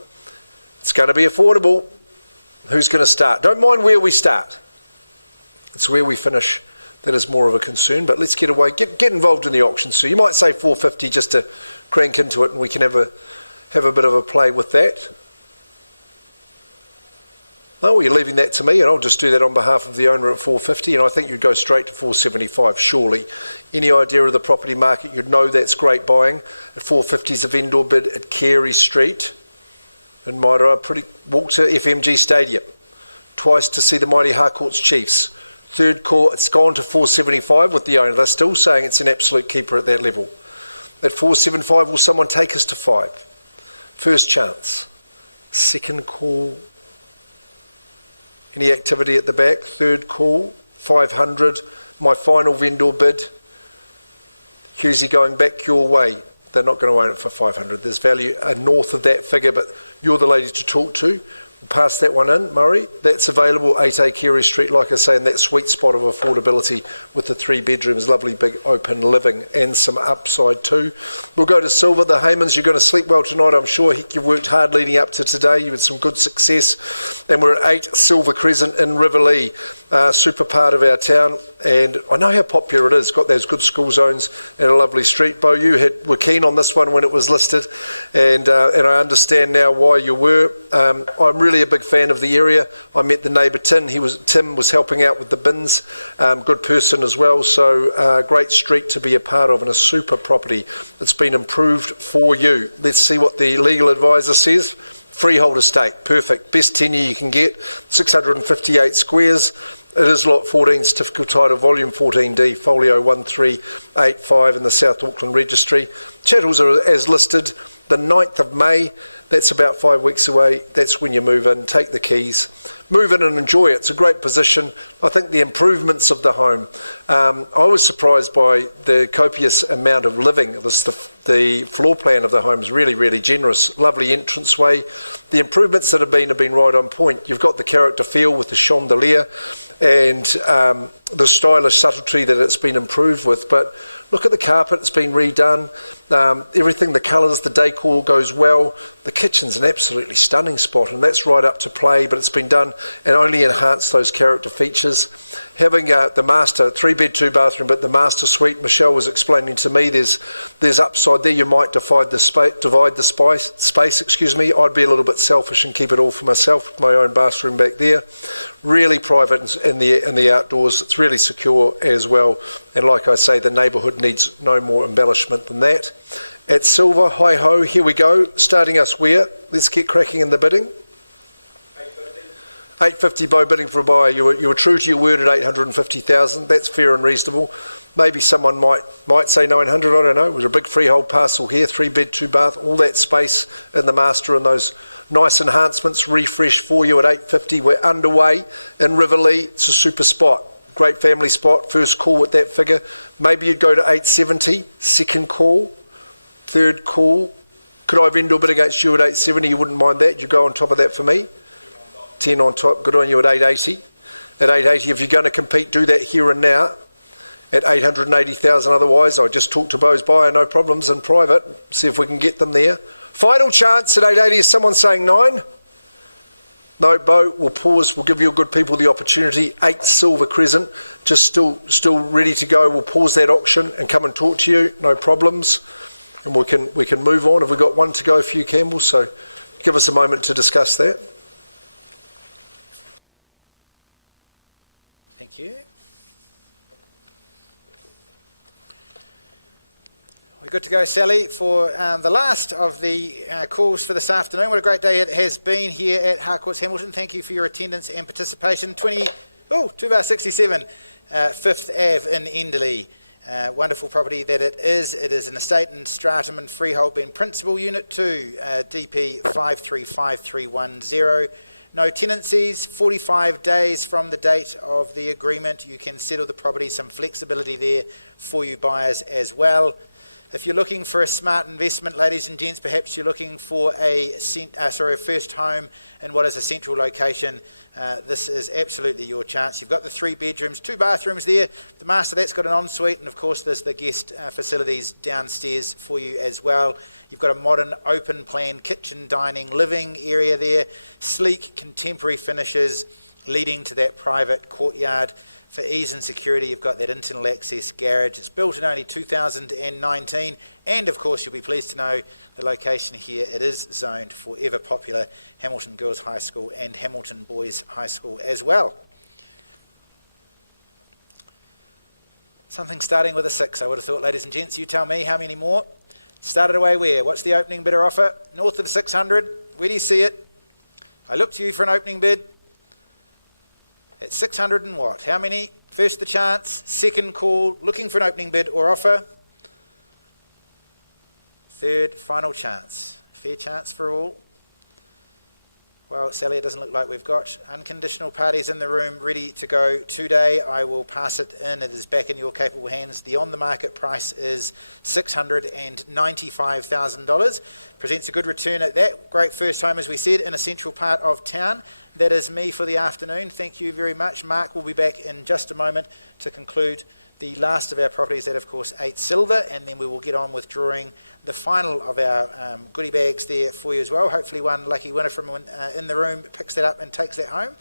It's going to be affordable. Who's going to start? Don't mind where we start. It's where we finish that is more of a concern, but let's get involved in the auction. So you might say 450 just to crank into it, and we can have a bit of a play with that. Oh, well, you're leaving that to me, and I'll just do that on behalf of the owner at 450, and I think you'd go straight to 475, surely. Any idea of the property market, you'd know that's great buying. At 450 is a vendor bid at Carey Street in Mairoa. Walk to FMG Stadium, twice to see the mighty Harcourt's Chiefs. Third call, it's gone to 475 with the owner. They're still saying it's an absolute keeper at that level. At 475, will someone take us to 5? First chance. Second call. Any activity at the back? Third call, 500. My final vendor bid. Hughesy going back your way. They're not going to own it for 500. There's value north of that figure, but you're the lady to talk to. Pass that one in, Murray. That's available 8A Carey Street, like I say, in that sweet spot of affordability with the 3 bedrooms, lovely big open living and some upside too. We'll go to Silver. The Haymans, you're going to sleep well tonight, I'm sure. Heck, you've worked hard leading up to today. You had some good success. And we're at 8 Silver Crescent in Riverlea, super part of our town. And I know how popular it is. Got those good school zones and a lovely street. Bo, you were keen on this one when it was listed, and I understand now why you were. I'm really a big fan of the area. I met the neighbour Tim. Tim was helping out with the bins. Good person as well. So great street to be a part of and a super property that's been improved for you. Let's see what the legal advisor says. Freehold estate, perfect. Best tenure you can get. 658 squares. It is Lot 14, Certificate Title, Volume 14D, Folio 1385 in the South Auckland Registry. Chattels are as listed the 9th of May. That's about 5 weeks away. That's when you move in, take the keys, move in and enjoy it. It's a great position. I think the improvements of the home, I was surprised by the copious amount of living. The floor plan of the home is really, really generous. Lovely entranceway. The improvements that have been right on point. You've got the character feel with the chandelier and the stylish subtlety that it's been improved with. But look at the carpet, it's been redone. Everything, the colours, the decor goes well. The kitchen's an absolutely stunning spot, and that's right up to play, but it's been done and only enhanced those character features. Having the master, 3-bed, 2-bathroom, but the master suite, Michelle was explaining to me, there's upside there. You might divide the space. Excuse me. I'd be a little bit selfish and keep it all for myself, my own bathroom back there. Really private in the outdoors. It's really secure as well. And like I say, the neighbourhood needs no more embellishment than that. At Silver, hi-ho, here we go. Starting us where? Let's get cracking in the bidding. 850 Bo bidding for a buyer. You were true to your word at 850,000. That's fair and reasonable. Maybe someone might say 900. I don't know. It was a big freehold parcel here, 3-bed, 2-bath, all that space in the master and those nice enhancements, refresh for you at 850. We're underway in Riverlea. It's a super spot. Great family spot. First call with that figure. Maybe you'd go to 870. Second call. Third call. Could I vendor bid against you at 870? You wouldn't mind that? You go on top of that for me? 10 on top. Good on you at 880. At 880, if you're going to compete, do that here and now. At 880,000 otherwise, I just talked to Bo's buyer, no problems, in private. See if we can get them there. Final chance at 880. Is someone saying 9? No, Bo, we'll pause. We'll give you good people the opportunity. 8 Silver Crescent, just still ready to go. We'll pause that auction and come and talk to you. No problems. And we can move on. Have we got one to go for you, Campbell? So give us a moment to discuss that. Thank you. We're good to go, Sally, for the last of the calls for this afternoon. What a great day it has been here at Harcourts Hamilton. Thank you for your attendance and participation. 2 bar 67, 5th Ave in Enderley. Wonderful property that it is. It is an estate in stratum and freehold, being principal unit 2, DP 535310. No tenancies, 45 days from the date of the agreement. You can settle the property, some flexibility there for you buyers as well. If you're looking for a smart investment, ladies and gents, perhaps you're looking for a first home in what is a central location, this is absolutely your chance. You've got the 3 bedrooms, 2 bathrooms there. The master, that's got an ensuite, and of course there's the guest facilities downstairs for you as well. You've got a modern open plan kitchen, dining, living area there, sleek contemporary finishes leading to that private courtyard. For ease and security, you've got that internal access garage. It's built in only 2019, and of course you'll be pleased to know the location here. It is zoned for ever popular Hamilton Girls High School and Hamilton Boys High School as well. Something starting with a 6, I would have thought, ladies and gents. You tell me, how many more? Started away where? What's the opening bidder offer? North of 600. Where do you see it? I look to you for an opening bid. At 600 and what? How many? First the chance, second call, looking for an opening bid or offer. Third, final chance. Fair chance for all. Well, Sally, it doesn't look like we've got unconditional parties in the room ready to go today. I will pass it in. It is back in your capable hands. The on-the-market price is $695,000. Presents a good return at that. Great first home, as we said, in a central part of town. That is me for the afternoon. Thank you very much. Mark will be back in just a moment to conclude the last of our properties, that of course 8 Silver, and then we will get on with drawing the final of our goodie bags there for you as well. Hopefully one lucky winner from in the room picks that up and takes that home.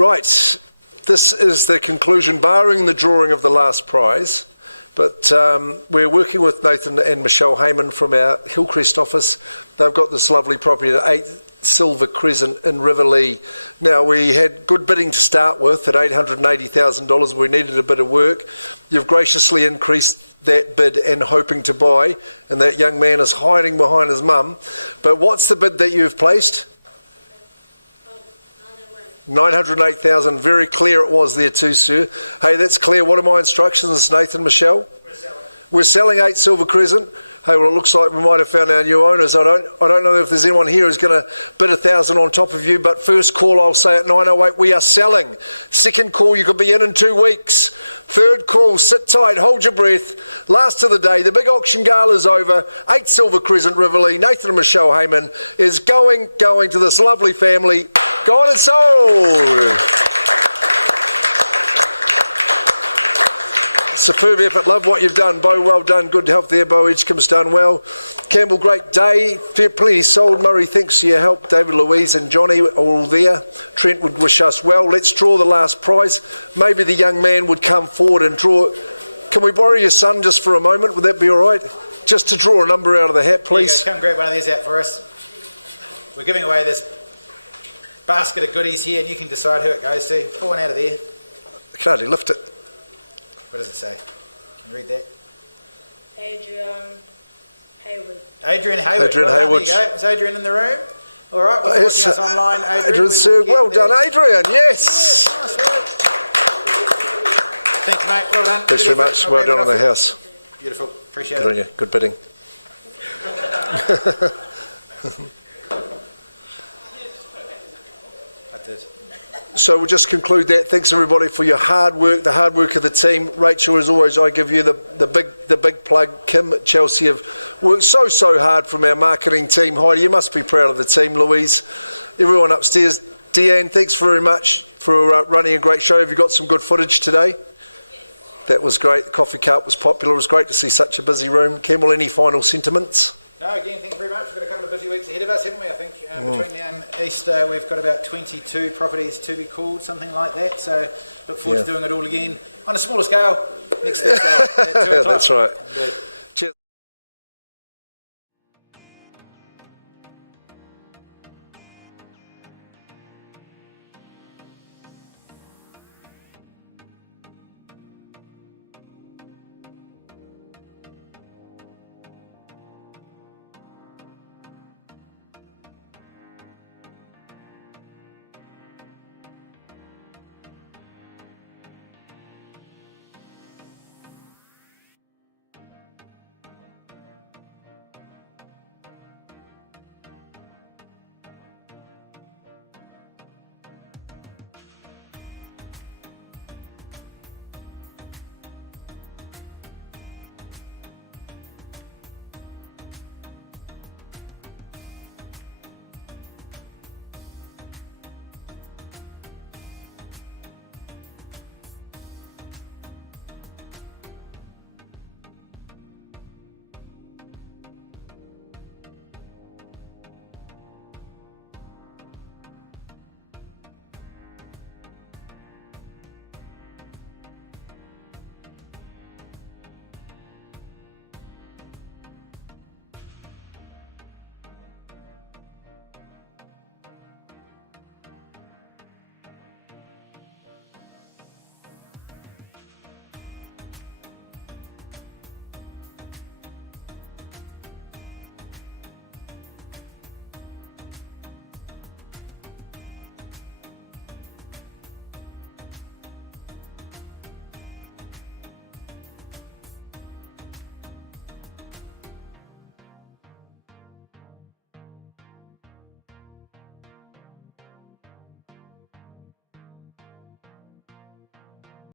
Right, this is the conclusion, barring the drawing of the last prize. But we're working with Nathan and Michelle Heyman from our Hillcrest office. They've got this lovely property at 8 Silver Crescent in Riverlea. Now, we had good bidding to start with at $880,000. We needed a bit of work. You've graciously increased that bid and hoping to buy, and that young man is hiding behind his mum. But what's the bid that you've placed? 908,000. Very clear it was there too, sir. Hey, that's clear. What are my instructions, Nathan, Michelle? We're selling 8 Silver Crescent. Hey, well, it looks like we might have found our new owners. I don't know if there's anyone here who's going to bid 1,000 on top of you, but first call, I'll say at 908, we are selling. Second call, you could be in 2 weeks. Third call, sit tight, hold your breath. Last of the day, the big auction gala is over. 8 Silver Crescent, Riverlea. Nathan and Michelle Heyman is going to this lovely family. Gone and sold. Superb effort, love what you've done. Bo, well done, good help there, Bo. Edgecombe's done well. Campbell, great day. Plenty sold. Murray, thanks for your help. David, Louise and Johnny are all there. Trent would wish us well. Let's draw the last prize. Maybe the young man would come forward and draw. Can we borrow your son just for a moment? Would that be all right? Just to draw a number out of the hat, please. Come grab one of these out for us. We're giving away this basket of goodies here, and you can decide who it goes to. Pull one out of there. I can hardly lift it. What does it say? Can you read that? Adrian Hayward. Adrian Hayward. Adrian Well, Hayward. there you go. Is Adrian in the room? All right. Well, Yes, watching us online, Adrian. Adrian, sir. Well done, Adrian. Yes. Nice work. Thanks, mate. Well done. Thanks very much. Well done on the house. Beautiful. Appreciate Good it. on you. Good bidding. I did. So we'll just conclude that. Thanks everybody for your hard work, the hard work of the team. Rachel, as always, I give you the big plug. Kim, Chelsea have worked so hard from our marketing team. Heidi, you must be proud of the team. Louise, everyone upstairs. Deanne, thanks very much for running a great show. Have you got some good footage today? That was great. The coffee cart was popular. It was great to see such a busy room. Campbell, any final sentiments? No, again, thank you very much. We've got a couple of busy weeks ahead of us, haven't we? I think between now and Easter, we've got about 22 properties to be called, something like that. So look forward to doing it all again on a smaller scale next Thursday at 2 o'clock. That's right. Indeed.